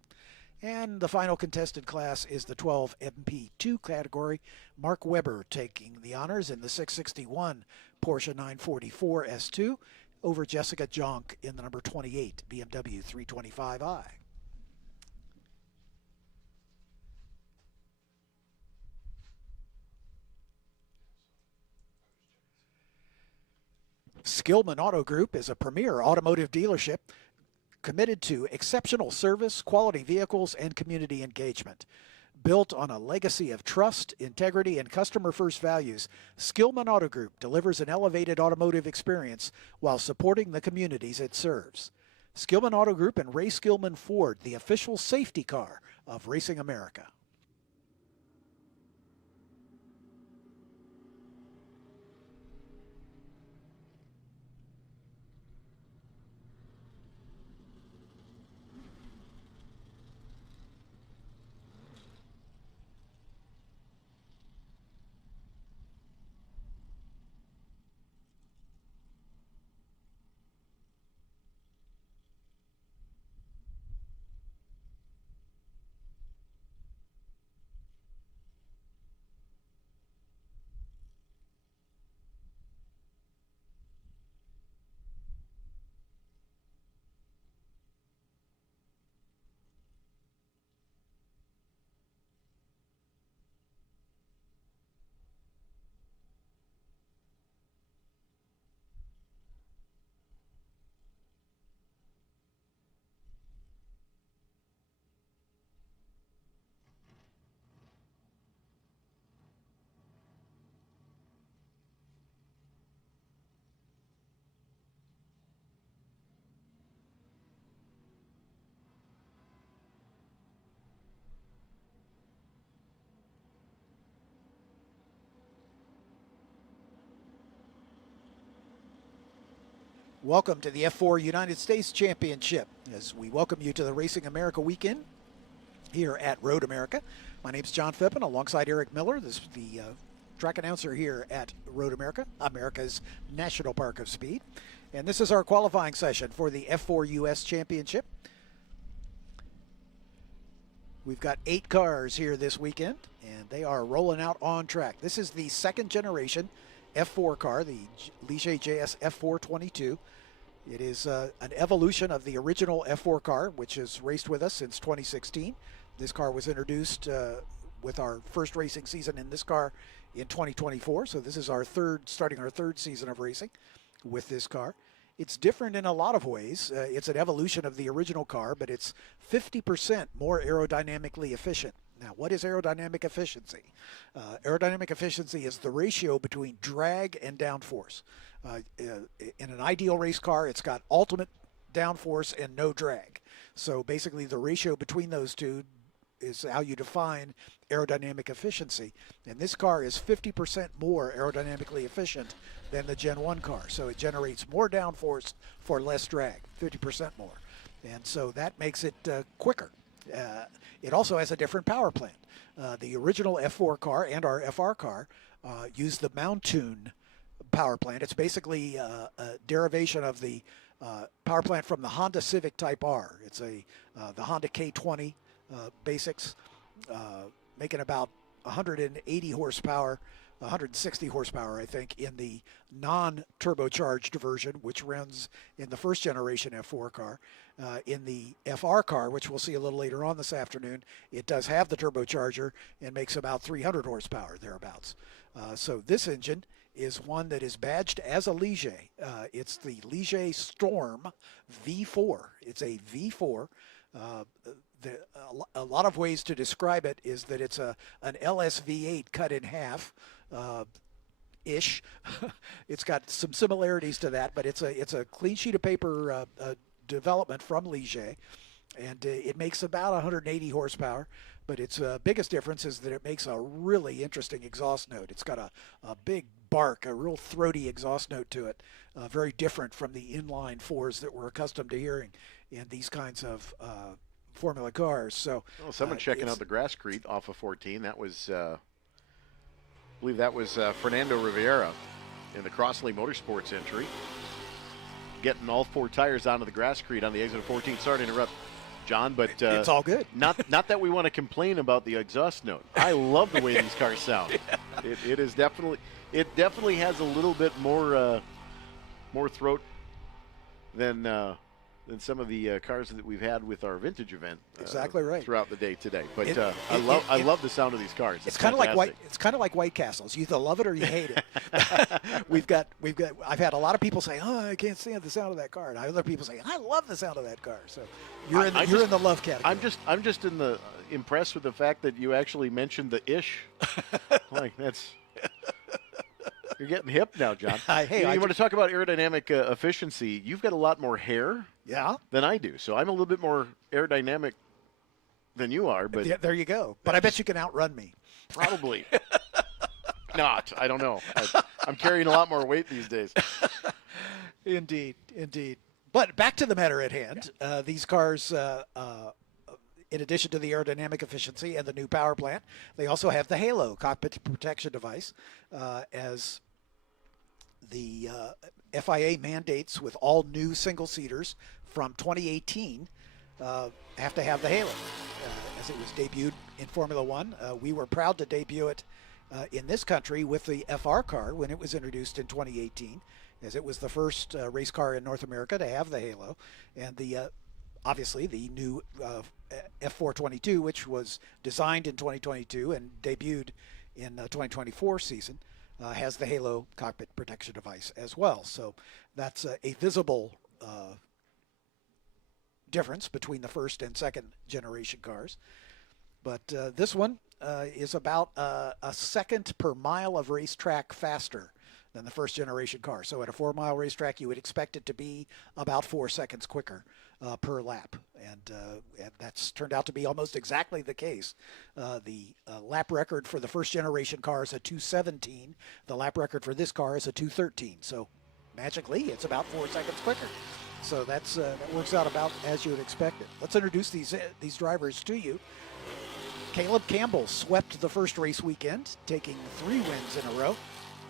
And the final contested class is the 12 MP2 category. Mark Webber taking the honors in the 661 Porsche 944 S2 over Jessica Jonk in the number 28 BMW 325i. Skillman Auto Group is a premier automotive dealership committed to exceptional service, quality vehicles, and community engagement. Built on a legacy of trust, integrity, and customer-first values, Skillman Auto Group delivers an elevated automotive experience while supporting the communities it serves. Skillman Auto Group and Ray Skillman Ford, the official safety car of Racing America. Welcome to the F4 United States Championship as we welcome you to the Racing America weekend here at Road America. My name is John Phippen alongside Eric Miller. This is the track announcer here at Road America, America's National Park of Speed. And this is our qualifying session for the F4 US Championship. We've got 8 cars here this weekend, and they are rolling out on track. This is the second generation F4 car, the Ligier JS F422. It is an evolution of the original F4 car, which has raced with us since 2016. This car was introduced with our first racing season in this car in 2024. So this is our starting our third season of racing with this car. It's different in a lot of ways. It's an evolution of the original car, but it's 50% more aerodynamically efficient. Now, what is aerodynamic efficiency? Aerodynamic efficiency is the ratio between drag and downforce. In an ideal race car, it's got ultimate downforce and no drag. So basically the ratio between those two is how you define aerodynamic efficiency. And this car is 50% more aerodynamically efficient than the Gen 1 car. So it generates more downforce for less drag, 50% more. And so that makes it quicker. It also has a different power plant. The original F4 car and our FR car use the Mountoon power plant. It's basically a derivation of the power plant from the Honda Civic Type R. It's the Honda K20 basics, making about 180 horsepower, 160 horsepower, I think, in the non-turbocharged version, which runs in the first generation F4 car. In the FR car, which we'll see a little later on this afternoon, it does have the turbocharger and makes about 300 horsepower, thereabouts. So this engine is one that is badged as a Ligier. It's the Ligier Storm V4. It's a V4. A lot of ways to describe it is that it's an LSV8 cut in half, ish. It's got some similarities to that, but it's a clean sheet of paper development from Ligier, and it makes about 180 horsepower. But its biggest difference is that it makes a really interesting exhaust note. It's got a big bark, a real throaty exhaust note to it, very different from the inline fours that we're accustomed to hearing in these kinds of Formula cars. So Well, someone checking out the Grasscrete off of 14. That was, I believe that was Fernando Rivera in the Crossley Motorsports entry. Getting all 4 tires onto the Grasscrete on the exit of 14. Sorry to interrupt, John, but it's all good. Not that we want to complain about the exhaust note. I love the way these cars sound. It is definitely has a little bit more throat than some of the cars that we've had with our vintage event. Exactly right. Throughout the day today, but I love the sound of these cars. It's kind of like White Castles. You either love it or you hate it. I've had a lot of people say, "Oh, I can't stand the sound of that car," and other people say, "I love the sound of that car." So you're in the love category. I'm just impressed with the fact that you actually mentioned the ish. Like that's. You're getting hip now, John. You want to talk about aerodynamic efficiency? You've got a lot more hair than I do, so I'm a little bit more aerodynamic than you are. But yeah, there you go. But I bet you can outrun me. Probably not. I don't know. I'm carrying a lot more weight these days. Indeed. But back to the matter at hand. These cars, in addition to the aerodynamic efficiency and the new power plant, they also have the Halo cockpit protection device, as the FIA mandates with all new single-seaters from 2018 have to have the Halo. As it was debuted in Formula One, we were proud to debut it in this country with the FR car when it was introduced in 2018, as it was the first race car in North America to have the Halo, and obviously the new F422, which was designed in 2022 and debuted in 2024 season, has the Halo cockpit protection device as well. So that's a visible difference between the first and second generation cars. But this one is about a second per mile of racetrack faster than the first generation car. So at a 4-mile racetrack, you would expect it to be about 4 seconds quicker per lap. And that's turned out to be almost exactly the case. The lap record for the first generation car is a 2:17. The lap record for this car is a 2:13. So magically, it's about 4 seconds quicker. So that works out about as you would expect it. Let's introduce these drivers to you. Caleb Campbell swept the first race weekend, taking 3 wins in a row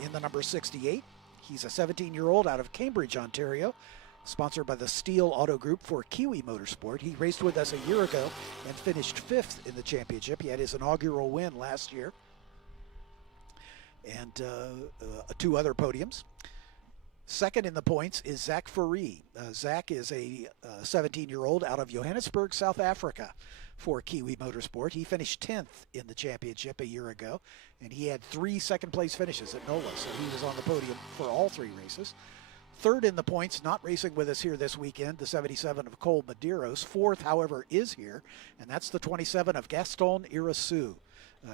in the number 68. He's a 17-year-old out of Cambridge, Ontario, sponsored by the Steel Auto Group for Kiwi Motorsport. He raced with us a year ago and finished 5th in the championship. He had his inaugural win last year and 2 other podiums. Second in the points is Zach Faree. Zach is a 17-year-old out of Johannesburg, South Africa for Kiwi Motorsport. He finished 10th in the championship a year ago, and he had 3 second-place finishes at NOLA, so he was on the podium for all 3 races. Third in the points, not racing with us here this weekend, the 77 of Cole Medeiros. 4th, however, is here, and that's the 27 of Gaston Irasu.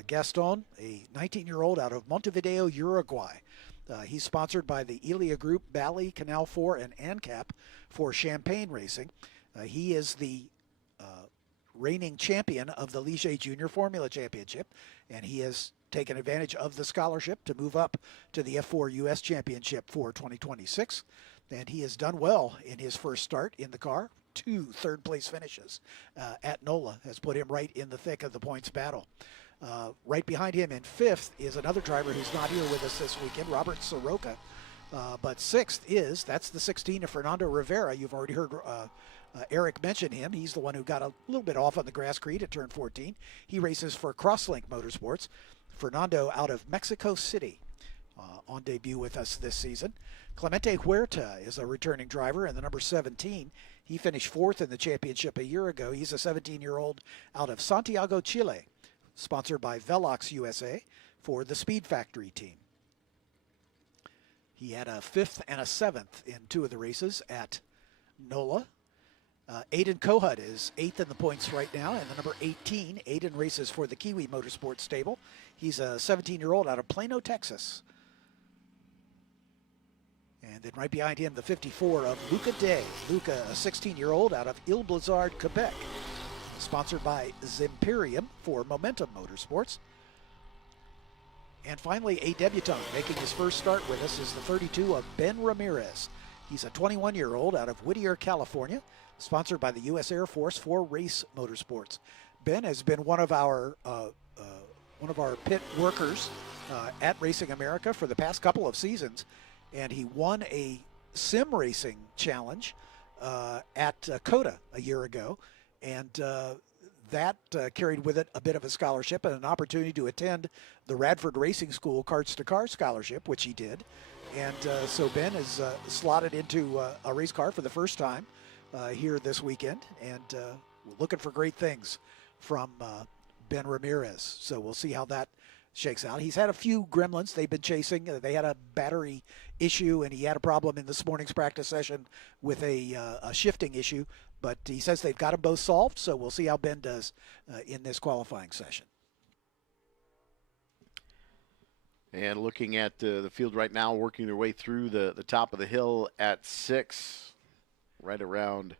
Gaston, a 19-year-old out of Montevideo, Uruguay. He's sponsored by the Elia Group, Bally, Canal 4, and ANCAP for Champagne Racing. He is the reigning champion of the Ligier Junior Formula Championship, and he has taken advantage of the scholarship to move up to the F4 U.S. Championship for 2026. And he has done well in his first start in the car. 2 third-place finishes at NOLA has put him right in the thick of the points battle. Right behind him in 5th is another driver who's not here with us this weekend, Robert Soroka. But 6th that's the 16 of Fernando Rivera. You've already heard Eric mention him. He's the one who got a little bit off on the Grasscrete at turn 14. He races for Crosslink Motorsports. Fernando out of Mexico City on debut with us this season. Clemente Huerta is a returning driver in the number 17. He finished 4th in the championship a year ago. He's a 17-year-old out of Santiago, Chile, sponsored by Velox USA for the Speed Factory team. He had a 5th and a 7th in 2 of the races at NOLA. Aiden Kohut is 8th in the points right now, and the number 18. Aiden races for the Kiwi Motorsports stable. He's a 17-year-old out of Plano, Texas. And then right behind him, the 54 of Luca Day. Luca, a 16-year-old out of Ile Blizzard, Quebec, sponsored by Zimperium for Momentum Motorsports. And finally, a debutant making his first start with us is the 32 of Ben Ramirez. He's a 21-year-old out of Whittier, California, sponsored by the U.S. Air Force for Race Motorsports. Ben has been one of our pit workers at Racing America for the past couple of seasons, and he won a sim racing challenge at COTA a year ago, and that carried with it a bit of a scholarship and an opportunity to attend the Radford Racing School Karts to Cars scholarship, which he did. And so Ben is slotted into a race car for the first time here this weekend, and we're looking for great things from Ben Ramirez. So we'll see how that shakes out. He's had a few gremlins they've been chasing. They had a battery issue, and he had a problem in this morning's practice session with a shifting issue. But he says they've got them both solved, so we'll see how Ben does in this qualifying session. And looking at the field right now, working their way through the top of the hill at 6, right around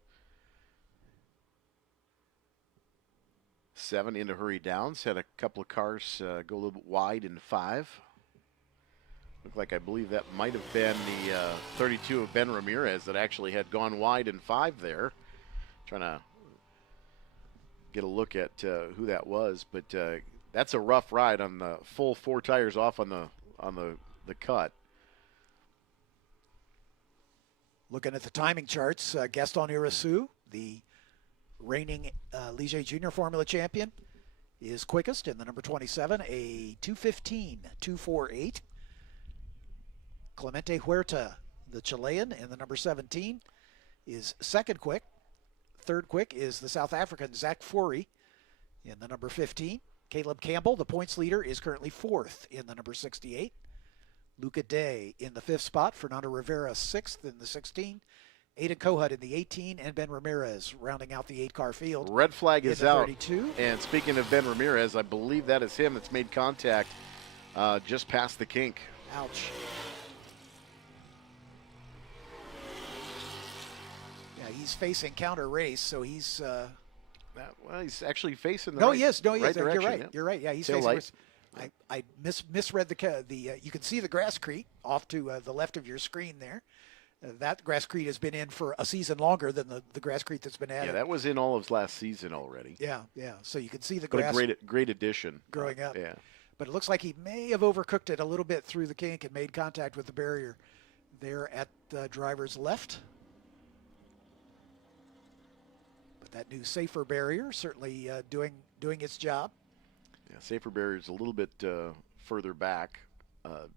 7 into Hurry Downs. Had a couple of cars go a little bit wide in 5. Looked like, I believe that might have been the 32 of Ben Ramirez that actually had gone wide in 5 there. Trying to get a look at who that was, but that's a rough ride on the full 4 tires off on the cut. Looking at the timing charts, Gaston Irasu, the reigning Ligier Junior Formula Champion, is quickest in the number 27, a 2:15.248. Clemente Huerta, the Chilean, in the number 17, is second quick. Third quick is the South African Zach Forey in the number 15. Caleb Campbell, the points leader, is currently 4th in the number 68. Luca Day in the 5th spot. Fernando Rivera 6th in the 16. Aiden Kohut in the 18. And Ben Ramirez rounding out the 8-car field. Red flag is out. 32. And speaking of Ben Ramirez, I believe that is him that's made contact just past the kink. Ouch. Yeah, he's facing counter race, so he's... well, he's actually facing the no, right, he is. No, he right is. direction. You're right. Yeah. You're right. Yeah, he's Tail facing. light. I misread the. You can see the grasscrete off to the left of your screen there. That grasscrete has been in for a season longer than the grasscrete that's been added. Yeah, that was in all of last season already. Yeah. So you can see the But grass. a great addition. Growing up. Yeah. But it looks like he may have overcooked it a little bit through the kink and made contact with the barrier there at the driver's left. But that new safer barrier certainly doing its job. Yeah, safer barrier is a little bit further back,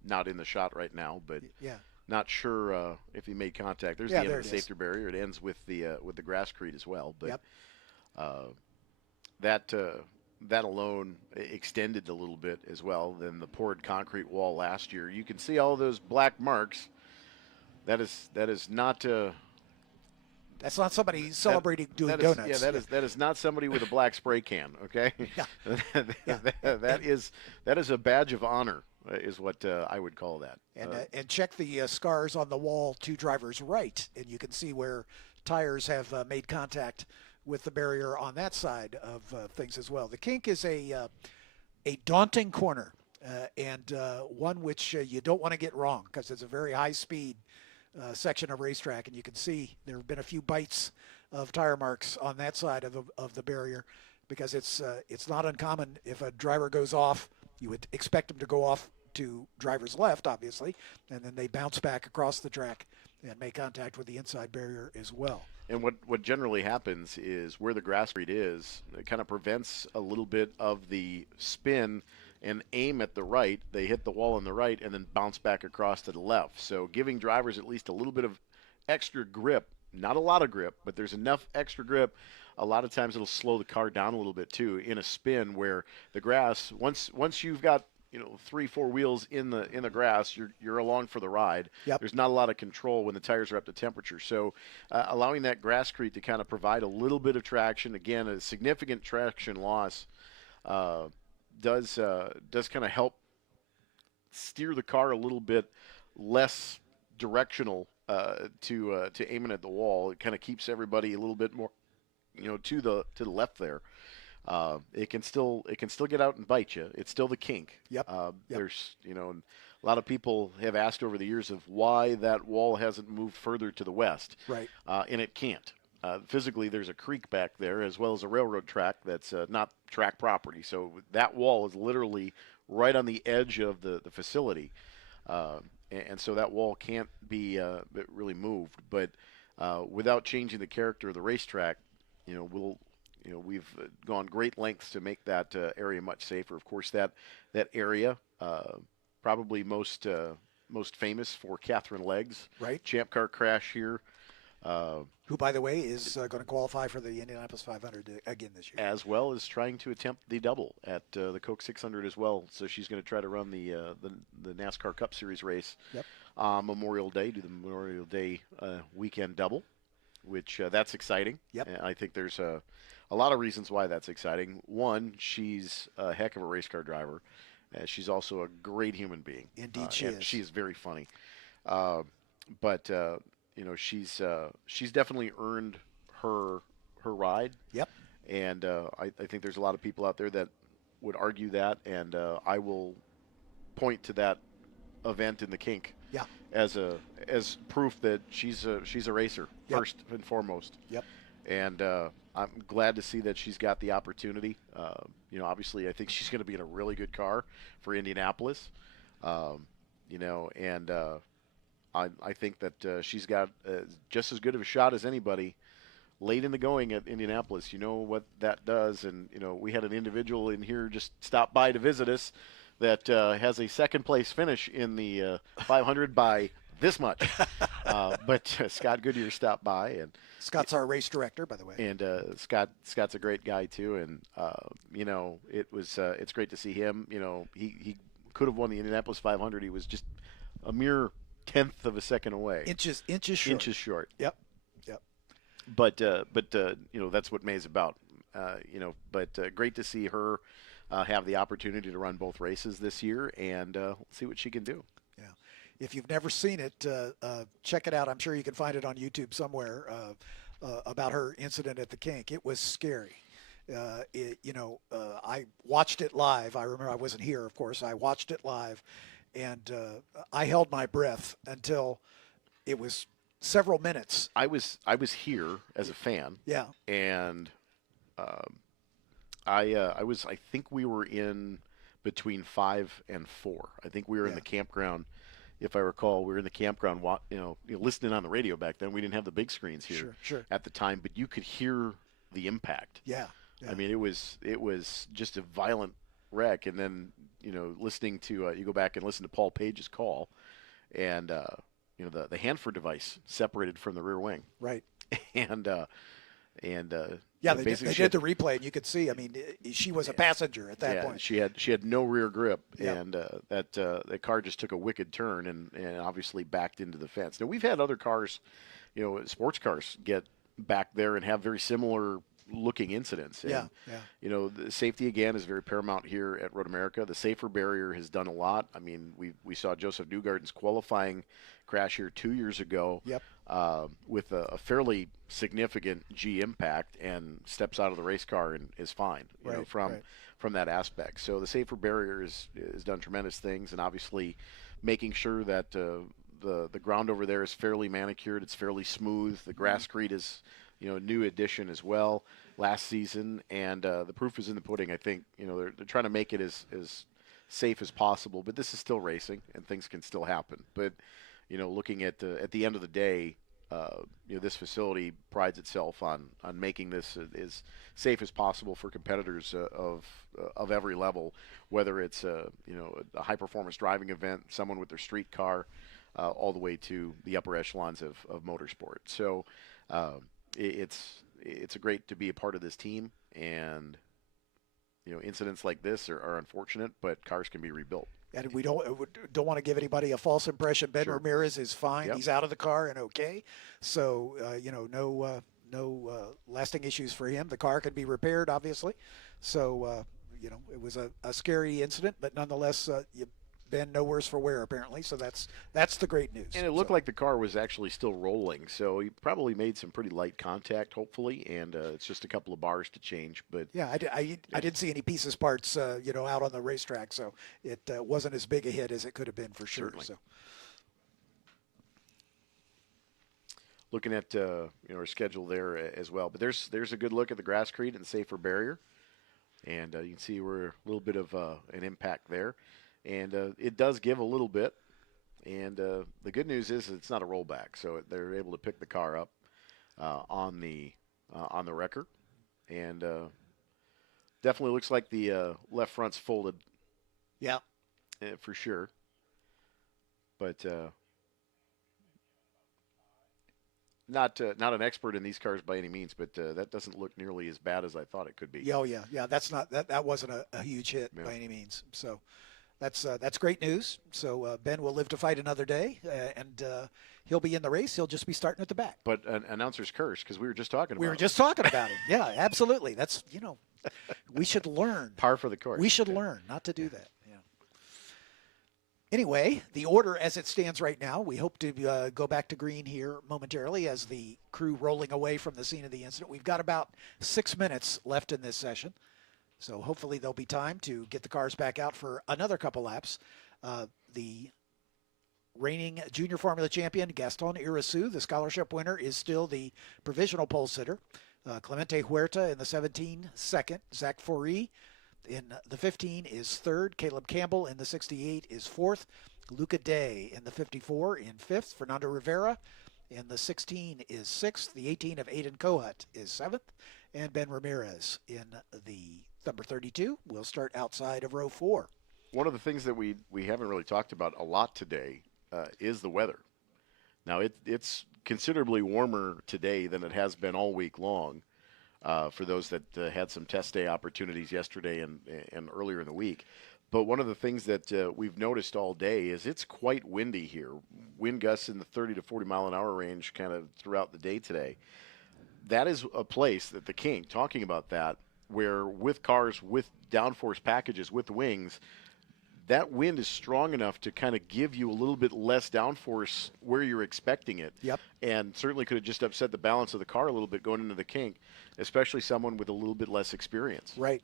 not in the shot right now, but yeah, not sure if he made contact. There's yeah, the end of the it is. safety barrier. It ends with the grasscrete as well, but Yep. that alone extended a little bit as well than the poured concrete wall last year. You can see all those black marks. That is not. That's not somebody celebrating doing donuts. Yeah, that is not somebody with a black spray can. Okay, Yeah. that is a badge of honor, is what I would call that. And check the scars on the wall to driver's right, and you can see where tires have made contact with the barrier on that side of things as well. The kink is a daunting corner and one which you don't want to get wrong because it's a very high speed section of racetrack, and you can see there have been a few bites of tire marks on that side of the barrier because it's not uncommon if a driver goes off. You would expect him to go off to driver's left, obviously, and then they bounce back across the track and make contact with the inside barrier as well. And what generally happens is where the grasscrete is, it kind of prevents a little bit of the spin and aim at the right. They hit the wall on the right and then bounce back across to the left. So giving drivers at least a little bit of extra grip, not a lot of grip, but there's enough extra grip. A lot of times it'll slow the car down a little bit too in a spin where the grass, once you've got 3-4 wheels in the grass, you're along for the ride. Yep. There's not a lot of control when the tires are up to temperature. So allowing that grasscrete to kind of provide a little bit of traction, again, a significant traction loss, does kind of help steer the car a little bit less directional to aiming at the wall. It kind of keeps everybody a little bit more to the left there. it can still get out and bite you. It's still the kink. Yep. There's and a lot of people have asked over the years of why that wall hasn't moved further to the west, Right. and it can't. Physically, there's a creek back there as well as a railroad track that's not track property. So that wall is literally right on the edge of the facility, and so that wall can't be really moved. But without changing the character of the racetrack, we've gone great lengths to make that area much safer. Of course, that area probably most famous for Catherine Leggs, Right. champ car crash here. Who, by the way, is going to qualify for the Indianapolis 500 again this year. As well as trying to attempt the double at the Coke 600 as well. So she's going to try to run the NASCAR Cup Series race on Memorial Day, do the Memorial Day weekend double, which that's exciting. Yep. And I think there's a lot of reasons why that's exciting. One, she's a heck of a race car driver. She's also a great human being. Indeed, she is. She is very funny. But she's definitely earned her ride. Yep. And I think there's a lot of people out there that would argue that, and I will point to that event in the kink as proof that she's a racer first and foremost. Yep. And I'm glad to see that she's got the opportunity. Obviously, I think she's going to be in a really good car for Indianapolis. And I think that she's got just as good of a shot as anybody late in the going at Indianapolis. You know what that does. And, we had an individual in here just stop by to visit us that has a second place finish in the 500 by this much. But Scott Goodyear stopped by. And Scott's our race director, by the way. And Scott's a great guy, too. And, it's great to see him. He could have won the Indianapolis 500. He was just a mere tenth of a second away. Inches short. Yep. But that's what May's about. But great to see her have the opportunity to run both races this year, and see what she can do. Yeah. If you've never seen it, check it out. I'm sure you can find it on YouTube somewhere about her incident at the kink. It was scary. I watched it live. I remember I wasn't here, of course. I watched it live, and I held my breath until it was several minutes. I was here as a fan. Yeah. And I think we were in between 5 and 4. I think we were in the campground. If I recall, we were in the campground, listening on the radio back then. We didn't have the big screens here at the time, but you could hear the impact. Yeah. I mean, it was just a violent wreck. And then, listening to, you go back and listen to Paul Page's call, and, the Hanford device separated from the rear wing. Right. And they did the replay, and you could see. I mean, she was a passenger at that point. She had no rear grip, and that car just took a wicked turn and obviously backed into the fence. Now we've had other cars, sports cars, get back there and have very similar looking incidents. And, the safety again is very paramount here at Road America. The safer barrier has done a lot. I mean, we saw Joseph Newgarden's qualifying crash here 2 years ago. Yep. With a fairly significant G impact, and steps out of the race car and is fine. From that aspect. So the safer barrier is done tremendous things, and obviously making sure that the ground over there is fairly manicured. It's fairly smooth. The grass screed is a new addition as well last season, and the proof is in the pudding. I think they're trying to make it as safe as possible, but this is still racing and things can still happen. But looking at the end of the day, this facility prides itself on making this as safe as possible for competitors of every level, whether it's a high performance driving event, someone with their street car, all the way to the upper echelons of motorsport. So it's great to be a part of this team, and incidents like this are unfortunate, but cars can be rebuilt. And we don't want to give anybody a false impression. Ben Ramirez is fine. Yep. He's out of the car and okay. So no lasting issues for him. The car can be repaired, obviously. So it was a scary incident, but nonetheless, been no worse for wear apparently. So that's the great news. And it looked like the car was actually still rolling, so he probably made some pretty light contact, hopefully, and it's just a couple of bars to change. But yeah, I didn't see any pieces parts out on the racetrack, so it wasn't as big a hit as it could have been for sure. Certainly. So. Looking at our schedule there as well, but there's a good look at the Grasscrete and the safer barrier, and you can see we're a little bit of an impact there, and it does give a little bit, and the good news is it's not a rollback, so they're able to pick the car up on the wrecker, and definitely looks like the left front's folded. Yeah, for sure, but. Not an expert in these cars by any means, but that doesn't look nearly as bad as I thought it could be. Oh yeah. That wasn't a huge hit by any means. So that's great news. So Ben will live to fight another day, and he'll be in the race. He'll just be starting at the back. But an announcer's curse, because we were just talking about. We were just talking about it. Yeah, absolutely. That's we should learn. Par for the course. We should learn not to do that. Anyway, the order as it stands right now, we hope to go back to green here momentarily as the crew rolling away from the scene of the incident. We've got about 6 minutes left in this session, so hopefully there'll be time to get the cars back out for another couple laps. The reigning junior formula champion, Gaston Irasu, the scholarship winner, is still the provisional pole sitter. Clemente Huerta in the 17, second. Zach Foree in the 15 is third. Caleb Campbell in the 68 is fourth. Luca Day in the 54 in fifth. Fernando Rivera in the 16 is sixth. The 18 of Aiden Kohut is seventh. And Ben Ramirez in the number 32 will start outside of row 4. One of the things that we haven't really talked about a lot today is the weather. Now, it's considerably warmer today than it has been all week long. For those that had some test day opportunities yesterday and earlier in the week. But one of the things that we've noticed all day is it's quite windy here. Wind gusts in the 30 to 40 mile an hour range kind of throughout the day today. That is a place that the Kink, talking about that, where with cars, with downforce packages, with wings, that wind is strong enough to kind of give you a little bit less downforce where you're expecting it. Yep. And certainly could have just upset the balance of the car a little bit going into the Kink, especially someone with a little bit less experience. Right.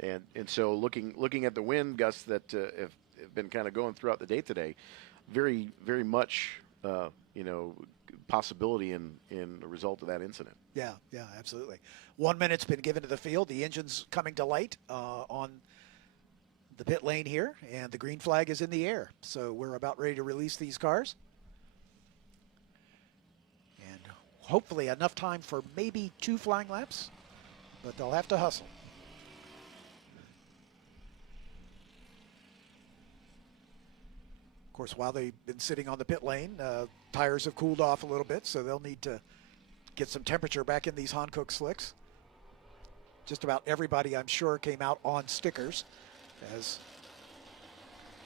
And so looking at the wind gusts that have been kind of going throughout the day today, very, very much, possibility in a result of that incident. Yeah, absolutely. 1 minute's been given to the field. The engine's coming to light on the pit lane here, and the green flag is in the air. So we're about ready to release these cars. And hopefully enough time for maybe 2 flying laps, but they'll have to hustle. Of course, while they've been sitting on the pit lane, tires have cooled off a little bit, so they'll need to get some temperature back in these Hankook slicks. Just about everybody, I'm sure, came out on stickers. As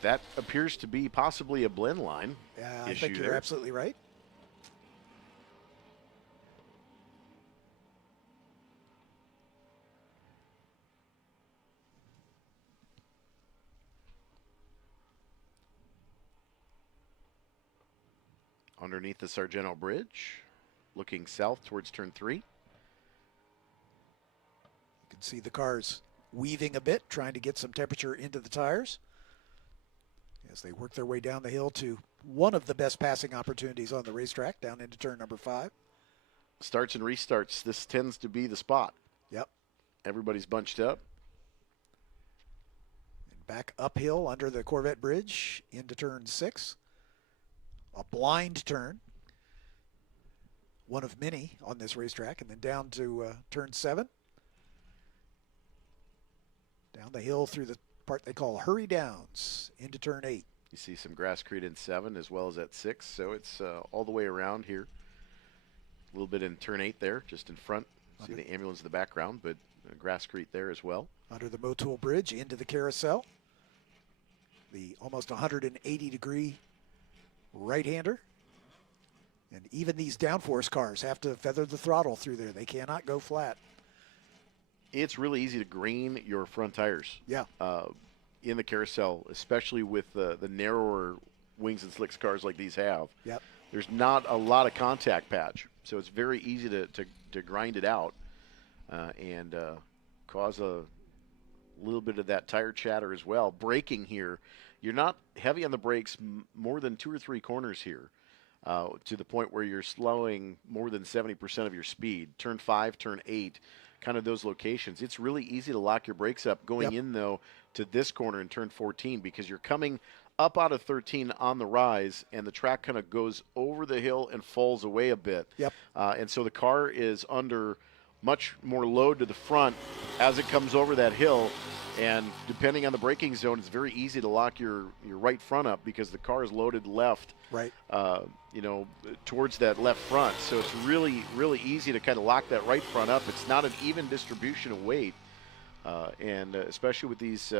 that appears to be possibly a blend line. Yeah, I think you're absolutely right. Underneath the Sargento Bridge, looking south towards turn 3. You can see the cars weaving a bit, trying to get some temperature into the tires as they work their way down the hill to one of the best passing opportunities on the racetrack, down into turn number 5. Starts and restarts. This tends to be the spot. Yep. Everybody's bunched up. And back uphill under the Corvette Bridge into turn 6. A blind turn. One of many on this racetrack. And then down to turn 7. Down the hill through the part they call Hurry Downs into turn 8. You see some Grasscrete in 7 as well as at 6, so it's all the way around here. A little bit in turn 8 there, just in front. See the ambulance in the background, but Grasscrete there as well. Under the Motul Bridge into the carousel. The almost 180-degree right-hander. And even these downforce cars have to feather the throttle through there. They cannot go flat. It's really easy to green your front tires. Yeah. in the carousel, especially with the narrower wings and slicks cars like these have. Yep. There's not a lot of contact patch, so it's very easy to grind it out and cause a little bit of that tire chatter as well. Braking here, you're not heavy on the brakes more than 2 or 3 corners here to the point where you're slowing more than 70% of your speed. Turn 5, turn 8, kind of those locations. It's really easy to lock your brakes up going in, though, to this corner in turn 14 because you're coming up out of 13 on the rise, and the track kind of goes over the hill and falls away a bit. Yep. And so the car is under much more load to the front as it comes over that hill. And depending on the braking zone, it's very easy to lock your right front up because the car is loaded left, right, towards that left front. So it's really, really easy to kind of lock that right front up. It's not an even distribution of weight. And especially with these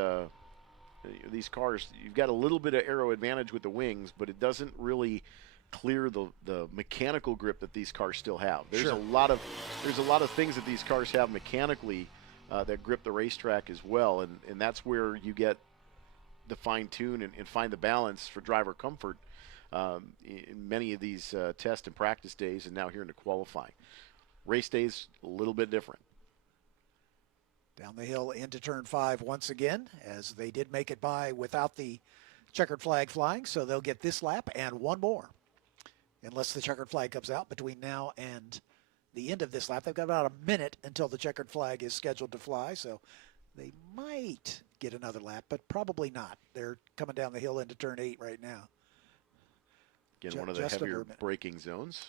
cars, you've got a little bit of aero advantage with the wings, but it doesn't really clear the mechanical grip that these cars still have. There's a lot of things that these cars have mechanically that grip the racetrack as well, and that's where you get the fine tune and find the balance for driver comfort in many of these test and practice days, and now here into qualifying. Race days a little bit different. Down the hill into turn 5 once again, as they did make it by without the checkered flag flying, so they'll get this lap and one more. Unless the checkered flag comes out between now and the end of this lap. They've got about a minute until the checkered flag is scheduled to fly, so they might get another lap, but probably not. They're coming down the hill into turn 8 right now. Again, one of the heavier braking zones.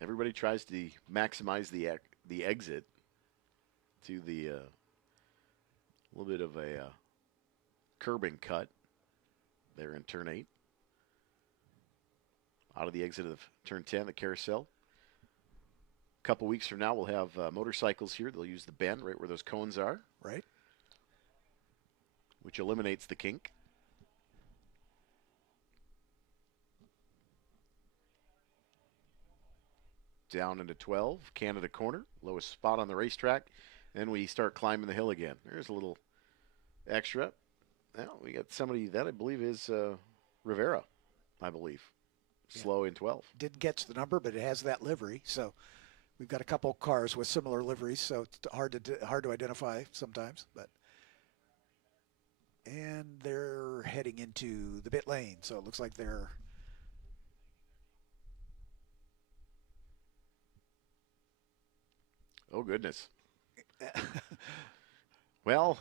Everybody tries to maximize the exit to the little bit of a curbing cut there in turn 8. Out of the exit of turn 10, the carousel. A couple weeks from now, we'll have motorcycles here. They'll use the bend right where those cones are. Right. Which eliminates the kink. Down into 12, Canada corner, lowest spot on the racetrack. Then we start climbing the hill again. There's a little extra. Now we got somebody that I believe is Rivera, I believe. Slow in 12. Didn't catch the number, but it has that livery. So we've got a couple cars with similar liveries, so it's hard to identify sometimes. And they're heading into the pit lane, so it looks like they're oh, goodness. Well,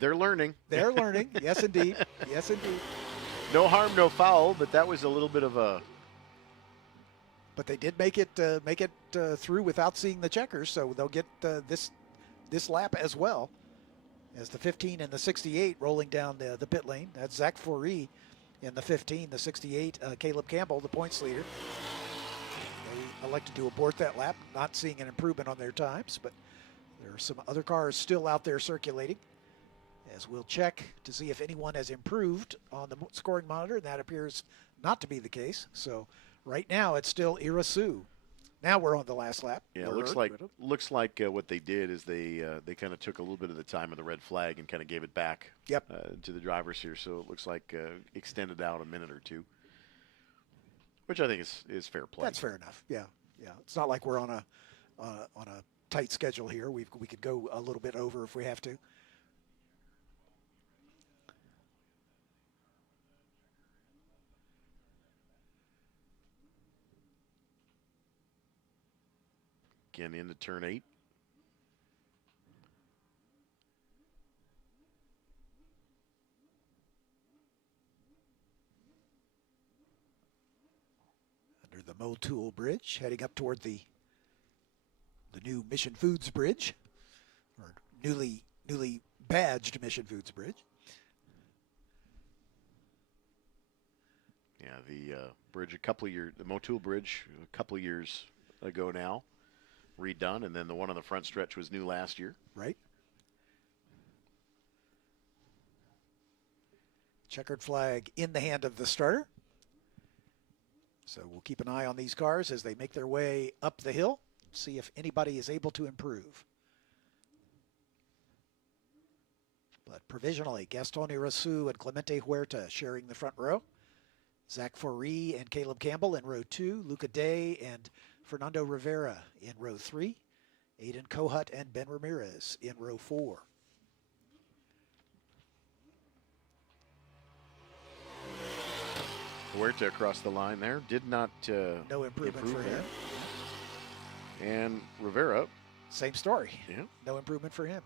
they're learning. They're learning. Yes, indeed. Yes, indeed. No harm, no foul, but that was a little bit of a... But they did make it through without seeing the checkers, so they'll get this lap as well as the 15 and the 68 rolling down the pit lane. That's Zach Foree in the 15, the 68, Caleb Campbell, the points leader. They elected to abort that lap, not seeing an improvement on their times, but there are some other cars still out there circulating, as we'll check to see if anyone has improved on the scoring monitor, and that appears not to be the case. So right now it's still Irasu. Now we're on the last lap. Yeah, it looks like what they did is they kind of took a little bit of the time of the red flag and kind of gave it back to the drivers here. So it looks like extended out a minute or two, which I think is fair play. That's fair enough. Yeah. It's not like we're on a tight schedule here. We could go a little bit over if we have to. Again into turn 8. Under the Motul Bridge, heading up toward the new Mission Foods Bridge, or newly badged Mission Foods Bridge. Yeah, the bridge the Motul Bridge a couple years ago now. Redone, and then the one on the front stretch was new last year. Right. Checkered flag in the hand of the starter. So we'll keep an eye on these cars as they make their way up the hill. see if anybody is able to improve. But provisionally, Gaston Irasu and Clemente Huerta sharing the front row. Zach Foree and Caleb Campbell in row 2. Luca Day and Fernando Rivera in row 3. Aiden Kohut and Ben Ramirez in row 4. Huerta across the line there. Did not no improvement improve for him. And Rivera. Same story. Yeah. No improvement for him.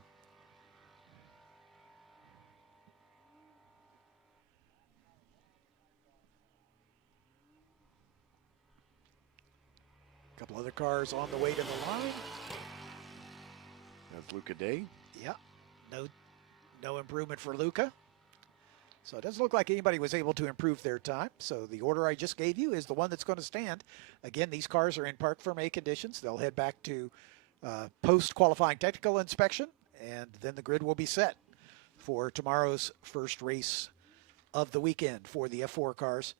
A couple other cars on the way to the line. That's Luca Day. Yeah. No improvement for Luca. So it doesn't look like anybody was able to improve their time. So the order I just gave you is the one that's going to stand. Again, these cars are in Parc Fermé conditions. They'll head back to post-qualifying technical inspection, and then the grid will be set for tomorrow's first race of the weekend for the F4 cars.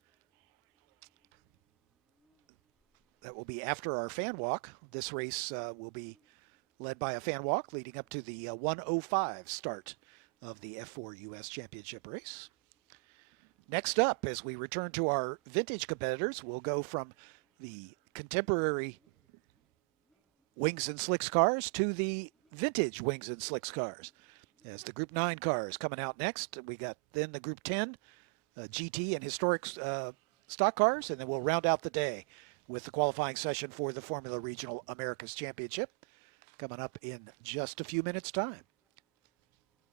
That will be after our fan walk. This race will be led by a fan walk leading up to the 1:05 start of the F4 US Championship race. Next up, as we return to our vintage competitors, we'll go from the contemporary Wings and Slicks cars to the vintage Wings and Slicks cars. As the Group 9 cars coming out next, we got then the Group 10 GT and historic stock cars, and then we'll round out the day with the qualifying session for the Formula Regional Americas Championship coming up in just a few minutes' time.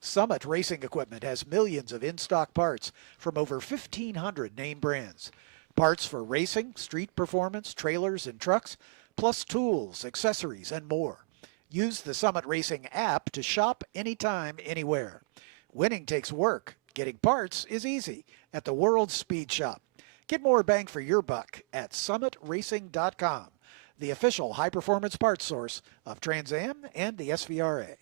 Summit Racing Equipment has millions of in-stock parts from over 1,500 name brands. Parts for racing, street performance, trailers, and trucks, plus tools, accessories, and more. Use the Summit Racing app to shop anytime, anywhere. Winning takes work. Getting parts is easy at the World Speed Shop. Get more bang for your buck at summitracing.com, the official high-performance parts source of Trans Am and the SVRA.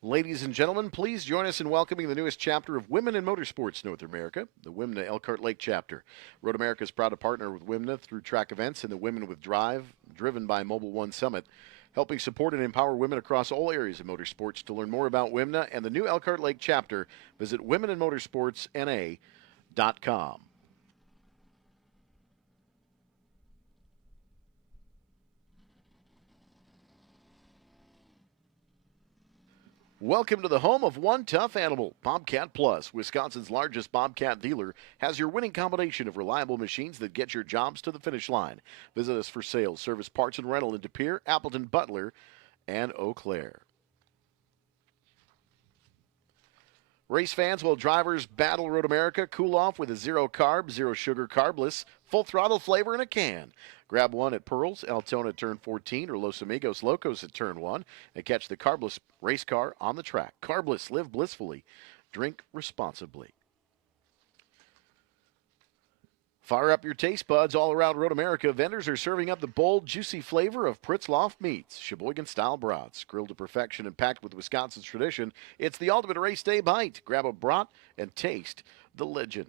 Ladies and gentlemen, please join us in welcoming the newest chapter of Women in Motorsports North America, the WIMNA Elkhart Lake chapter. Road America is proud to partner with WIMNA through track events and the Women with Drive, driven by Mobile One Summit, helping support and empower women across all areas of motorsports. To learn more about WIMNA and the new Elkhart Lake chapter, visit womeninmotorsportsna.com. Welcome to the home of one tough animal. Bobcat Plus, Wisconsin's largest Bobcat dealer, has your winning combination of reliable machines that get your jobs to the finish line. Visit us for sales, service, parts, and rental in De Pere, Appleton, Butler, and Eau Claire. Race fans, while drivers battle Road America, cool off with a zero-carb, zero-sugar, carbless, full-throttle flavor in a can. Grab one at Pearls, Altona at turn 14, or Los Amigos Locos at turn 1, and catch the carbless race car on the track. Carbless, live blissfully, drink responsibly. Fire up your taste buds all around Road America. Vendors are serving up the bold, juicy flavor of Pritzloff meats, Sheboygan-style brats, grilled to perfection and packed with Wisconsin's tradition. It's the ultimate race day bite. Grab a brat and taste the legend.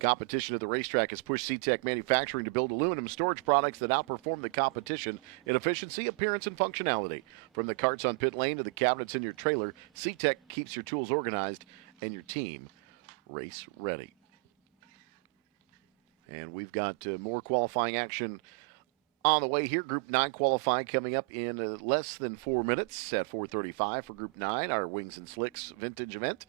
Competition at the racetrack has pushed SeaTech Manufacturing to build aluminum storage products that outperform the competition in efficiency, appearance, and functionality. From the carts on pit lane to the cabinets in your trailer, SeaTech keeps your tools organized and your team race ready. And we've got more qualifying action on the way here. Group 9 qualifying coming up in less than 4 minutes at 4:35 for Group 9, our Wings and Slicks vintage event.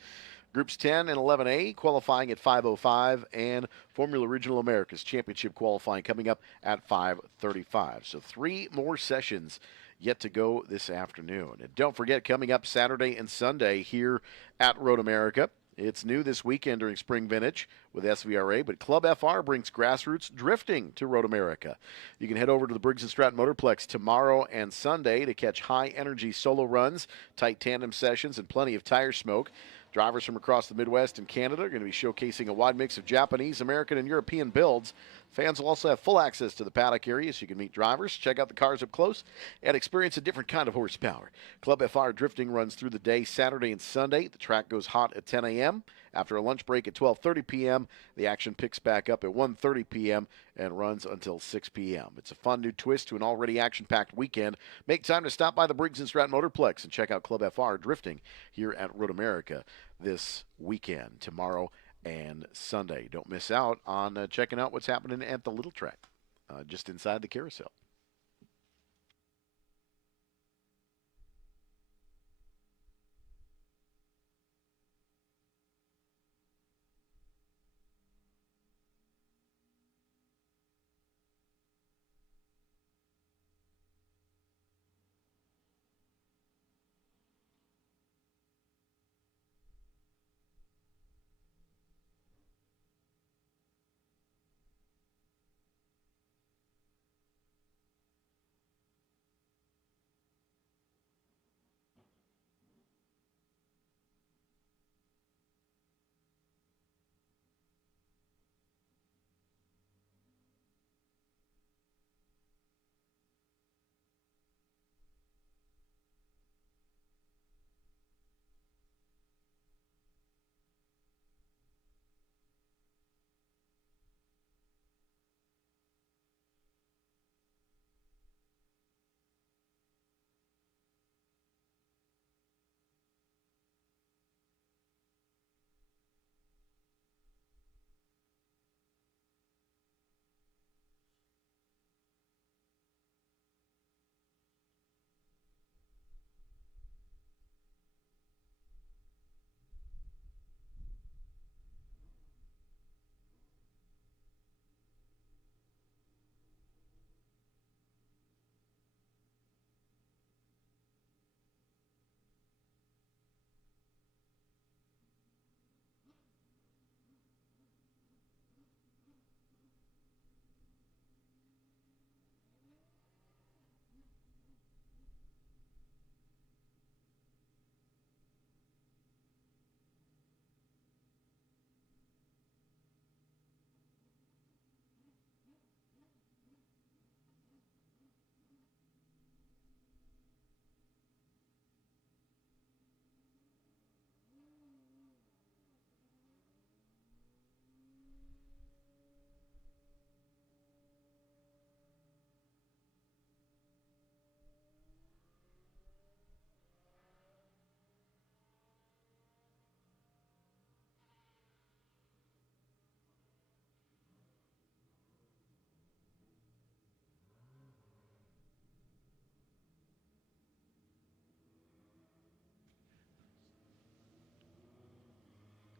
Groups 10 and 11A qualifying at 5:05, and Formula Regional Americas Championship qualifying coming up at 5:35. So 3 more sessions yet to go this afternoon. And don't forget, coming up Saturday and Sunday here at Road America, it's new this weekend during Spring Vintage with SVRA, but Club FR brings grassroots drifting to Road America. You can head over to the Briggs & Stratton Motorplex tomorrow and Sunday to catch high-energy solo runs, tight tandem sessions, and plenty of tire smoke. Drivers from across the Midwest and Canada are going to be showcasing a wide mix of Japanese, American, and European builds. Fans will also have full access to the paddock area so you can meet drivers, check out the cars up close, and experience a different kind of horsepower. Club FR drifting runs through the day Saturday and Sunday. The track goes hot at 10 a.m. After a lunch break at 12:30 p.m., the action picks back up at 1:30 p.m. and runs until 6 p.m. It's a fun new twist to an already action-packed weekend. Make time to stop by the Briggs & Stratton Motorplex and check out Club FR drifting here at Road America this weekend, tomorrow and Sunday. Don't miss out on checking out what's happening at the Little Track, just inside the carousel.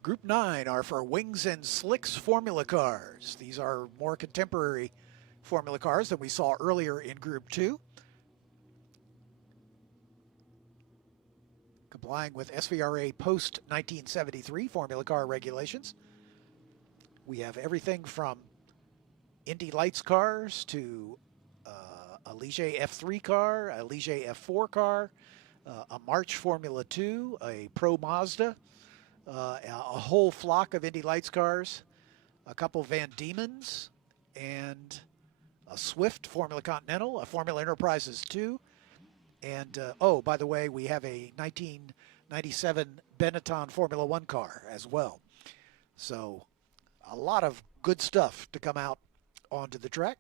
Group 9 are for Wings and Slicks Formula cars. These are more contemporary Formula cars than we saw earlier in Group 2. Complying with SVRA post-1973 Formula car regulations. We have everything from Indy Lights cars to a Ligier F3 car, a Ligier F4 car, a March Formula 2, a Pro Mazda, a whole flock of Indy Lights cars, a couple Van Diemens, and a Swift Formula Continental, a Formula Enterprises 2, and oh, by the way, we have a 1997 Benetton Formula One car as well. So a lot of good stuff to come out onto the track.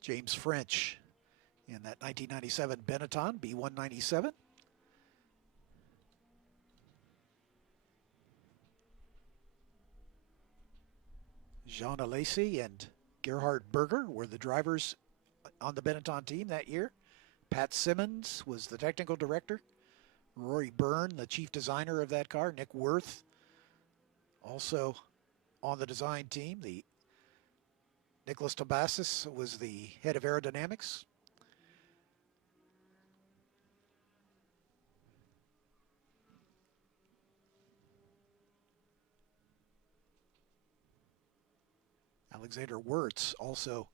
James French in that 1997 Benetton B197. Jean Alesi and Gerhard Berger were the drivers on the Benetton team that year. Pat Simmons was the technical director. Rory Byrne, the chief designer of that car. Nick Worth, also on the design team. The Nicholas Tobasis was the head of aerodynamics. Alexander Wirtz also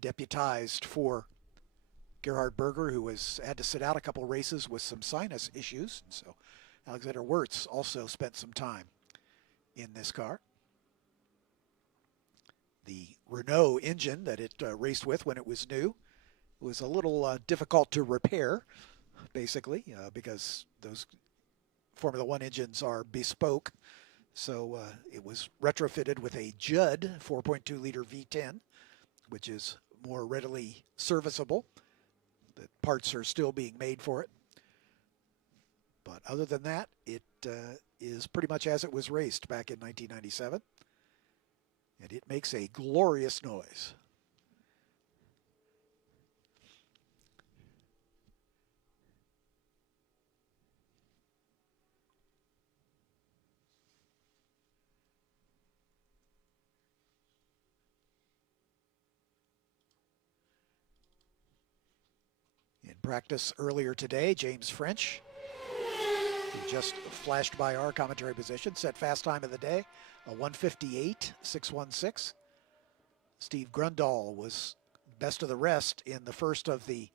deputized for Gerhard Berger, who had to sit out a couple races with some sinus issues. So Alexander Wirtz also spent some time in this car. the Renault engine that it raced with when it was new. It was a little difficult to repair, basically, because those Formula One engines are bespoke. So it was retrofitted with a Judd 4.2 liter V10, which is more readily serviceable. The parts are still being made for it. But other than that, it is pretty much as it was raced back in 1997. And it makes a glorious noise. In practice earlier today, James French, who just flashed by our commentary position, set fast time of the day, a 1:58.616. Steve Grundahl was best of the rest in the first of the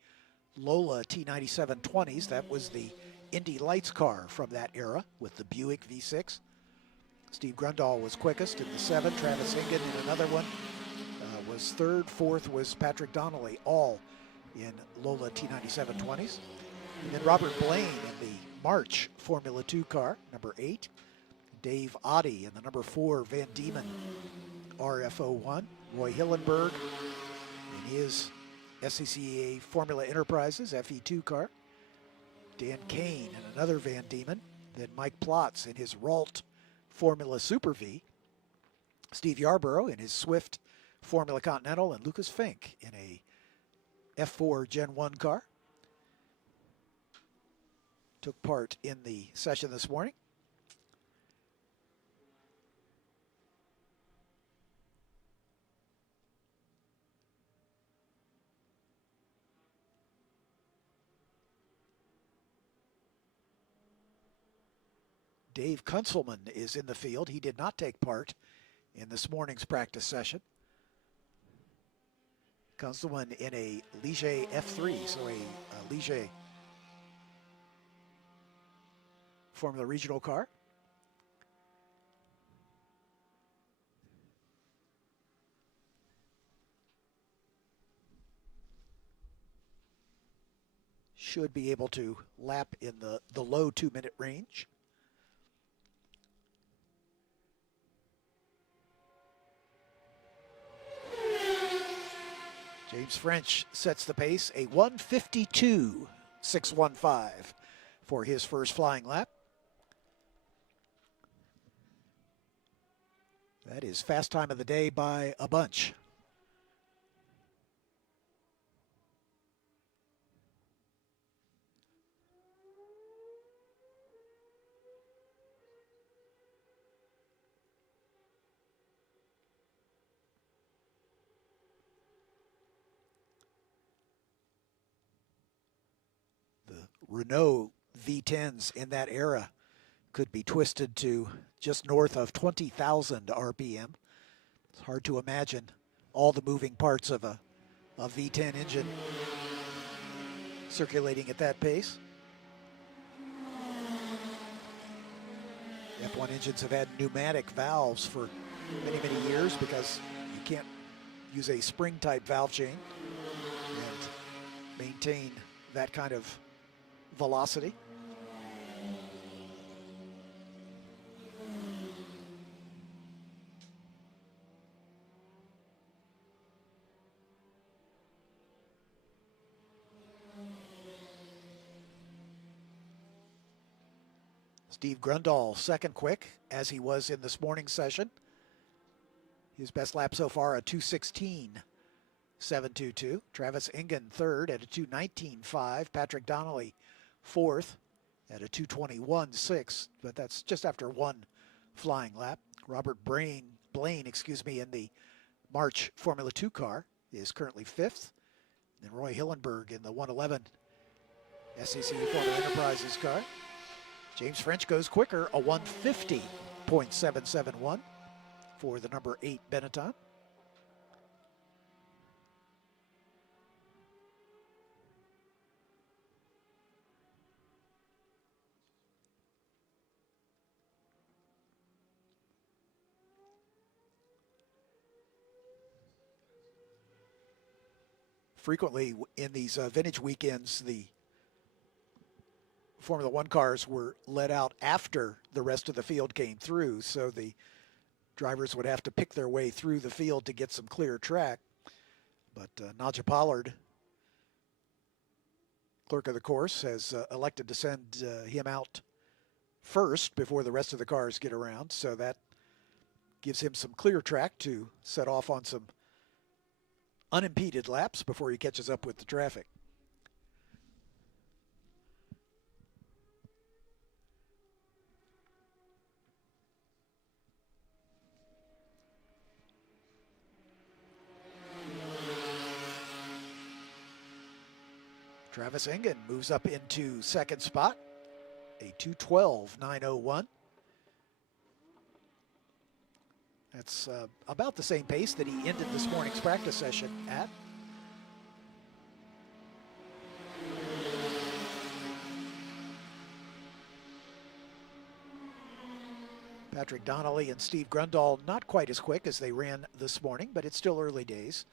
Lola T97 20s. That was the Indy Lights car from that era with the Buick V6. Steve Grundahl was quickest in the 7. Travis Ingen in another one was third. Fourth was Patrick Donnelly, all in Lola T97 20s. And then Robert Blaine in the March Formula 2 car, number 8. Dave Oddie in the number 4 Van Diemen RF01. Roy Hillenberg in his SCCA Formula Enterprises FE2 car. Dan Kane in another Van Diemen. Then Mike Plotz in his Ralt Formula Super V. Steve Yarborough in his Swift Formula Continental, and Lucas Fink in a F4 Gen 1 car. Took part in the session this morning. Dave Kunzelman is in the field. He did not take part in this morning's practice session. Kunzelman in a Ligier F3, so a Ligier Formula Regional car. Should be able to lap in the low 2-minute range. James French sets the pace, a 1:52.615 for his first flying lap. That is fast time of the day by a bunch. Renault V10s in that era could be twisted to just north of 20,000 RPM. It's hard to imagine all the moving parts of a V10 engine circulating at that pace. F1 engines have had pneumatic valves for many, many years because you can't use a spring-type valve chain and maintain that kind of velocity. Steve Grundahl, second quick, as he was in this morning's session. His best lap so far, a 2:16.722. Travis Ingen, third at a 2:19.5. Patrick Donnelly, fourth at a 2:21.6, but that's just after one flying lap. Robert Blaine, in the March Formula 2 car is currently fifth. Then Roy Hillenberg in the 1:11 SCCA Formula Enterprises car. James French goes quicker, a 1:50.771 for the number 8 Benetton. frequently in these vintage weekends, the Formula One cars were let out after the rest of the field came through, so the drivers would have to pick their way through the field to get some clear track. But Nadja Pollard, clerk of the course, has elected to send him out first before the rest of the cars get around, so that gives him some clear track to set off on some unimpeded laps before he catches up with the traffic. Travis Engen moves up into second spot, a 2:12.901. That's about the same pace that he ended this morning's practice session at. Patrick Donnelly and Steve Grundahl not quite as quick as they ran this morning, but it's still early days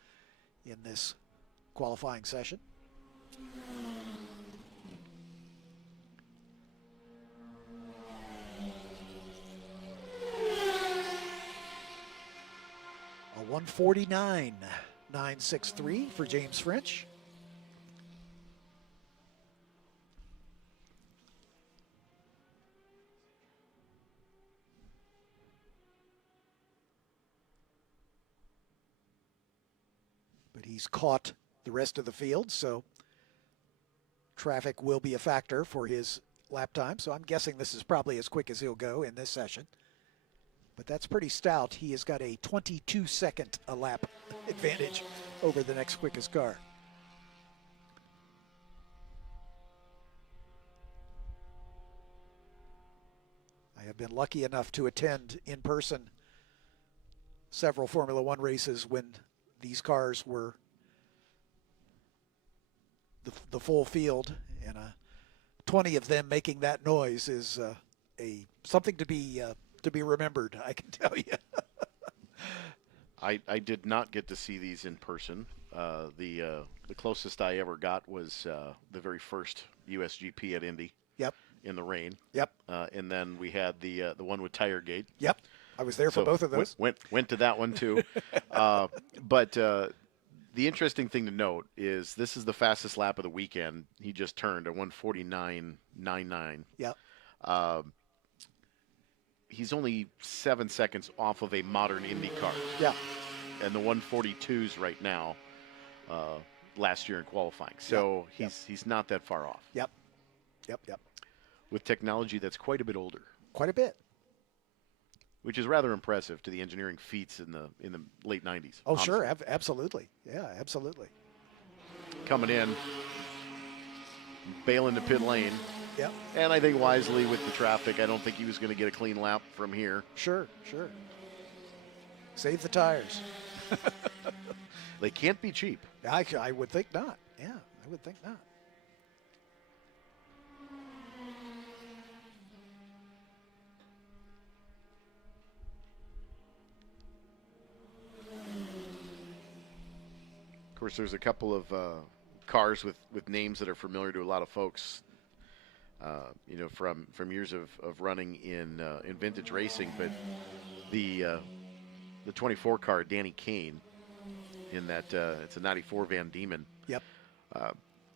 in this qualifying session. A 149.963 for James French. But he's caught the rest of the field, so traffic will be a factor for his lap time. So I'm guessing this is probably as quick as he'll go in this session. But that's pretty stout. He has got a 22-second a lap advantage over the next quickest car. I have been lucky enough to attend in person several Formula One races when these cars were the full field, and 20 of them making that noise is something to be remembered, I can tell you. I did not get to see these in person. The closest I ever got was the very first USGP at Indy. Yep. In the rain. Yep. And then we had the one with Tiregate. Yep. I was there for both of those. Went to that one too. But the interesting thing to note is this is the fastest lap of the weekend. He just turned a 149.99. Yep. He's only 7 seconds off of a modern Indy car. Yeah. And the 142s right now, last year in qualifying. So he's not that far off. Yep. Yep. Yep. With technology that's quite a bit older. Quite a bit. Which is rather impressive to the engineering feats in the late 90s. Oh, honestly. Sure. Absolutely. Yeah, absolutely. Coming in, bailing to pit lane. Yep. And I think wisely with the traffic, I don't think he was going to get a clean lap from here. Sure. Save the tires. They can't be cheap. I would think not. Yeah, I would think not. Of course, there's a couple of cars with names that are familiar to a lot of folks, from years of running in vintage racing. But the 24 car, Danny Kane, in that it's a 94 Van Diemen. Yep.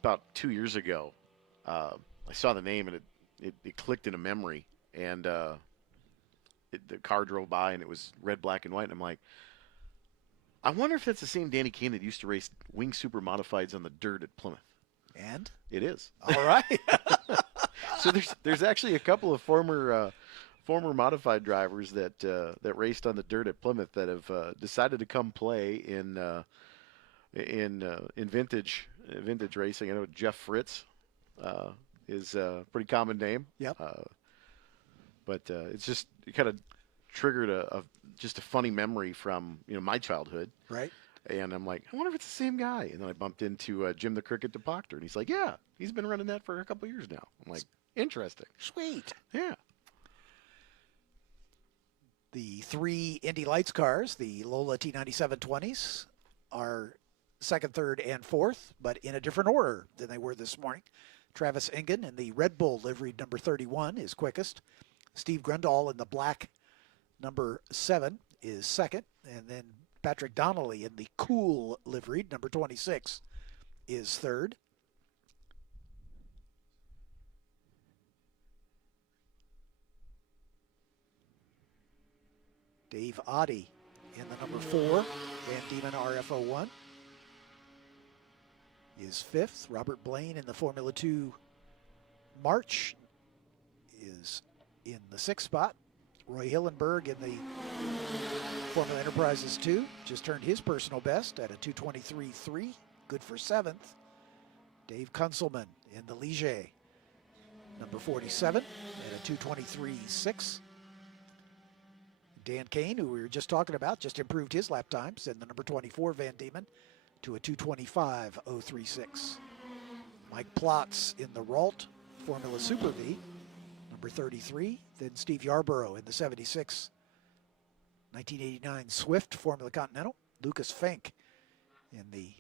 About 2 years ago, I saw the name and it clicked into memory, and the car drove by and it was red, black, and white, and I'm like, I wonder if that's the same Danny Kane that used to race Wing Super Modifieds on the dirt at Plymouth. And it is. All right. So there's actually a couple of former modified drivers that raced on the dirt at Plymouth that have decided to come play in vintage racing. I know Jeff Fritz is a pretty common name. Yep. But it's just kind of triggered just a funny memory from my childhood. Right. And I'm like, I wonder if it's the same guy. And then I bumped into Jim the Cricket DePoctor, and he's like, yeah, he's been running that for a couple years now. I'm like, interesting. Sweet. Yeah. The three Indy Lights cars, the Lola T9720s, are second, third, and fourth, but in a different order than they were this morning. Travis Engen in the Red Bull livery number 31 is quickest. Steve Grundahl in the black number 7 is second. And then Patrick Donnelly in the cool livery number 26 is third. Dave Oddie in the number 4, Van Diemen RF01 is fifth. Robert Blaine in the Formula 2 March is in the 6th spot. Roy Hillenberg in the Formula Enterprises 2 just turned his personal best at a 2:23.3, good for 7th. Dave Kunzelman in the Ligier number 47 at a 2:23.6. Dan Kane, who we were just talking about, just improved his lap times in the number 24 Van Diemen to a 2:25.036. Mike Plotz in the Ralt Formula Super V, number 33. Then Steve Yarborough in the 76 1989 Swift Formula Continental. Lucas Fink in the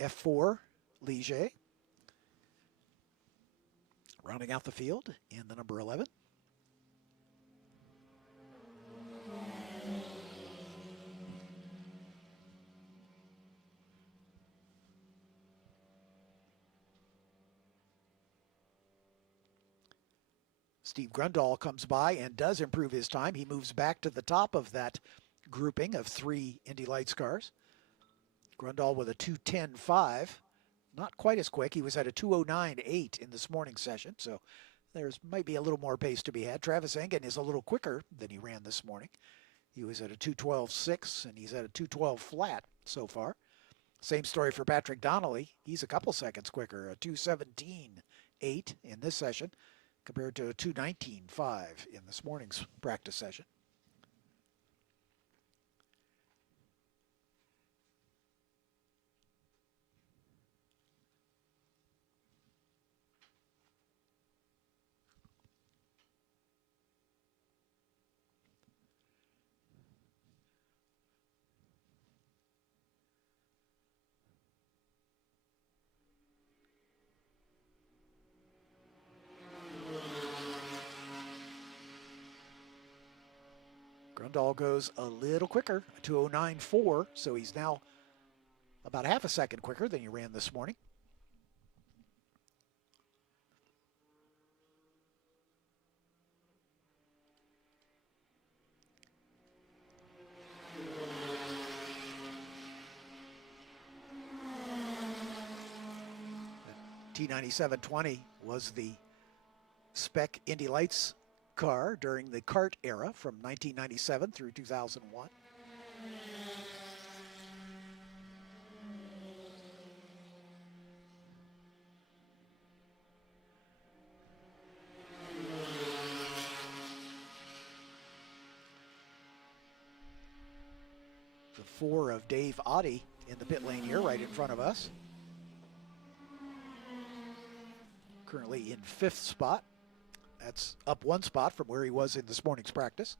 F4 Ligier. Rounding out the field in the number 11. Steve Grundahl comes by and does improve his time. He moves back to the top of that grouping of 3 Indy Lights cars. Grundahl with a 2:10.5, not quite as quick. He was at a 2:09.8 in this morning's session, so there's might be a little more pace to be had. Travis Engen is a little quicker than he ran this morning. He was at a 2:12.6, and he's at a 2:12 flat so far. Same story for Patrick Donnelly. He's a couple seconds quicker, a 2:17.8 in this session, compared to a 2:19.5 in this morning's practice session. Grundahl goes a little quicker, a 2:09.4, so he's now about half a second quicker than he ran this morning. T9720 was the spec Indy Lights car during the kart era from 1997 through 2001. The 4 of Dave Oddie in the pit lane here, right in front of us. Currently in 5th spot. That's up 1 spot from where he was in this morning's practice.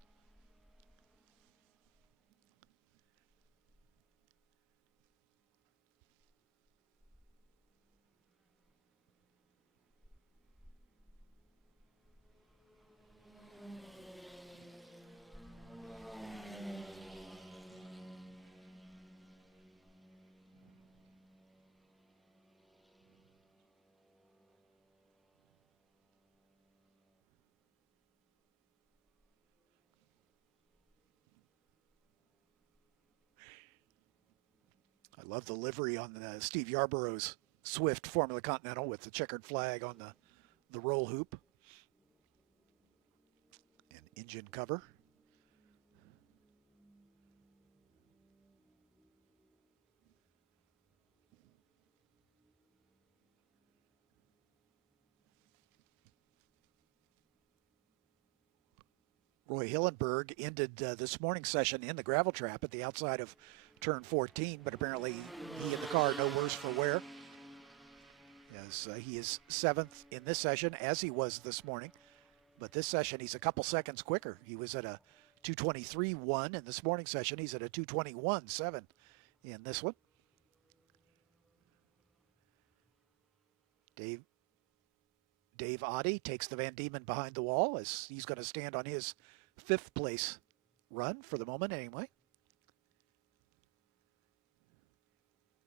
I love the livery on Steve Yarborough's Swift Formula Continental with the checkered flag on the roll hoop and engine cover. Roy Hillenberg ended this morning's session in the gravel trap at the outside of turn 14, but apparently he and the car no worse for wear, as he is 7th in this session, as he was this morning. But this session he's a couple seconds quicker. He was at a 2:23.1 in this morning session. He's at a 2:21.7 in this one. Dave Oddie takes the Van Diemen behind the wall as he's going to stand on his 5th place run for the moment anyway.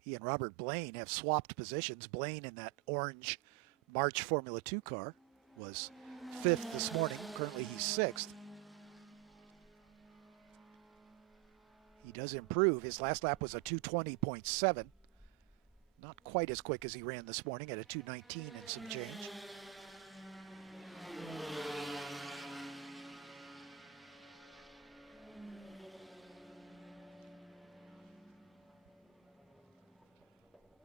He and Robert Blaine have swapped positions. Blaine in that orange March Formula 2 car was 5th this morning. Currently he's 6th. He does improve. His last lap was a 2:20.7. Not quite as quick as he ran this morning at a 2:19 and some change.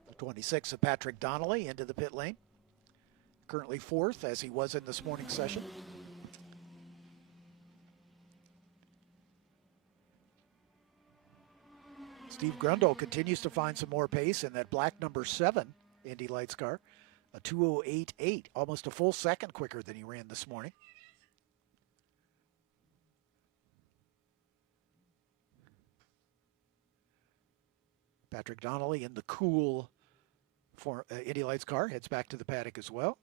The 26 of Patrick Donnelly into the pit lane. Currently 4th as he was in this morning's session. Steve Grundle continues to find some more pace in that black number 7 Indy Lights car. A 2:08.8, almost a full second quicker than he ran this morning. Patrick Donnelly in the cool Indy Lights car heads back to the paddock as well.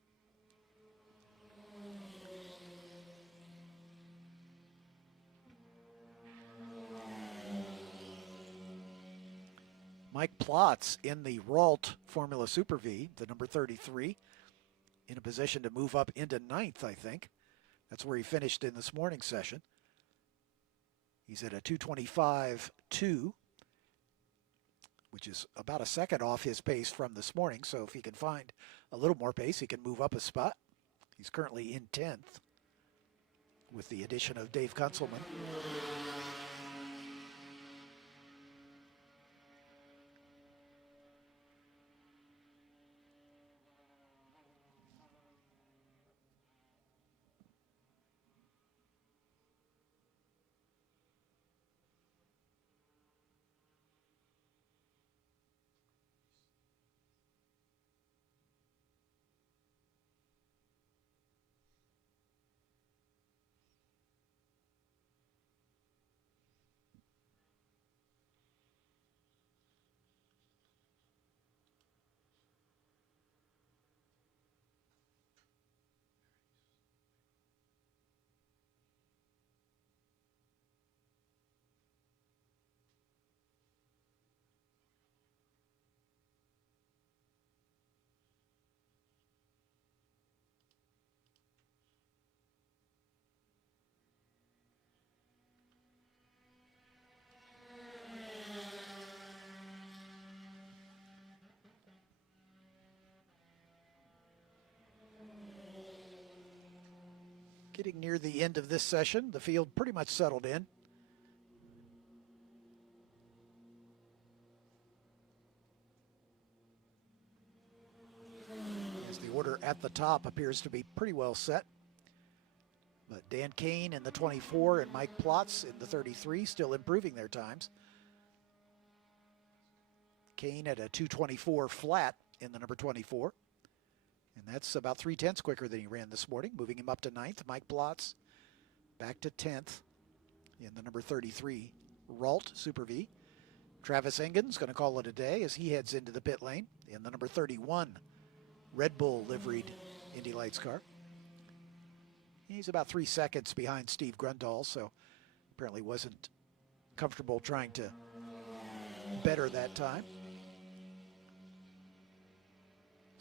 Mike Plotz in the Ralt Formula Super V, the number 33, in a position to move up into 9th, I think. That's where he finished in this morning's session. He's at a 2:25.2, which is about a second off his pace from this morning. So if he can find a little more pace, he can move up a spot. He's currently in 10th with the addition of Dave Kunzelman. Getting near the end of this session, the field pretty much settled in. As the order at the top appears to be pretty well set. But Dan Kane in the 24 and Mike Plotz in the 33 still improving their times. Kane at a 2:24 flat in the number 24. And that's about 3/10 quicker than he ran this morning, moving him up to 9th. Mike Plotz back to 10th in the number 33 Ralt Super V. Travis Engen's going to call it a day as he heads into the pit lane in the number 31 Red Bull liveried Indy Lights car. He's about 3 seconds behind Steve Grundle, so apparently wasn't comfortable trying to better that time.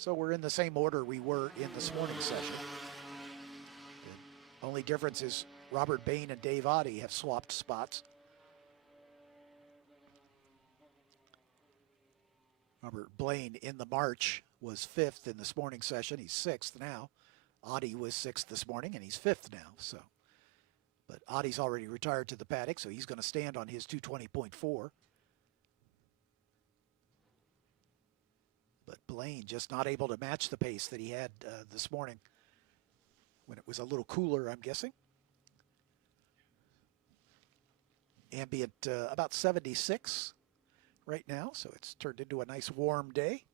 So we're in the same order we were in this morning's session. The only difference is Robert Bain and Dave Oddie have swapped spots. Robert Blaine in the March was 5th in this morning's session. He's 6th now. Oddie was 6th this morning, and he's 5th now. So, but Oddie's already retired to the paddock, so he's going to stand on his 2:20.4. But Blaine just not able to match the pace that he had this morning when it was a little cooler, I'm guessing. Ambient about 76 right now, so it's turned into a nice warm day.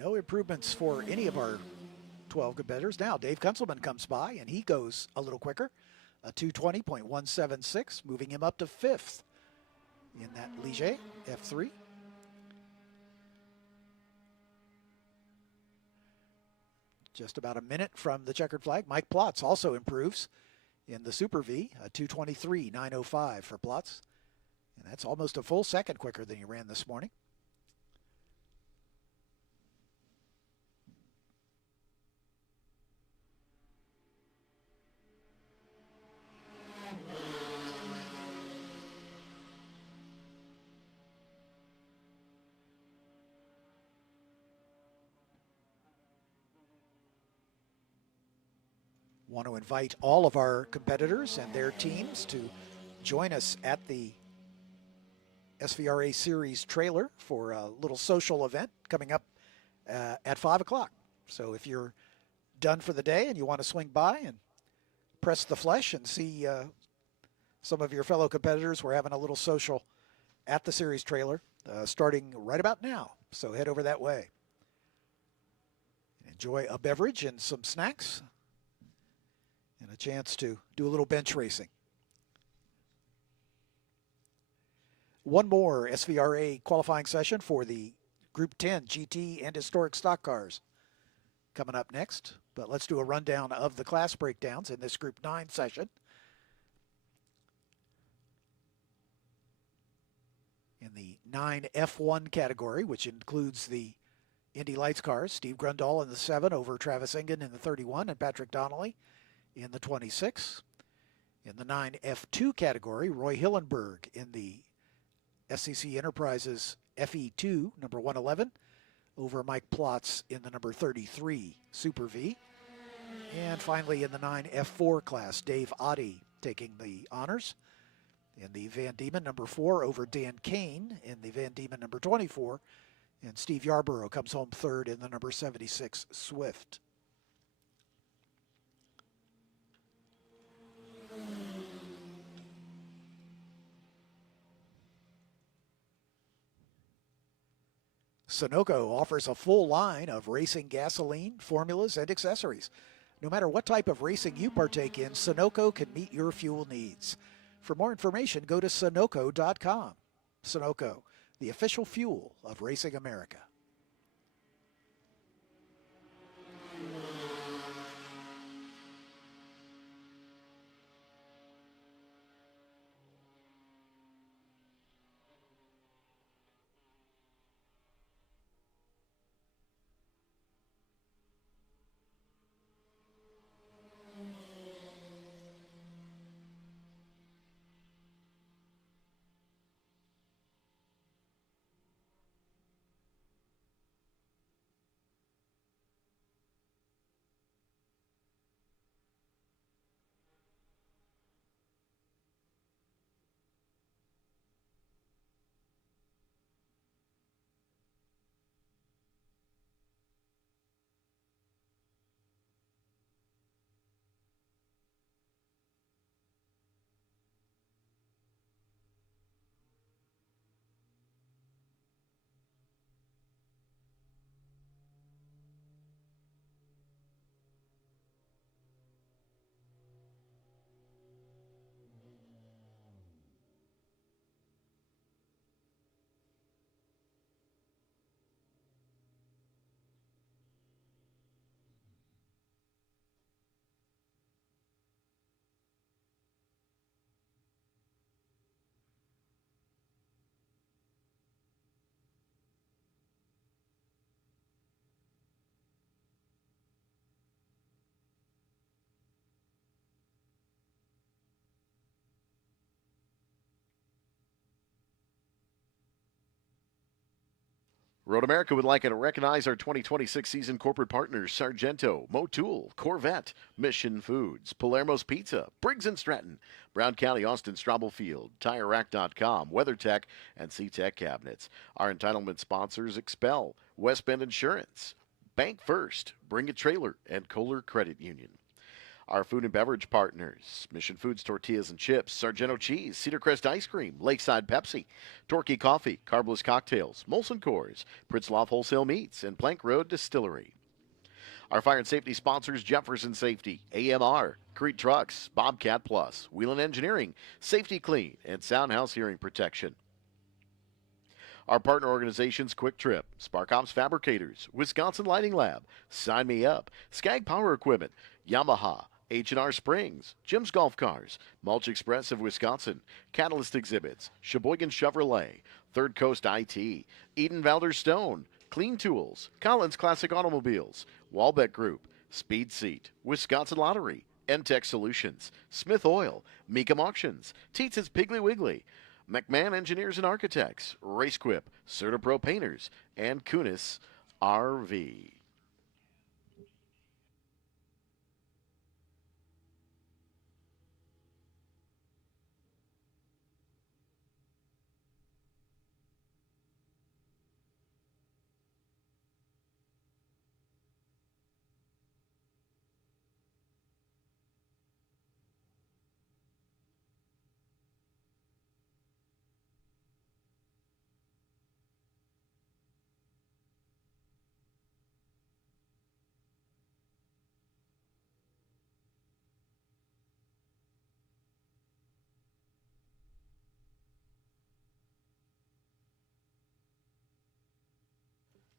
No improvements for any of our 12 competitors. Now Dave Kunzelman comes by and he goes a little quicker. A 220.176, moving him up to 5th in that Ligier F3. Just about a minute from the checkered flag. Mike Plotz also improves in the Super V, a 223.905 for Plotz. And that's almost a full second quicker than he ran this morning. Want to invite all of our competitors and their teams to join us at the SVRA Series trailer for a little social event coming up at 5 o'clock. So if you're done for the day and you want to swing by and press the flesh and see some of your fellow competitors, we're having a little social at the Series trailer starting right about now. So head over that way. Enjoy a beverage and some snacks, and a chance to do a little bench racing. One more SVRA qualifying session for the Group 10 GT and Historic Stock Cars coming up next. But let's do a rundown of the class breakdowns in this Group 9 session. In the 9F1 category, which includes the Indy Lights cars, Steve Grundahl in the 7 over Travis Ingen in the 31 and Patrick Donnelly in the 26. In the 9F2 category, Roy Hillenberg in the SCC Enterprises FE2, number 111, over Mike Plotz in the number 33 Super V. And finally, in the 9F4 class, Dave Oddie taking the honors in the Van Diemen number 4 over Dan Kane in the Van Diemen number 24. And Steve Yarborough comes home third in the number 76 Swift. Sunoco offers a full line of racing gasoline, formulas, and accessories. No matter what type of racing you partake in, Sunoco can meet your fuel needs. For more information, go to Sunoco.com. Sunoco, the official fuel of Racing America. Road America would like to recognize our 2026 season corporate partners: Sargento, Motul, Corvette, Mission Foods, Palermo's Pizza, Briggs & Stratton, Brown County, Austin, Straubel Field, TireRack.com, WeatherTech, and C-Tech Cabinets. Our entitlement sponsors: Expel, West Bend Insurance, Bank First, Bring a Trailer, and Kohler Credit Union. Our food and beverage partners: Mission Foods Tortillas and Chips, Sargento Cheese, Cedar Crest Ice Cream, Lakeside Pepsi, Torquay Coffee, Carbless Cocktails, Molson Coors, Pritzloff Wholesale Meats, and Plank Road Distillery. Our fire and safety sponsors: Jefferson Safety, AMR, Crete Trucks, Bobcat Plus, Wheelan Engineering, Safety Clean, and Soundhouse Hearing Protection. Our partner organizations: Quick Trip, Spark Ops Fabricators, Wisconsin Lighting Lab, Sign Me Up, Skag Power Equipment, Yamaha, H&R Springs, Jim's Golf Cars, Mulch Express of Wisconsin, Catalyst Exhibits, Sheboygan Chevrolet, Third Coast IT, Eden Valder Stone, Clean Tools, Collins Classic Automobiles, Walbeck Group, Speed Seat, Wisconsin Lottery, Entech Solutions, Smith Oil, Meekum Auctions, Tietz's Piggly Wiggly, McMahon Engineers and Architects, RaceQuip, CertaPro Painters, and Kunis RV.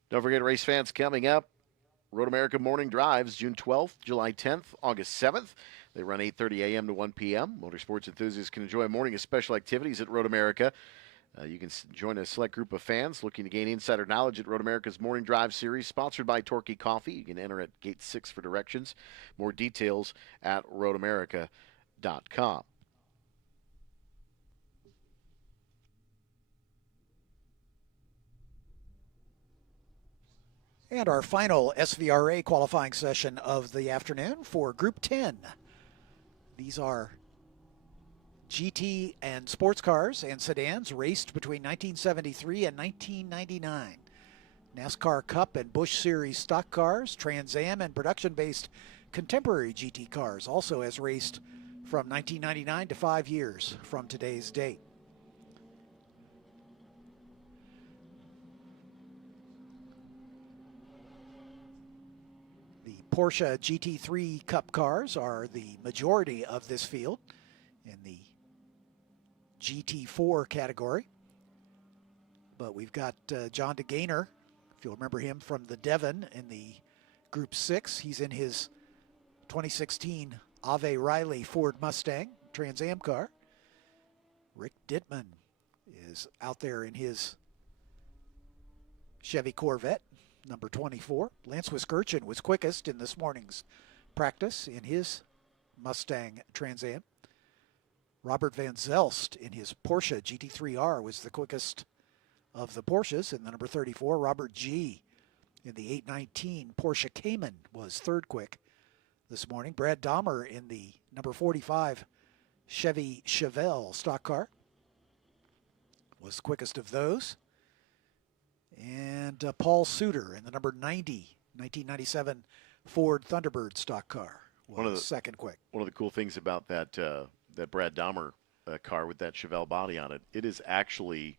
Don't forget, race fans, coming up, Road America Morning Drives, June 12th, July 10th, August 7th. They run 8:30 a.m. to 1 p.m. Motorsports enthusiasts can enjoy a morning of special activities at Road America. You can join a select group of fans looking to gain insider knowledge at Road America's Morning Drive Series, sponsored by Torquay Coffee. You can enter at Gate 6 for directions. More details at roadamerica.com. And our final SVRA qualifying session of the afternoon for Group 10. These are GT and sports cars and sedans raced between 1973 and 1999. NASCAR Cup and Busch Series stock cars, Trans Am, and production-based contemporary GT cars also has raced from 1999 to 5 years from today's date. Porsche GT3 Cup cars are the majority of this field in the GT4 category. But we've got John DeGainer, if you'll remember him from the Devon in the Group 6. He's in his 2016 Ave Riley Ford Mustang Trans Am car. Rick Dittman is out there in his Chevy Corvette, number 24. Lance Wiskirchen was quickest in this morning's practice in his Mustang Trans Am. Robert Van Zelst in his Porsche GT3R was the quickest of the Porsches in the number 34. Robert G in the 819 Porsche Cayman was third quick this morning. Brad Dahmer in the number 45 Chevy Chevelle stock car was the quickest of those. And Paul Suter in the number 90, 1997 Ford Thunderbird stock car was second quick. One of the cool things about that that Brad Dahmer car with that Chevelle body on it, it is actually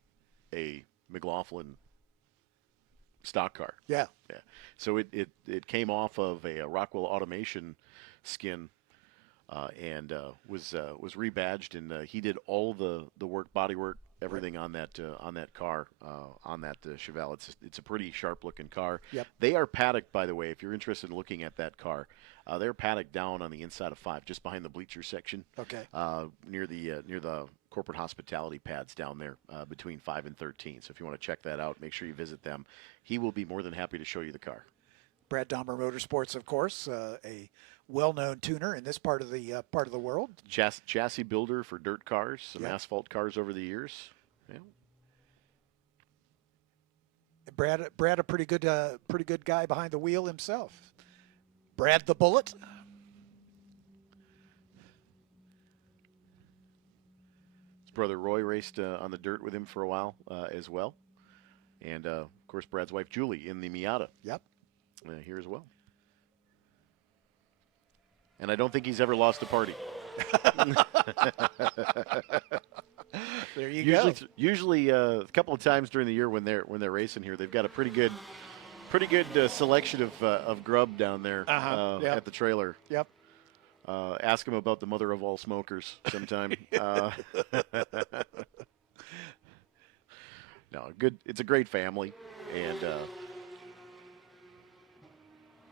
a McLaughlin stock car. Yeah. Yeah. So it came off of a Rockwell Automation skin and was rebadged, and he did all the work, body work, everything on that car, on that Chevelle. It's a pretty sharp looking car. Yep. They are paddocked, by the way, if you're interested in looking at that car. They're paddocked down on the inside of 5, just behind the bleacher section. Okay. Near the corporate hospitality pads down there, between 5 and 13. So if you want to check that out, make sure you visit them. He will be more than happy to show you the car. Brad Dahmer Motorsports, of course, a well-known tuner in this part of the world. Chassis builder for dirt cars, some Yep. asphalt cars over the years. Yeah. Brad, a pretty good guy behind the wheel himself. Brad the Bullet. His brother Roy raced on the dirt with him for a while as well, and of course Brad's wife Julie in the Miata. Yep. Here as well. and I don't think he's ever lost a party. There you Usually, go. usually a couple of times during the year when they're racing here, they've got a pretty good selection of grub down there Yep. at the trailer. Yep. Ask him about the mother of all smokers sometime. No, good. It's a great family, and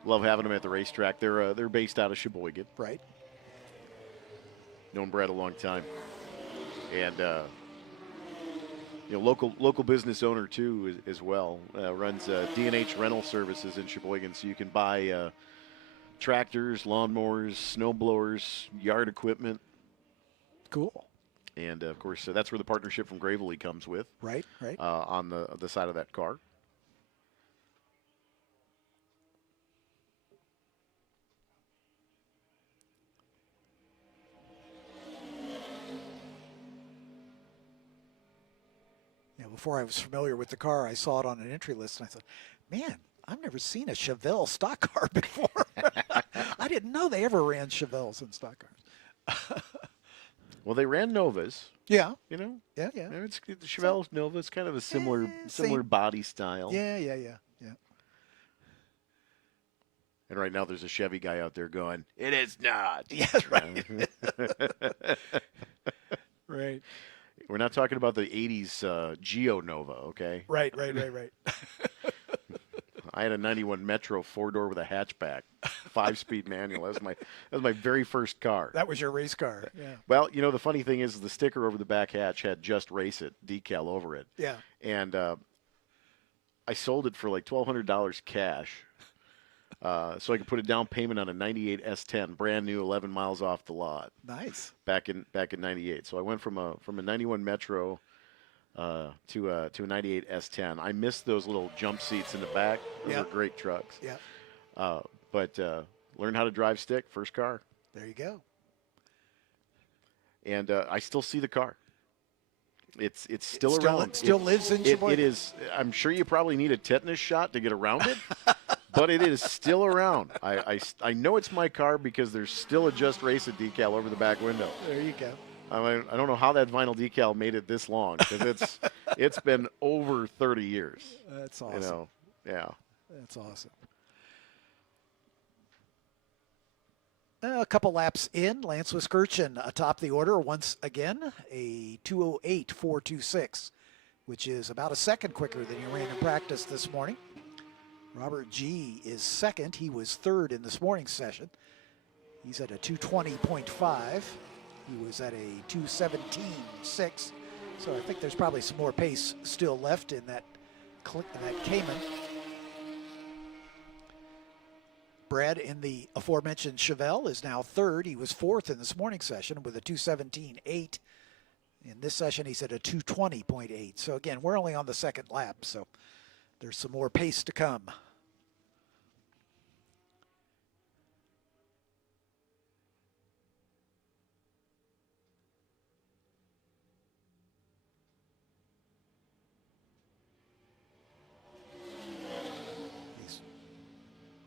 love having them at the racetrack. They're based out of Sheboygan. Right. Known Brad a long time, and local business owner too as well. Runs D&H rental services in Sheboygan, so you can buy tractors, lawnmowers, snow blowers, yard equipment. Cool. And of course, that's where the partnership from Gravely comes with. Right. Right. On the side of that car. Before I was familiar with the car, I saw it on an entry list, and I thought, man, I've never seen a Chevelle stock car before. I didn't know they ever ran Chevelles in stock cars. Well, they ran Novas. Yeah. Yeah. It's the Chevelle Nova. It's kind of a similar same. body style. Yeah. And right now, there's a Chevy guy out there going, "It is not." Yeah, right. Right. We're not talking about the '80s Geo Nova, okay? Right. I had a '91 Metro 4-door with a hatchback, 5-speed manual. That was my very first car. That was your race car. Yeah. Well, the funny thing is the sticker over the back hatch had "Just Race It" decal over it. Yeah. And I sold it for like $1,200 cash, so I could put a down payment on a '98 S10, brand new, 11 miles off the lot. Nice. Back in '98. So I went from a '91 Metro to a '98 S10. I missed those little jump seats in the back. Those were great trucks. Yeah. But learned how to drive stick, first car. There you go. And I still see the car. It's still around. It still lives in Sheboygan. It is. I'm sure you probably need a tetanus shot to get around it, but it is still around. I know it's my car because there's still a "Just Race It" decal over the back window. There you go. I don't know how that vinyl decal made it this long because it's been over 30 years. That's awesome. Yeah. That's awesome. A couple laps in, Lance Wiskirchen atop the order once again, a 2:08.426, which is about a second quicker than he ran in practice this morning. Robert G is second. He was third in this morning's session. He's at a 2:20.5. He was at a 2:17.6. So I think there's probably some more pace still left in that Cayman. Brad in the aforementioned Chevelle is now third. He was fourth in this morning session with a 2:17.8. In this session, he's at a 2:20.8. So again, we're only on the second lap, so there's some more pace to come.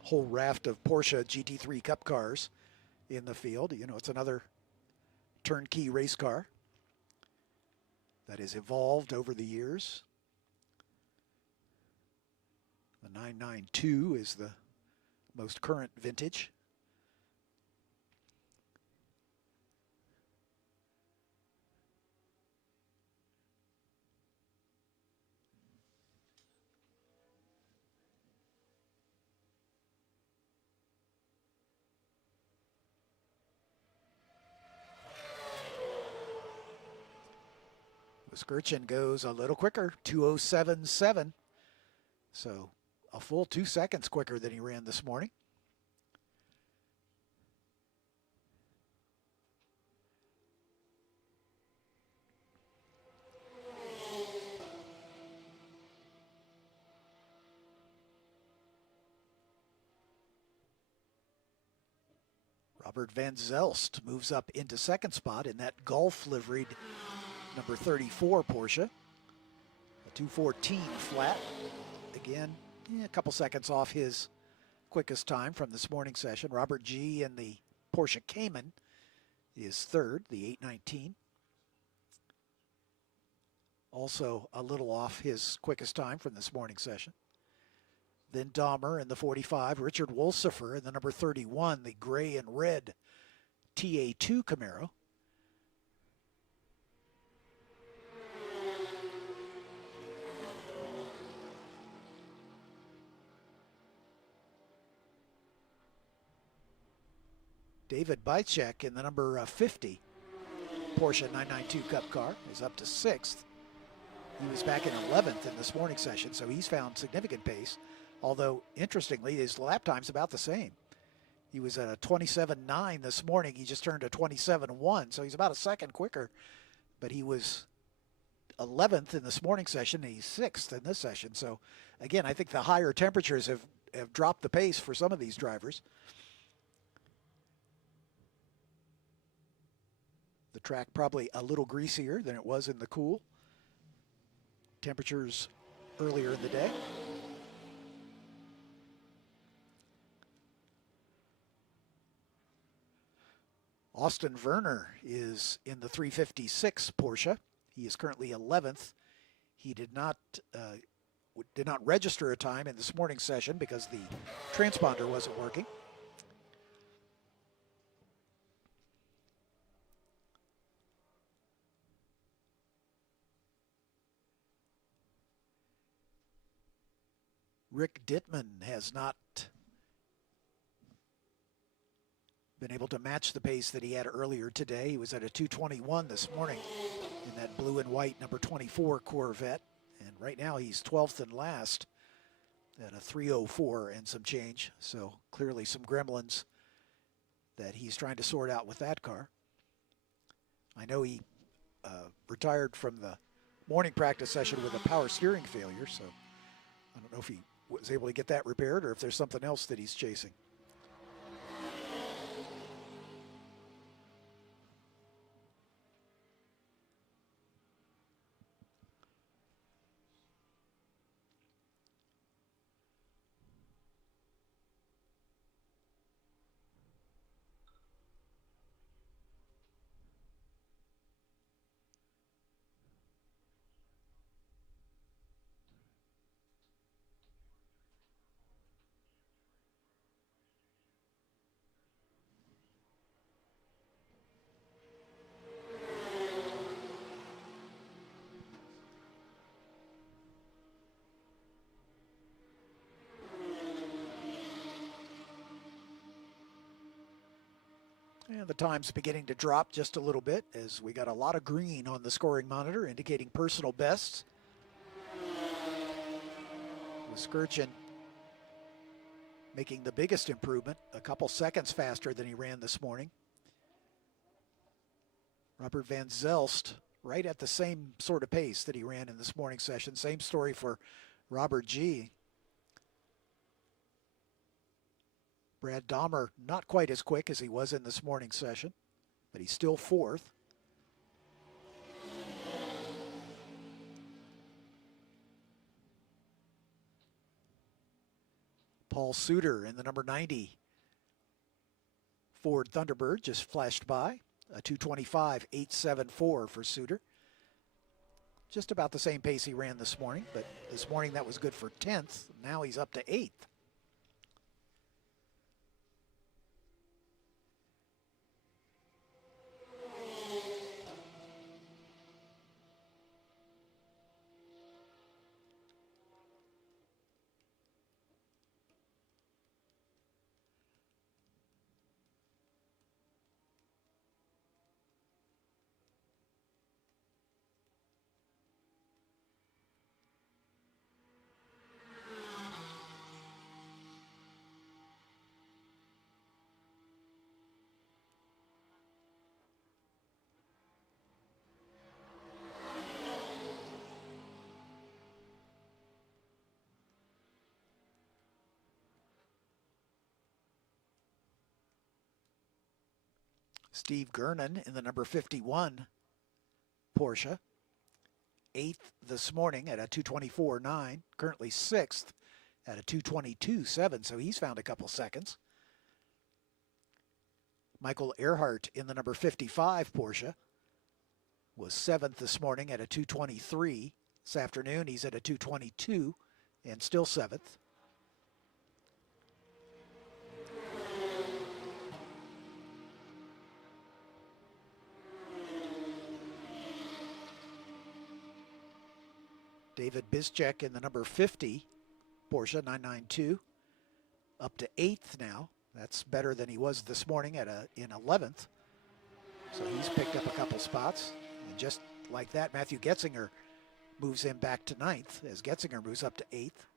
Whole raft of Porsche GT3 Cup cars in the field. It's another turnkey race car that has evolved over the years. The 992 is the most current vintage. Wiskirchen goes a little quicker, 2:07.7. So a full 2 seconds quicker than he ran this morning. Robert Van Zelst moves up into second spot in that Golf liveried number 34 Porsche. A 2:14 flat. Again, a couple seconds off his quickest time from this morning session. Robert G in the Porsche Cayman is third, the 819. Also a little off his quickest time from this morning session. Then Dahmer in the 45, Richard Wolsifer in the number 31, the gray and red TA2 Camaro. David Bajcek in the number 50 Porsche 992 Cup car is up to 6th. He was back in 11th in this morning session, so he's found significant pace. Although, interestingly, his lap time's about the same. He was at a 27.9 this morning. He just turned a 27.1, so he's about a second quicker. But he was 11th in this morning session, and he's 6th in this session. So, again, I think the higher temperatures have dropped the pace for some of these drivers. The track probably a little greasier than it was in the cool temperatures earlier in the day. Austin Werner is in the 356 Porsche. He is currently 11th. He did not register a time in this morning's session because the transponder wasn't working. Rick Dittman has not been able to match the pace that he had earlier today. He was at a 221 this morning in that blue and white number 24 Corvette. And right now he's 12th and last at a 304 and some change. So clearly some gremlins that he's trying to sort out with that car. I know he retired from the morning practice session with a power steering failure, so I don't know if he was able to get that repaired or if there's something else that he's chasing. And the time's beginning to drop just a little bit as we got a lot of green on the scoring monitor indicating personal bests. Skirchin making the biggest improvement, a couple seconds faster than he ran this morning. Robert Van Zelst right at the same sort of pace that he ran in this morning session. Same story for Robert G. Brad Dahmer not quite as quick as he was in this morning's session, but he's still 4th. Paul Suter in the number 90 Ford Thunderbird just flashed by. A 225.874 for Suter. Just about the same pace he ran this morning, but this morning that was good for 10th. Now he's up to 8th. Steve Gernon in the number 51 Porsche. 8th this morning at a 224.9. Currently 6th at a 222.7, so he's found a couple seconds. Michael Earhart in the number 55 Porsche was 7th this morning at a 2:23. This afternoon he's at a 2:22 and still 7th. David Bizchek in the number 50 Porsche 992 up to 8th now. That's better than he was this morning at in 11th. So he's picked up a couple spots. And just like that, Matthew Getzinger moves him back to 9th as Getzinger moves up to 8th.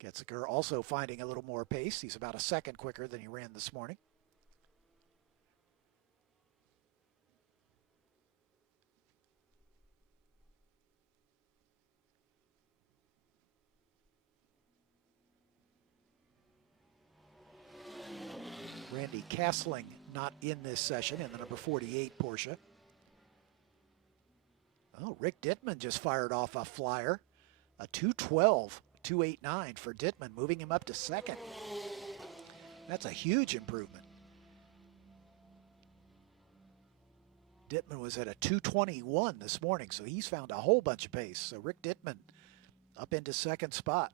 Getzinger also finding a little more pace. He's about a second quicker than he ran this morning. Randy Castling not in this session in the number 48 Porsche. Oh, Rick Dittman just fired off a flyer. A 2:12.289 for Dittman, moving him up to 2nd. That's a huge improvement. Dittman was at a 2:21 this morning, so he's found a whole bunch of pace. So Rick Dittman up into 2nd spot.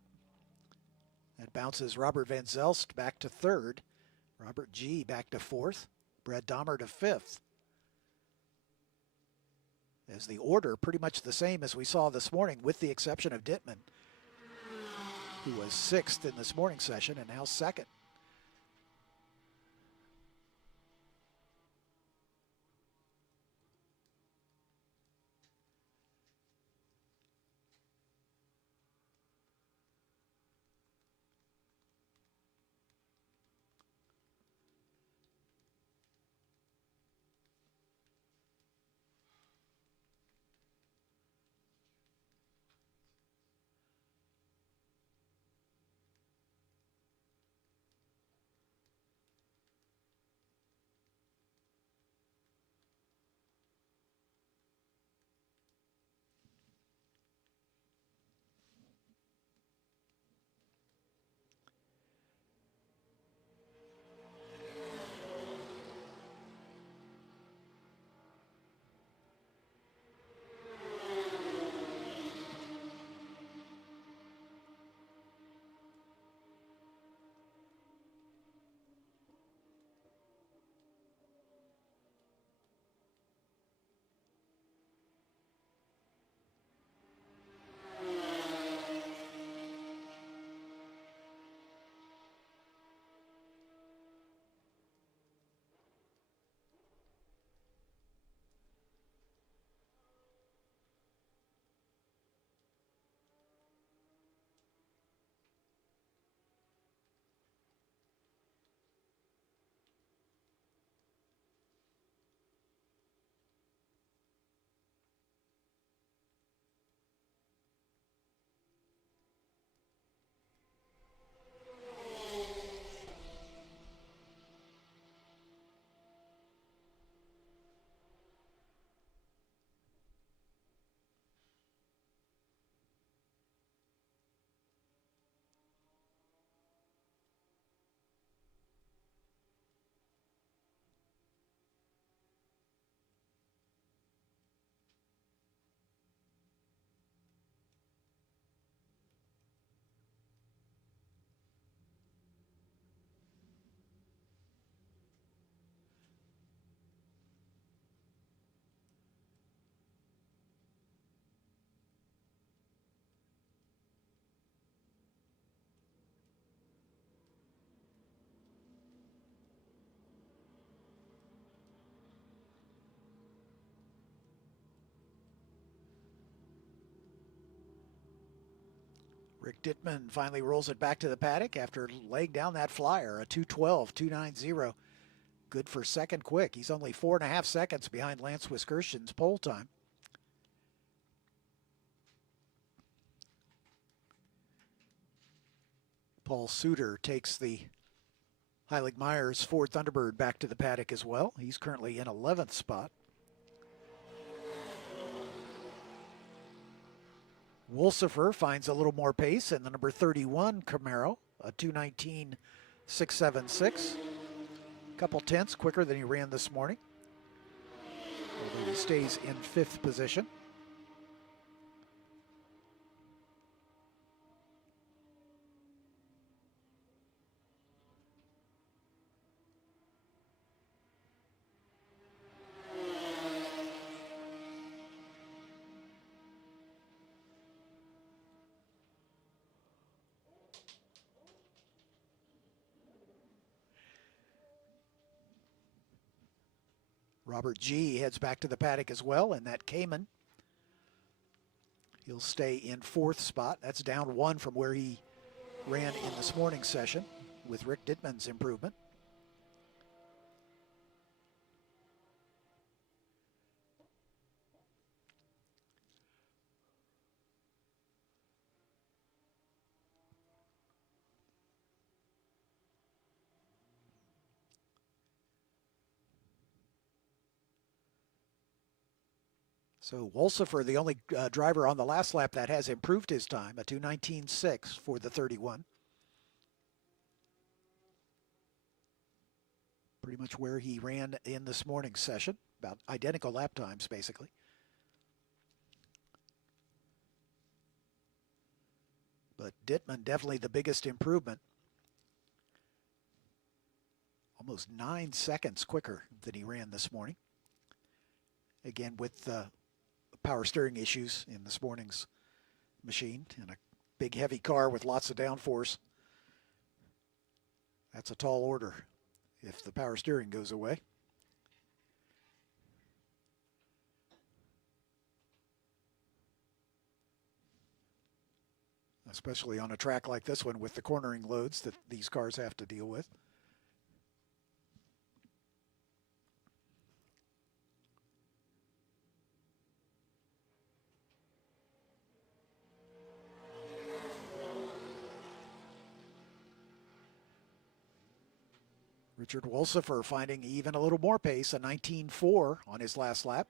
That bounces Robert Van Zelst back to 3rd. Robert G. back to 4th. Brad Dahmer to 5th. As the order pretty much the same as we saw this morning, with the exception of Dittman, who was 6th in this morning's session and now 2nd. Rick Dittman finally rolls it back to the paddock after laying down that flyer, a 2:12.290. Good for 2nd quick. He's only 4.5 seconds behind Lance Wiskershin's pole time. Paul Suter takes the Heilig Myers Ford Thunderbird back to the paddock as well. He's currently in 11th spot. Wolsifer finds a little more pace in the number 31 Camaro a 2:19.676. A couple tenths quicker than he ran this morning. Although he stays in 5th position. Robert G. heads back to the paddock as well, and that Cayman. He'll stay in 4th spot. That's down 1 from where he ran in this morning's session with Rick Dittman's improvement. So Wolsifer, the only driver on the last lap that has improved his time, a 2:19.6 for the 31. Pretty much where he ran in this morning's session, about identical lap times basically. But Dittman definitely the biggest improvement. Almost 9 seconds quicker than he ran this morning. Again, with power steering issues in this morning's machine and a big heavy car with lots of downforce. That's a tall order if the power steering goes away. Especially on a track like this one with the cornering loads that these cars have to deal with. Richard Wolsifer finding even a little more pace, a 19.4 on his last lap.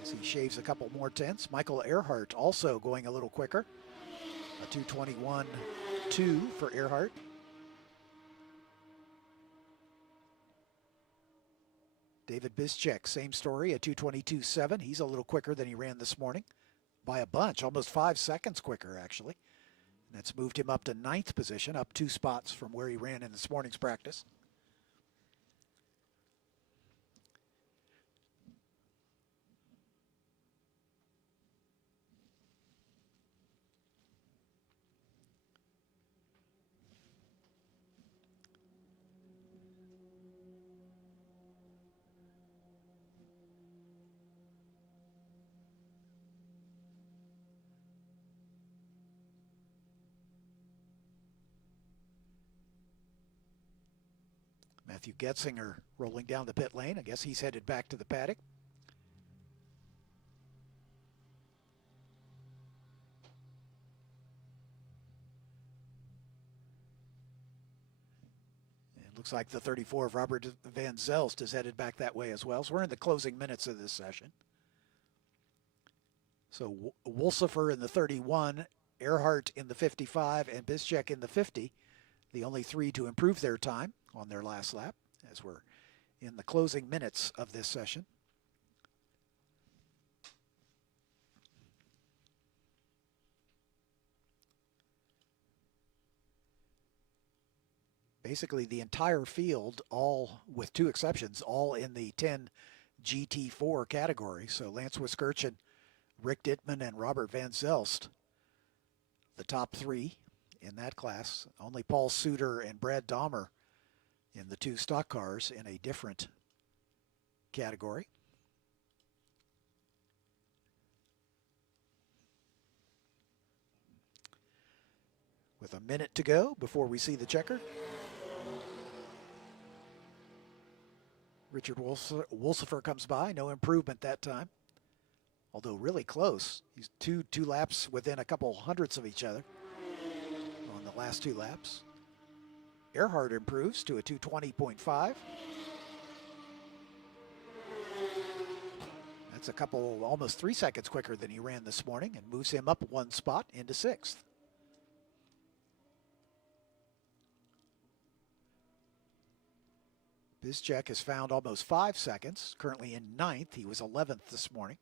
As he shaves a couple more tenths. Michael Earhart also going a little quicker. A 2:21.2 for Earhart. David Bischek, same story, a 2:22.7. He's a little quicker than he ran this morning. By a bunch, almost 5 seconds quicker actually. That's moved him up to 9th position, up 2 spots from where he ran in this morning's practice. Matthew Getzinger rolling down the pit lane. I guess he's headed back to the paddock. It looks like the 34 of Robert Van Zelst is headed back that way as well. So we're in the closing minutes of this session. So Wolsifer in the 31, Earhart in the 55, and Bischek in the 50. The only 3 to improve their time on their last lap as we're in the closing minutes of this session. Basically the entire field, all with 2 exceptions, all in the 10 GT4 category. So Lance Wiskirchen, Rick Dittman, and Robert Van Zelst, the top 3 in that class. Only Paul Suter and Brad Dahmer in the 2 stock cars in a different category. With a minute to go before we see the checker. Richard Wolsifer comes by, no improvement that time. Although really close. He's two laps within a couple hundredths of each other on the last 2 laps. Earhart improves to a 2:20.5. That's a couple, almost 3 seconds quicker than he ran this morning and moves him up 1 spot into 6th. Bizcheck has found almost 5 seconds, currently in 9th. He was 11th this morning.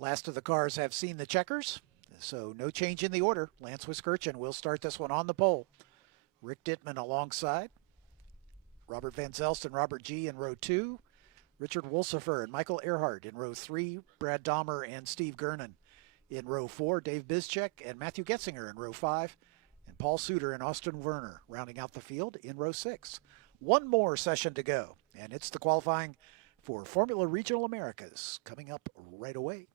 Last of the cars have seen the checkers, so no change in the order. Lance Wiskirchen will start this one on the pole. Rick Dittman alongside. Robert Van Zelst and Robert G. in row 2. Richard Wolsifer and Michael Earhart in row 3. Brad Dahmer and Steve Gernon in row 4. Dave Bizcheck and Matthew Getzinger in row 5. And Paul Suter and Austin Werner rounding out the field in row 6. One more session to go, and it's the qualifying for Formula Regional Americas coming up right away.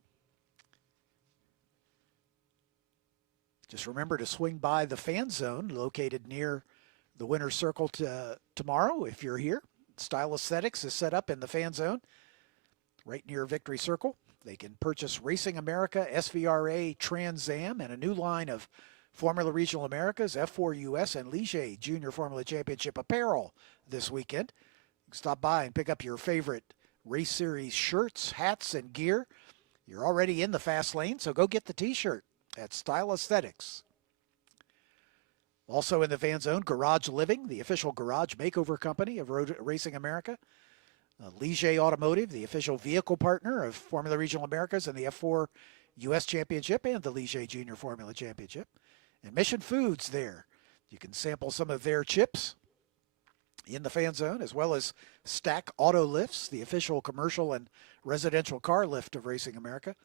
Just remember to swing by the fan zone located near the winner's circle tomorrow if you're here. Style Aesthetics is set up in the fan zone right near Victory Circle. They can purchase Racing America, SVRA, Trans Am, and a new line of Formula Regional Americas, F4 US, and Ligier Junior Formula Championship apparel this weekend. You can stop by and pick up your favorite race series shirts, hats, and gear. You're already in the fast lane, so go get the t-shirt at Style Aesthetics. Also in the fan zone, Garage Living, the official garage makeover company of Racing America. Ligier Automotive, the official vehicle partner of Formula Regional Americas and the F4 US Championship and the Ligier Junior Formula Championship. And Mission Foods there. You can sample some of their chips in the fan zone, as well as Stack Auto Lifts, the official commercial and residential car lift of Racing America.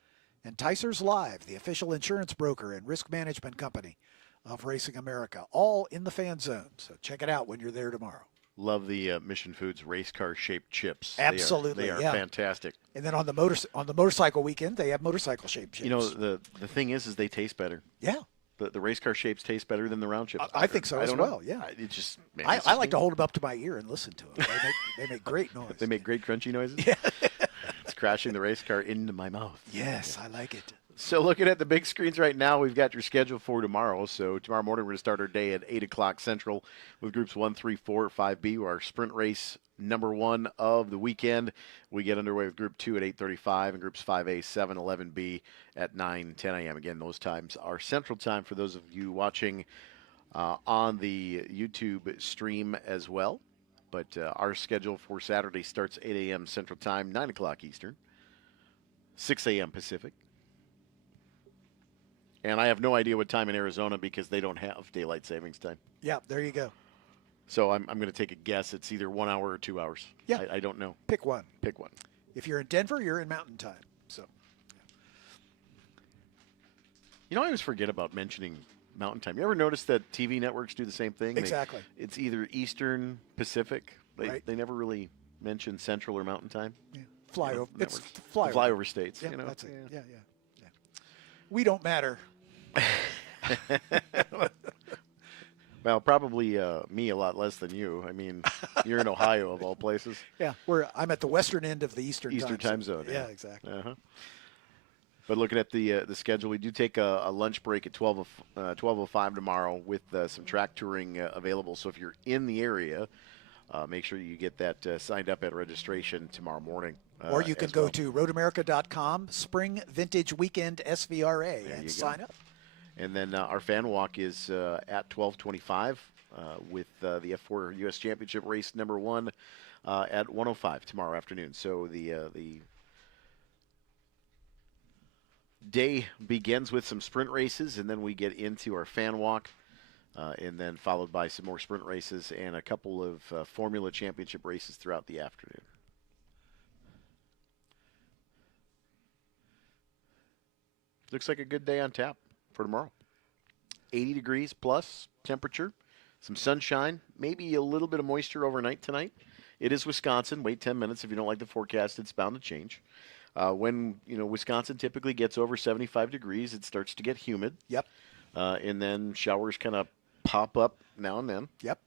And Tyser's Live, the official insurance broker and risk management company of Racing America, all in the fan zone. So check it out when you're there tomorrow. Love the Mission Foods race car shaped chips. Absolutely, they are yeah. fantastic. And then on the motorcycle weekend, they have motorcycle shaped chips. You know, the thing is they taste better. Yeah. The race car shapes taste better than the round chips. I think so as well. Yeah. It just, man, I like to hold them up to my ear and listen to them. They make great noise. They make great crunchy noises. Yeah. It's crashing the race car into my mouth. Yes, I like it. So looking at the big screens right now, we've got your schedule for tomorrow. So tomorrow morning, we're going to start our day at 8 o'clock Central with groups 1, 3, 4, 5B, our sprint race number 1 of the weekend. We get underway with group 2 at 8:35 and groups 5A, 7, 11B at 9, 10 a.m. Again, those times are Central Time for those of you watching on the YouTube stream as well. But our schedule for Saturday starts 8 a.m. Central Time, 9 o'clock Eastern, 6 a.m. Pacific. And I have no idea what time in Arizona because they don't have daylight savings time. Yeah, there you go. So I'm going to take a guess. It's either 1 hour or 2 hours. Yeah. I don't know. Pick one. Pick one. If you're in Denver, you're in Mountain Time. So, You know, I always forget about mentioning Mountain Time. You ever notice that TV networks do the same thing? exactly. It's either Eastern, Pacific. Right. They never really mention Central or Mountain Time. Yeah. Flyover. It's networks. flyover. Flyover states. Yeah, You know? that's it. Yeah. We don't matter. Well, probably me a lot less than you. I mean, you're in Ohio of all places. Yeah, I'm at the western end of the Eastern Time zone. Yeah, exactly. Uh-huh. But looking at the schedule, we do take a lunch break at 12:05 tomorrow with some track touring available. So if you're in the area, make sure you get that signed up at registration tomorrow morning. Or you can go to roadamerica.com, Spring Vintage Weekend SVRA, and sign up. And then our fan walk is at 12:25 with the F4 U.S. Championship race number 1 at 1:05 tomorrow afternoon. So the day begins with some sprint races, and then we get into our fan walk, and then followed by some more sprint races and a couple of Formula Championship races throughout the afternoon. Looks like a good day on tap for tomorrow. 80 degrees plus temperature, some sunshine, maybe a little bit of moisture overnight tonight. It is Wisconsin. Wait 10 minutes if you don't like the forecast. It's bound to change. When Wisconsin typically gets over 75 degrees, it starts to get humid. Yep. And then showers kind of pop up now and then. Yep.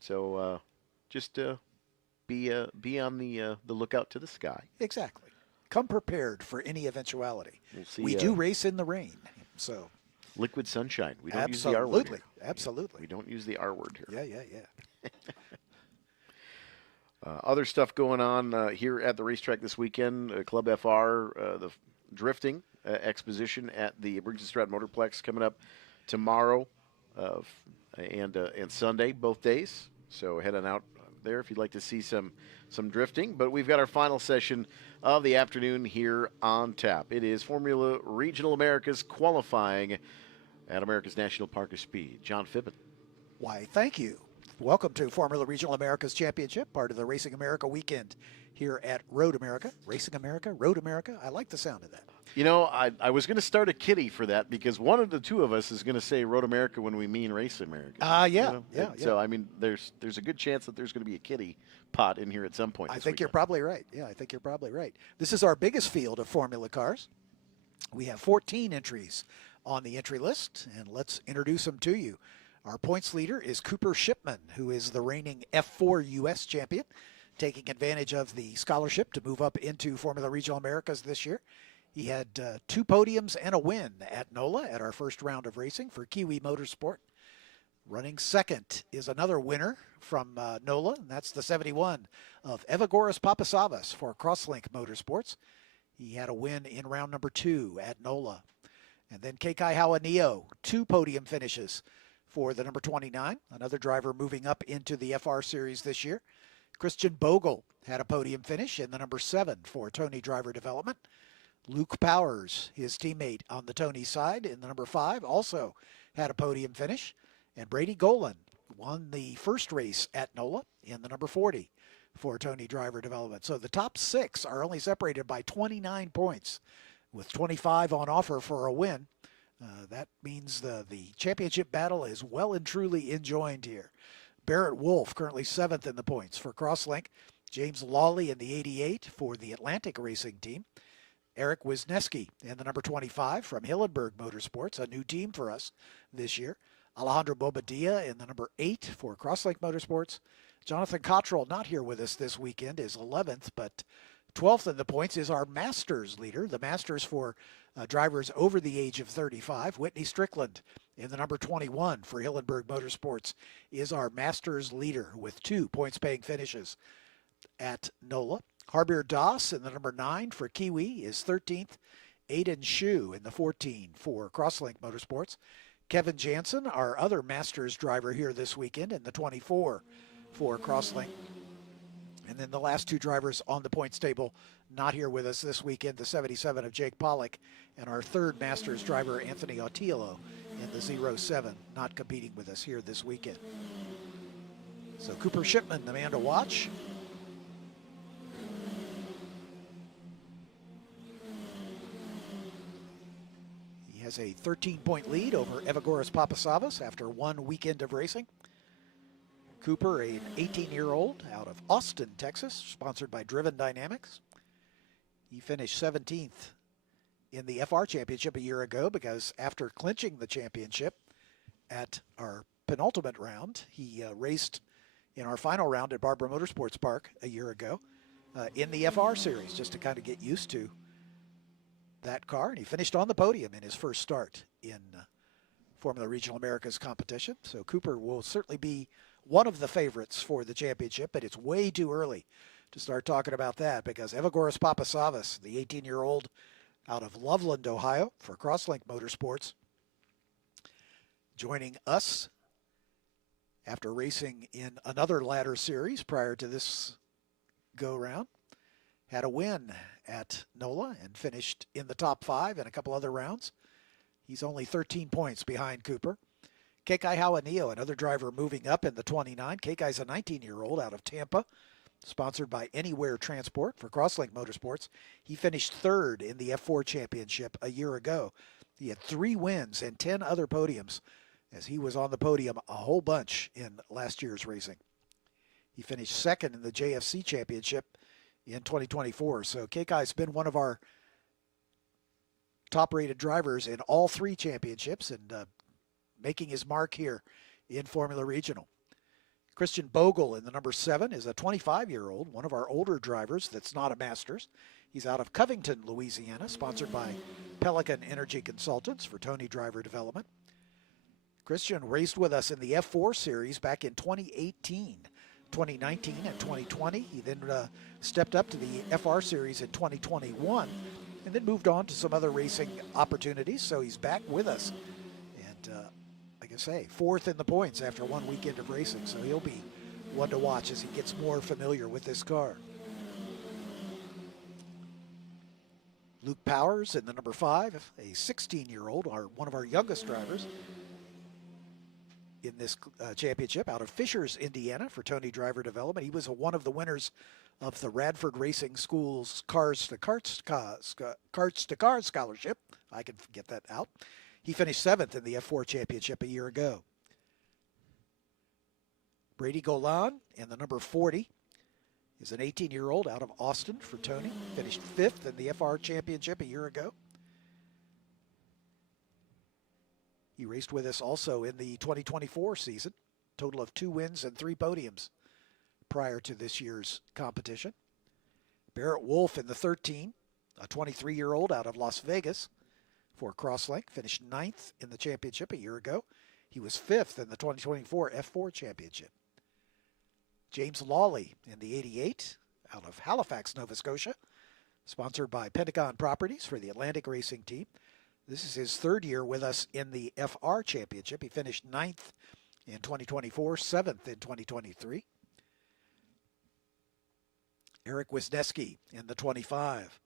So just be on the lookout to the sky. Exactly. Come prepared for any eventuality. We'll see, we do race in the rain, so liquid sunshine. We don't use the R word here. Absolutely. We don't use the R word here. Yeah. Other stuff going on here at the racetrack this weekend. Club FR, the drifting exposition at the Briggs & Stratton Motorplex coming up tomorrow and Sunday, both days. So head on out there if you'd like to see some drifting. But we've got our final session of the afternoon here on tap. It is Formula Regional Americas qualifying at America's National Park of Speed. John Fippen. Why, thank you. Welcome to Formula Regional Americas Championship, part of the Racing America weekend here at Road America. Racing America, Road America. I like the sound of that. You know, I was going to start a kitty for that because one of the two of us is going to say Road America when we mean Race America. Yeah. So, I mean, there's a good chance that there's going to be a kitty pot in here at some point. I think you're probably right. Yeah, I think you're probably right. This is our biggest field of Formula cars. We have 14 entries on the entry list, and let's introduce them to you. Our points leader is Cooper Shipman, who is the reigning F4 U.S. champion, taking advantage of the scholarship to move up into Formula Regional Americas this year. He had 2 podiums and a win at NOLA at our first round of racing for Kiwi Motorsport. Running second is another winner from NOLA, and that's the 71 of Evagoras Papasavas for Crosslink Motorsports. He had a win in round number 2 at NOLA. And then Kekai Hawanio, 2 podium finishes for the number 29, another driver moving up into the FR Series this year. Christian Bogle had a podium finish in the number 7 for Tony Driver Development. Luke Powers, his teammate on the Tony side in the number 5, also had a podium finish. And Brady Golan won the first race at NOLA in the number 40 for Tony Driver Development. So the top 6 are only separated by 29 points, with 25 on offer for a win. That means the championship battle is well and truly enjoined here. Barrett Wolf currently 7th in the points for Crosslink. James Lawley in the 88 for the Atlantic Racing Team. Eric Wisniewski in the number 25 from Hillenberg Motorsports, a new team for us this year. Alejandro Bobadilla in the number 8 for Crosslink Motorsports. Jonathan Cottrell, not here with us this weekend, is 11th, but 12th in the points is our Masters leader. The Masters for drivers over the age of 35. Whitney Strickland in the number 21 for Hillenberg Motorsports is our Masters leader with 2 points-paying finishes at NOLA. Harbir Das in the number 9 for Kiwi is 13th. Aiden Shu in the 14 for Crosslink Motorsports. Kevin Jansen, our other Masters driver here this weekend in the 24 for Crosslink. And then the last two drivers on the points table not here with us this weekend, the 77 of Jake Pollock and our third Masters driver, Anthony Autillo, in the 07, not competing with us here this weekend. So Cooper Shipman, the man to watch. He has a 13-point lead over Evagoras Papasavas after one weekend of racing. Cooper, an 18-year-old out of Austin, Texas, sponsored by Driven Dynamics. He finished 17th in the FR Championship a year ago because after clinching the championship at our penultimate round, he raced in our final round at Barbara Motorsports Park a year ago in the FR Series, just to kind of get used to that car. And he finished on the podium in his first start in Formula Regional Americas competition. So Cooper will certainly be one of the favorites for the championship, but it's way too early to start talking about that because Evagoras Papasavas, the 18-year-old out of Loveland, Ohio, for Crosslink Motorsports, joining us after racing in another ladder series prior to this go-round. Had a win at NOLA and finished in the top 5 in a couple other rounds. He's only 13 points behind Cooper. Kekai Hawanio, another driver moving up in the 29. Kekai's a 19-year-old out of Tampa, sponsored by Anywhere Transport for Crosslink Motorsports. He finished third in the F4 Championship a year ago. He had 3 wins and 10 other podiums, as he was on the podium a whole bunch in last year's racing. He finished second in the JFC Championship in 2024. So Kekai's been one of our top-rated drivers in all 3 championships and making his mark here in Formula Regional. Christian Bogle in the number 7 is a 25-year-old, one of our older drivers that's not a Masters. He's out of Covington, Louisiana, sponsored by Pelican Energy Consultants for Tony Driver Development. Christian raced with us in the F4 Series back in 2018, 2019, and 2020. He then stepped up to the FR Series in 2021 and then moved on to some other racing opportunities. So he's back with us. And like I say, 4th in the points after one weekend of racing. So he'll be one to watch as he gets more familiar with this car. Luke Powers in the number 5, a 16-year-old, one of our youngest drivers in this championship out of Fishers, Indiana for Tony Driver Development. He was one of the winners of the Radford Racing School's Cars to Cars Scholarship. I can get that out. He finished 7th in the F4 Championship a year ago. Brady Golan in the number 40 is an 18-year-old out of Austin for Tony. Finished 5th in the FR Championship a year ago. He raced with us also in the 2024 season. Total of 2 wins and 3 podiums prior to this year's competition. Barrett Wolf in the 13, a 23-year-old out of Las Vegas for Crosslink. Finished 9th in the championship a year ago. He was 5th in the 2024 F4 Championship. James Lawley in the 88 out of Halifax, Nova Scotia, sponsored by Pentagon Properties for the Atlantic Racing Team. This is his 3rd year with us in the FR Championship. He finished 9th in 2024, 7th in 2023. Eric Wisniewski in the 25.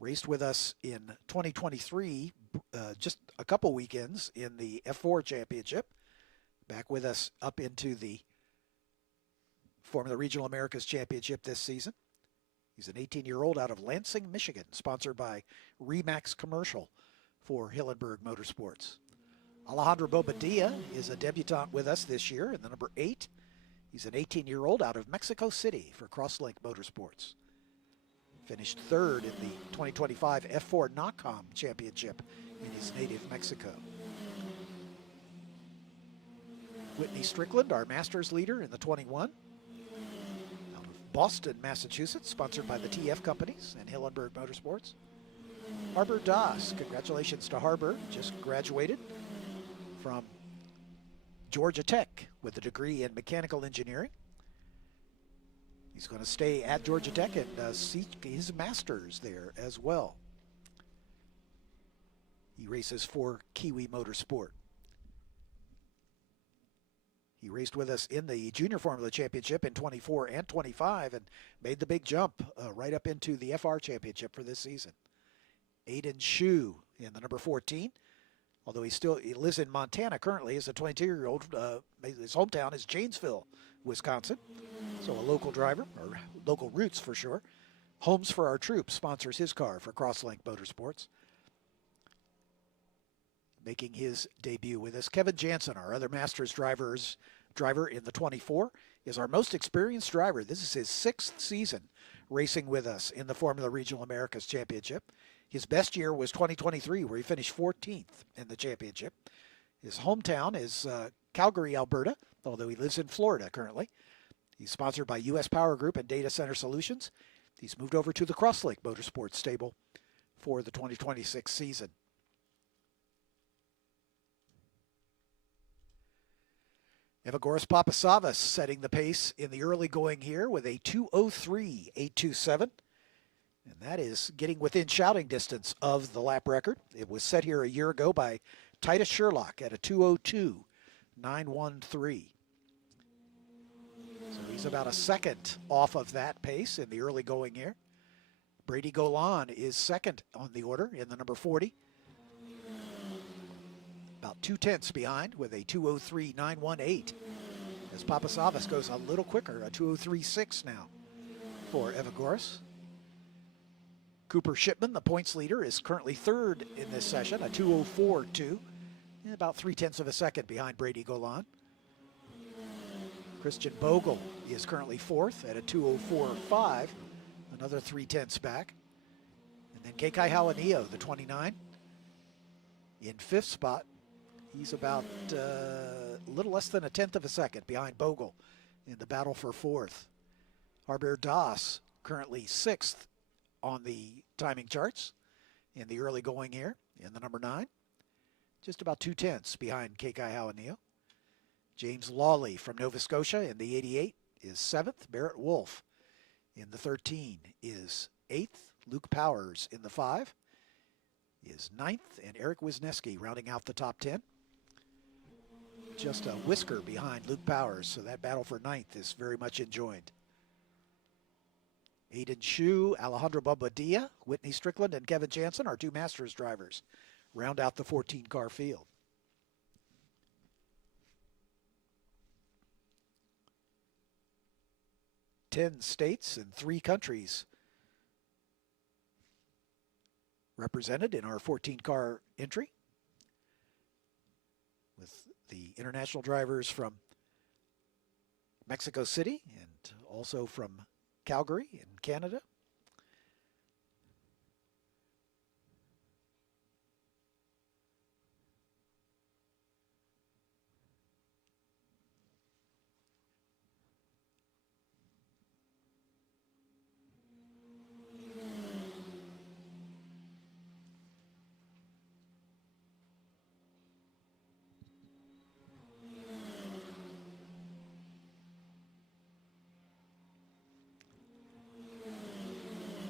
Raced with us in 2023, just a couple weekends in the F4 Championship. Back with us up into the Formula Regional Americas Championship this season. He's an 18-year-old out of Lansing, Michigan, sponsored by Remax Commercial for Hillenberg Motorsports. Alejandro Bobadilla is a debutant with us this year in the number 8. He's an 18-year-old out of Mexico City for Crosslink Motorsports. Finished 3rd in the 2025 F4 NOCOM Championship in his native Mexico. Whitney Strickland, our Masters leader in the 21. Out of Boston, Massachusetts, sponsored by the TF Companies and Hillenberg Motorsports. Harbor Das, congratulations to Harbor, just graduated from Georgia Tech with a degree in mechanical engineering. He's going to stay at Georgia Tech and seek his master's there as well. He races for Kiwi Motorsport. He raced with us in the Junior Formula Championship in 24 and 25 and made the big jump right up into the FR Championship for this season. Aiden Shu in the number 14. Although he lives in Montana currently as a 22-year-old. His hometown is Janesville, Wisconsin. So a local driver, or local roots for sure. Homes for Our Troops sponsors his car for Crosslink Motorsports. Making his debut with us, Kevin Jansen, our other Masters driver in the 24, is our most experienced driver. This is his 6th season racing with us in the Formula Regional Americas Championship. His best year was 2023, where he finished 14th in the championship. His hometown is Calgary, Alberta, although he lives in Florida currently. He's sponsored by U.S. Power Group and Data Center Solutions. He's moved over to the Crosslink Motorsports stable for the 2026 season. Evagoras Papasavas setting the pace in the early going here with a 2:03.827. And that is getting within shouting distance of the lap record. It was set here a year ago by Titus Sherlock at a 2:02.913. So he's about a second off of that pace in the early going here. Brady Golan is second on the order in the number 40. About 2/10 behind with a 2:03.918. As Papasavas goes a little quicker, a 2:03.6 now for Evagoras. Cooper Shipman, the points leader, is currently third in this session, a 2:04.2, and about 0.3 of a second behind Brady Golan. Christian Bogle is currently fourth at a 2:04.5, another 0.3 back. And then Kekai Hawanio, the 29, in fifth spot. He's about a little less than 0.1 of a second behind Bogle in the battle for fourth. Harbert Das, currently sixth on the timing charts in the early going here in the number 9. Just about 0.2 behind Kekai Hawanio. James Lawley from Nova Scotia in the 88 is 7th. Barrett Wolf in the 13 is 8th. Luke Powers in the 5 is 9th. And Eric Wisniewski rounding out the top 10. Just a whisker behind Luke Powers, so that battle for 9th is very much enjoyed. Aiden Shu, Alejandro Bobadilla, Whitney Strickland, and Kevin Jansen, our 2 Masters drivers, round out the 14-car field. Ten states and 3 countries represented in our 14-car entry, with the international drivers from Mexico City and also from Calgary in Canada.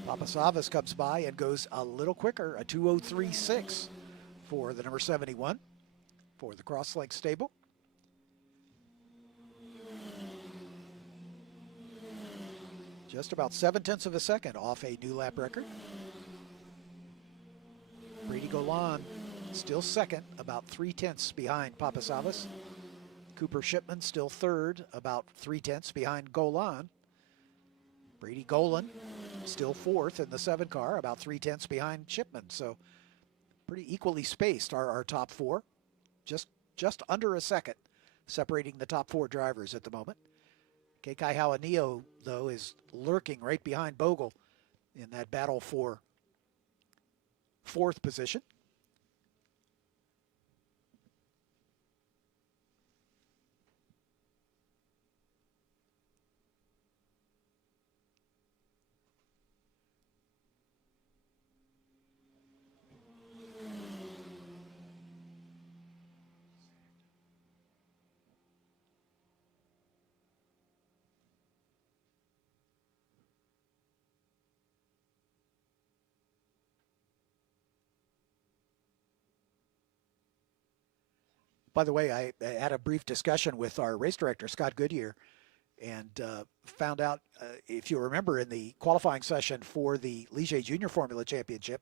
Papasavas comes by and goes a little quicker, a 2:03.6 for the number 71 for the Crosslink stable. Just about 0.7 of a second off a new lap record. Brady Golan still second, about 0.3 behind Papasavas. Cooper Shipman still third, about 0.3 behind Golan. Brady Golan still fourth in the 7 car, about 0.3 behind Shipman. So pretty equally spaced are our top 4. Just under a second separating the top 4 drivers at the moment. Kekai Hawanio, though, is lurking right behind Bogle in that battle for 4th position. By the way, I had a brief discussion with our race director, Scott Goodyear, and found out, if you remember, in the qualifying session for the Ligier Junior Formula Championship,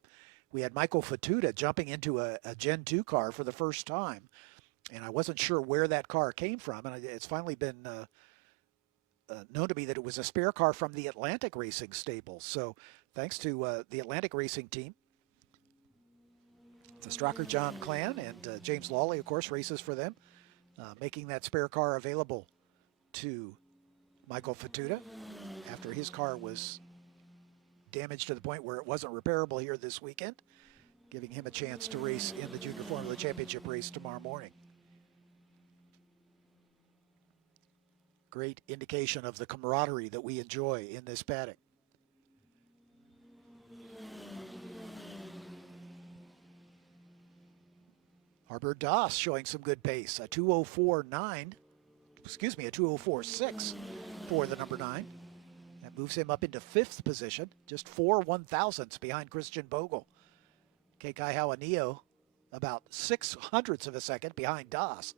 we had Michael Fatuda jumping into a Gen 2 car for the first time, and I wasn't sure where that car came from, and it's finally been known to me that it was a spare car from the Atlantic Racing stable. So thanks to the Atlantic Racing team, the Strocker John clan, and James Lawley, of course, races for them, making that spare car available to Michael Fatuda after his car was damaged to the point where it wasn't repairable here this weekend, giving him a chance to race in the Junior Formula Championship race tomorrow morning. Great indication of the camaraderie that we enjoy in this paddock. Harbor Doss showing some good pace, a 2:04.6 for the number 9. That moves him up into 5th position, just 4 1/1000ths behind Christian Bogle. Kekai Hawanio about 0.06 of a second behind Doss.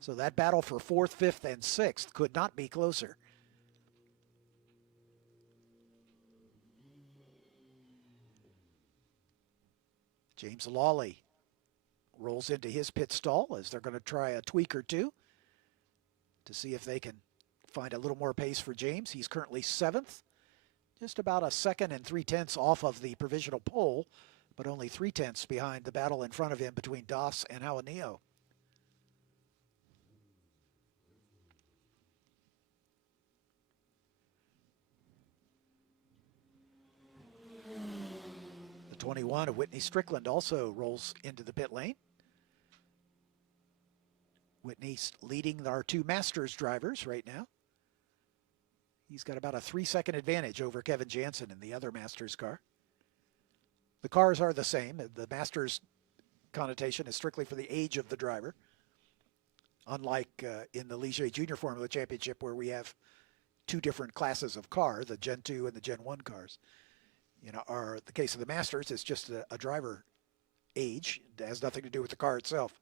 So that battle for 4th, 5th, and 6th could not be closer. James Lawley rolls into his pit stall as they're going to try a tweak or two to see if they can find a little more pace for James. He's currently 7th, just about a 2 3/10 off of the provisional pole, but only 3/10 behind the battle in front of him between Doss and Hawanio. The 21 of Whitney Strickland also rolls into the pit lane. Whitney's leading our 2 Masters drivers right now. He's got about a 3-second advantage over Kevin Jansen in the other Masters car. The cars are the same. The Masters connotation is strictly for the age of the driver, unlike in the Ligier Junior Formula Championship, where we have 2 different classes of car, the Gen 2 and the Gen 1 cars. In the case of the Masters, it's just a driver age. It has nothing to do with the car itself.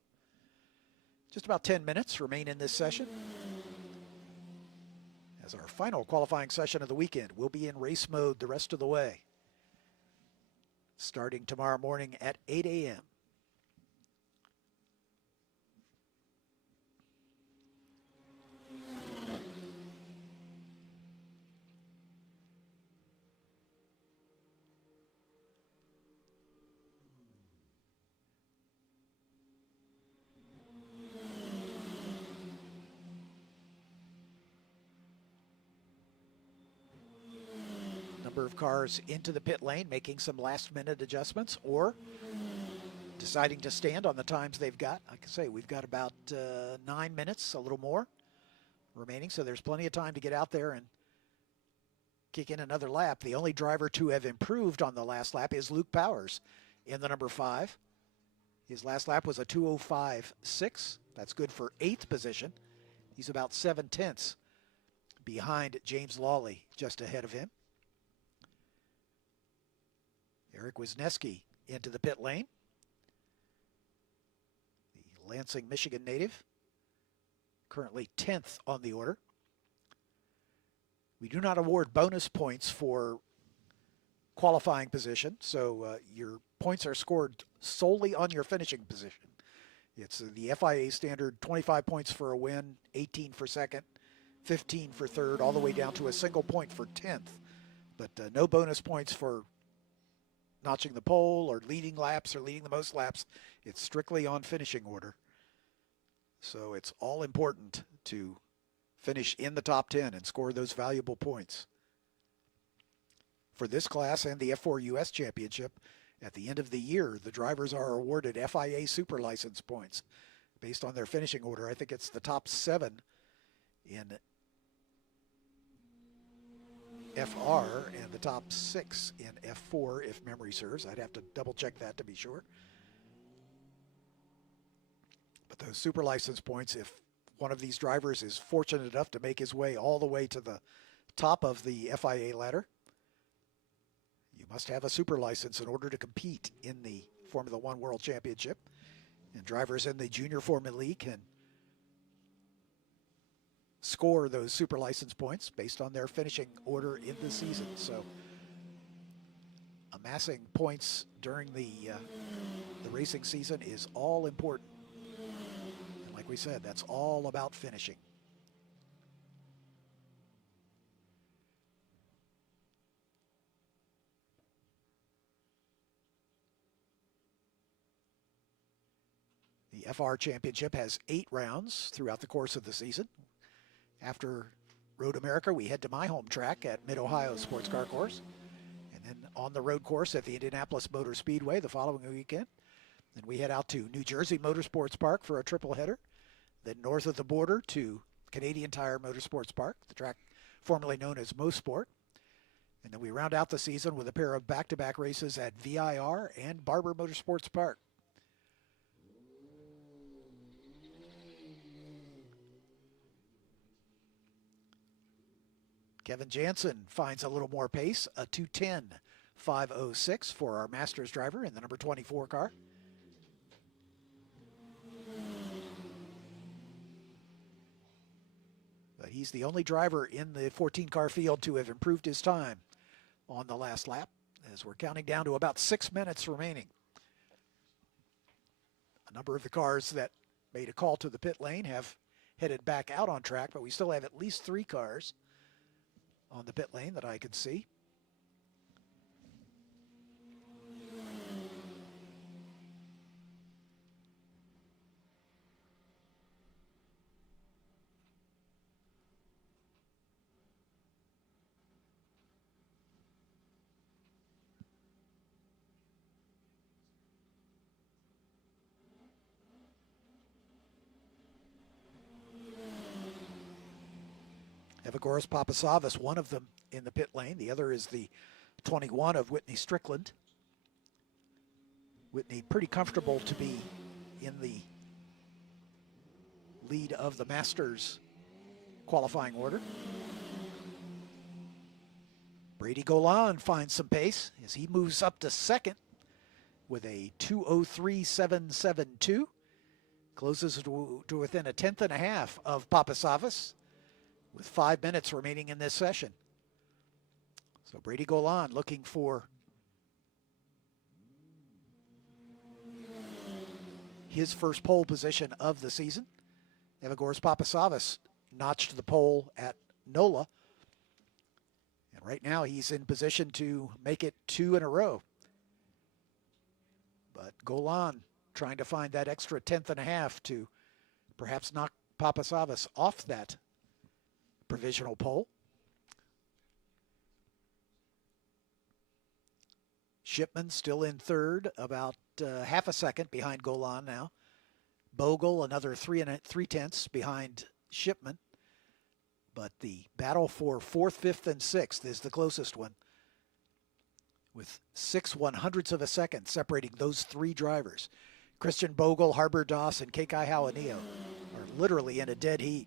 Just about 10 minutes remain in this session, as our final qualifying session of the weekend will be in race mode the rest of the way, starting tomorrow morning at 8 a.m. Number of cars into the pit lane, making some last-minute adjustments or deciding to stand on the times they've got. Like I say, we've got about 9 minutes, a little more remaining, so there's plenty of time to get out there and kick in another lap. The only driver to have improved on the last lap is Luke Powers in the number 5. His last lap was a 2:05.6. That's good for 8th position. He's about 7/10 behind James Lawley, just ahead of him. Eric Wisniewski into the pit lane. The Lansing, Michigan native, currently 10th on the order. We do not award bonus points for qualifying position, so your points are scored solely on your finishing position. It's the FIA standard 25 points for a win, 18 for second, 15 for third, all the way down to a single point for 10th. But no bonus points for notching the pole or leading laps or leading the most laps. It's strictly on finishing order. So it's all important to finish in the top 10 and score those valuable points. For this class and the F4 US Championship, at the end of the year, the drivers are awarded FIA Super License points based on their finishing order. I think it's the top 7 in FR and the top 6 in F4, if memory serves. I'd have to double check that to be sure. But those super license points, if one of these drivers is fortunate enough to make his way all the way to the top of the FIA ladder, you must have a super license in order to compete in the Formula One World Championship. And drivers in the Junior Formula League can score those super license points based on their finishing order in the season. So amassing points during the racing season is all important. And like we said, that's all about finishing. The FR Championship has 8 rounds throughout the course of the season. After Road America, we head to my home track at Mid-Ohio Sports Car Course. And then on the road course at the Indianapolis Motor Speedway the following weekend. Then we head out to New Jersey Motorsports Park for a triple header. Then north of the border to Canadian Tire Motorsports Park, the track formerly known as Mosport. And then we round out the season with a pair of back-to-back races at VIR and Barber Motorsports Park. Kevin Jansen finds a little more pace, a 2:10.506 for our Masters driver in the number 24 car. But he's the only driver in the 14-car field to have improved his time on the last lap, as we're counting down to about 6 minutes remaining. A number of the cars that made a call to the pit lane have headed back out on track, but we still have at least 3 cars on the pit lane that I can see. Evagoras Papasavas, one of them in the pit lane. The other is the 21 of Whitney Strickland. Whitney pretty comfortable to be in the lead of the Masters qualifying order. Brady Golan finds some pace as he moves up to second with a 2:03.772. Closes to within a 1/10.5 of Papasavas, with 5 minutes remaining in this session. So Brady Golan looking for his first pole position of the season. Evagoras Papasavas notched the pole at NOLA. And right now he's in position to make it 2 in a row. But Golan trying to find that extra 1/10.5 to perhaps knock Papasavas off that provisional pole. Shipman still in third, about half a second behind Golan now. Bogle another 3.3 behind Shipman. But the battle for 4th, 5th, and 6th is the closest one, with 6/100ths of a second separating those 3 drivers. Christian Bogle, Harbor Doss, and Kekai Hauaneo are literally in a dead heat.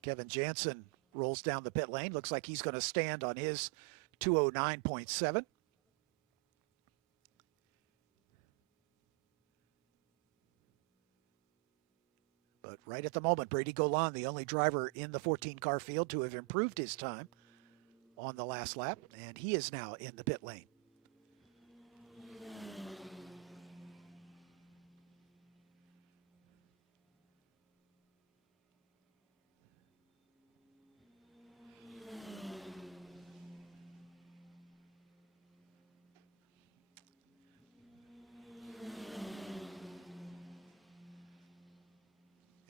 Kevin Jansen rolls down the pit lane. Looks like he's going to stand on his 2:09.7. But right at the moment, Brady Golan, the only driver in the 14-car field to have improved his time on the last lap, and he is now in the pit lane.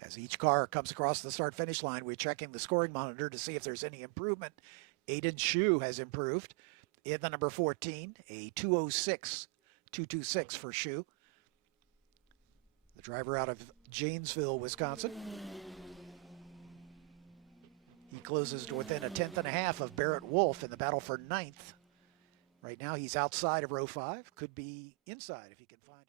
As each car comes across the start-finish line, we're checking the scoring monitor to see if there's any improvement. Aiden Shue has improved in the number 14, a 2:06.226 for Shue, the driver out of Janesville, Wisconsin. He closes to within a 1/10.5 of Barrett Wolf in the battle for 9th. Right now he's outside of row 5, could be inside if he can find it.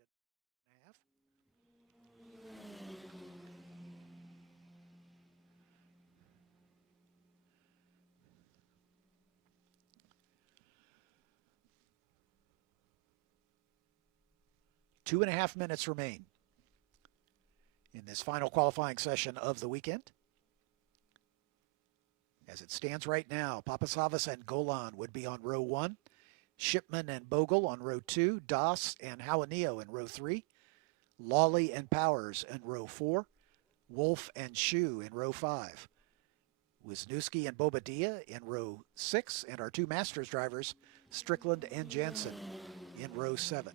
2.5 minutes remain in this final qualifying session of the weekend. As it stands right now, Papasavas and Golan would be on row 1. Shipman and Bogle on row 2. Das and Hawanio in row 3. Lawley and Powers in row 4. Wolf and Shu in row 5. Wisniewski and Bobadilla in row 6. And our 2 Masters drivers, Strickland and Jansen, in row 7.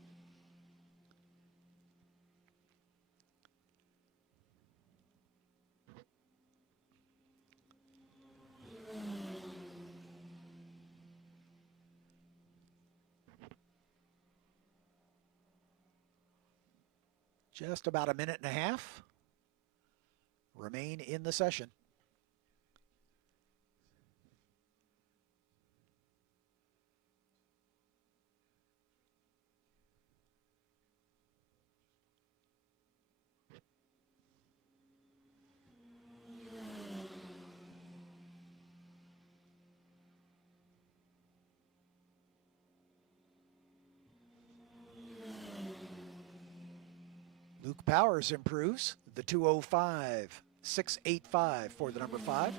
Just about a minute and a half remain in the session. Luke Powers improves, the 2:05.685 for the number 5.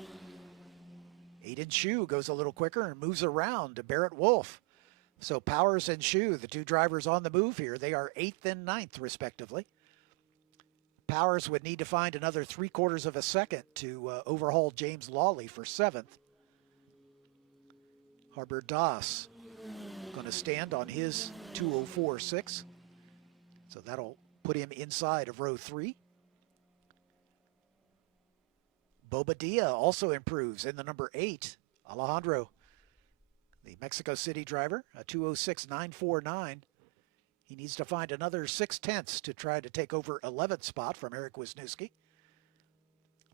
Aiden Shu goes a little quicker and moves around to Barrett Wolf. So Powers and Shu, the 2 drivers on the move here, they are 8th and 9th respectively. Powers would need to find another 3/4 of a second to overhaul James Lawley for 7th. Harbor Das going to stand on his 2:04.6. So that'll put him inside of row 3. Bobadilla also improves in the number 8. Alejandro, the Mexico City driver, a 2:06.949. He needs to find another 0.6 to try to take over 11th spot from Eric Wisniewski.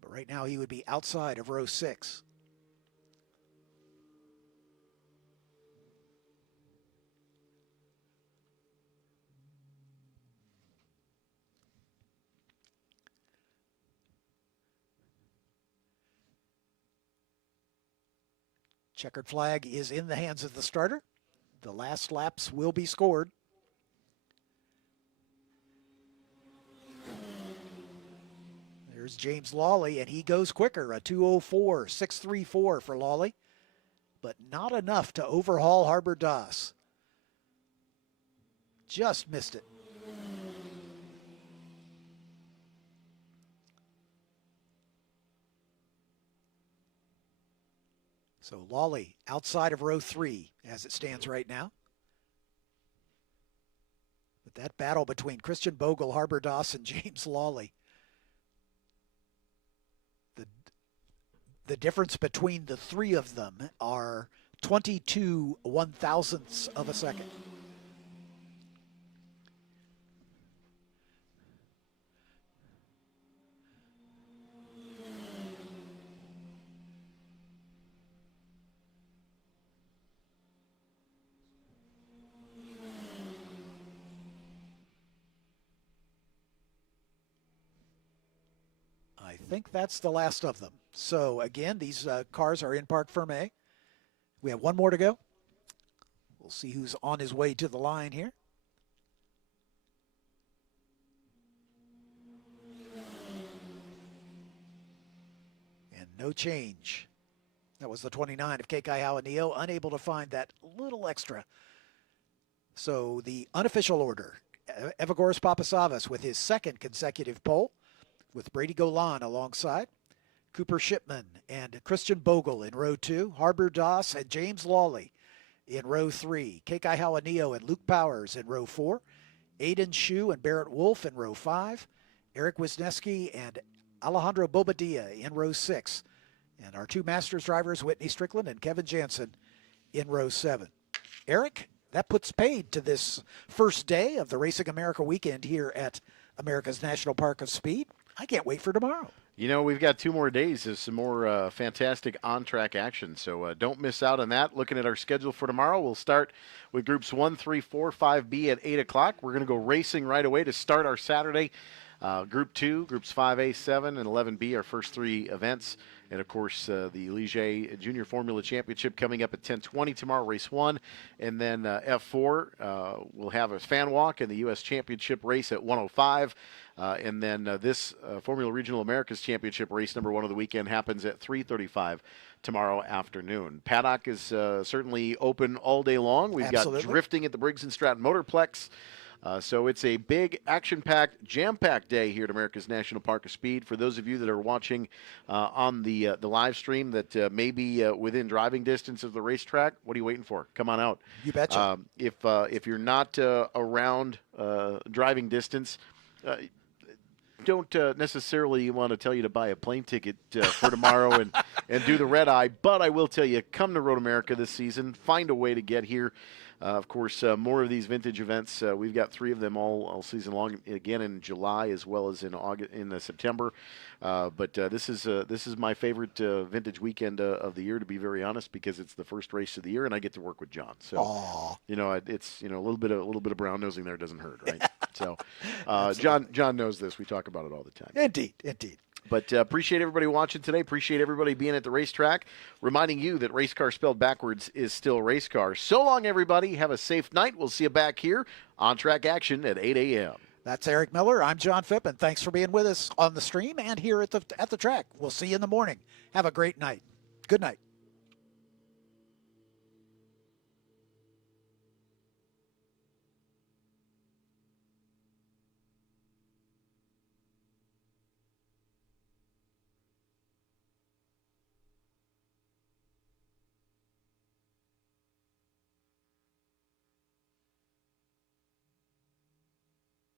But right now he would be outside of row 6. Checkered flag is in the hands of the starter. The last laps will be scored. There's James Lawley, and he goes quicker, a 2:04.634 for Lawley, but not enough to overhaul Harbor Das. Just missed it. So Lawley outside of row 3 as it stands right now. But that battle between Christian Bogle, Harbor Das, and James Lawley. The difference between the 3 of them are 22 1/1000ths of a second. I think that's the last of them. So again, these cars are in Parc Fermé. We have 1 more to go. We'll see who's on his way to the line here. And no change. That was the 29 of Kekai Hawanio, unable to find that little extra. So the unofficial order, Evagoras Papasavas with his 2nd consecutive pole, with Brady Golan alongside. Cooper Shipman and Christian Bogle in row 2. Harbor Das and James Lawley in row 3. Kekai Hawanio and Luke Powers in row 4. Aiden Shu and Barrett Wolf in row 5. Eric Wisniewski and Alejandro Bobadilla in row 6. And our 2 Masters drivers, Whitney Strickland and Kevin Jansen, in row 7. Eric, that puts paid to this first day of the Racing America weekend here at America's National Park of Speed. I can't wait for tomorrow. You know, we've got 2 more days of some more fantastic on-track action, so don't miss out on that. Looking at our schedule for tomorrow, we'll start with groups 1, 3, 4, 5B at 8 o'clock. We're going to go racing right away to start our Saturday. Group 2, groups 5A, 7, and 11B, our first 3 events. And, of course, the Ligier Junior Formula Championship coming up at 10:20 tomorrow, race 1. And then F4 will have a fan walk and the U.S. Championship race at 1:05. And then this Formula Regional Americas Championship race number 1 of the weekend happens at 3:35 tomorrow afternoon. Paddock is certainly open all day long. We've Absolutely. got drifting at the Briggs & Stratton Motorplex. So it's a big, action-packed, jam-packed day here at America's National Park of Speed. For those of you that are watching on the live stream that may be within driving distance of the racetrack, what are you waiting for? Come on out. You betcha. If you're not around driving distance, don't necessarily want to tell you to buy a plane ticket for tomorrow and do the red eye, but I will tell you, come to Road America this season. Find a way to get here. Of course, more of these vintage events. We've got 3 of them all season long. Again in July as well as in September. But this is my favorite vintage weekend of the year, to be very honest, because it's the first race of the year and I get to work with John. So Aww. it's a little bit of brown nosing there doesn't hurt, right? So John knows this. We talk about it all the time. Indeed. But appreciate everybody watching today. Appreciate everybody being at the racetrack. Reminding you that race car spelled backwards is still race car. So long, everybody. Have a safe night. We'll see you back here on track action at 8 a.m. That's Eric Miller. I'm John Phipp, and thanks for being with us on the stream and here at the track. We'll see you in the morning. Have a great night. Good night.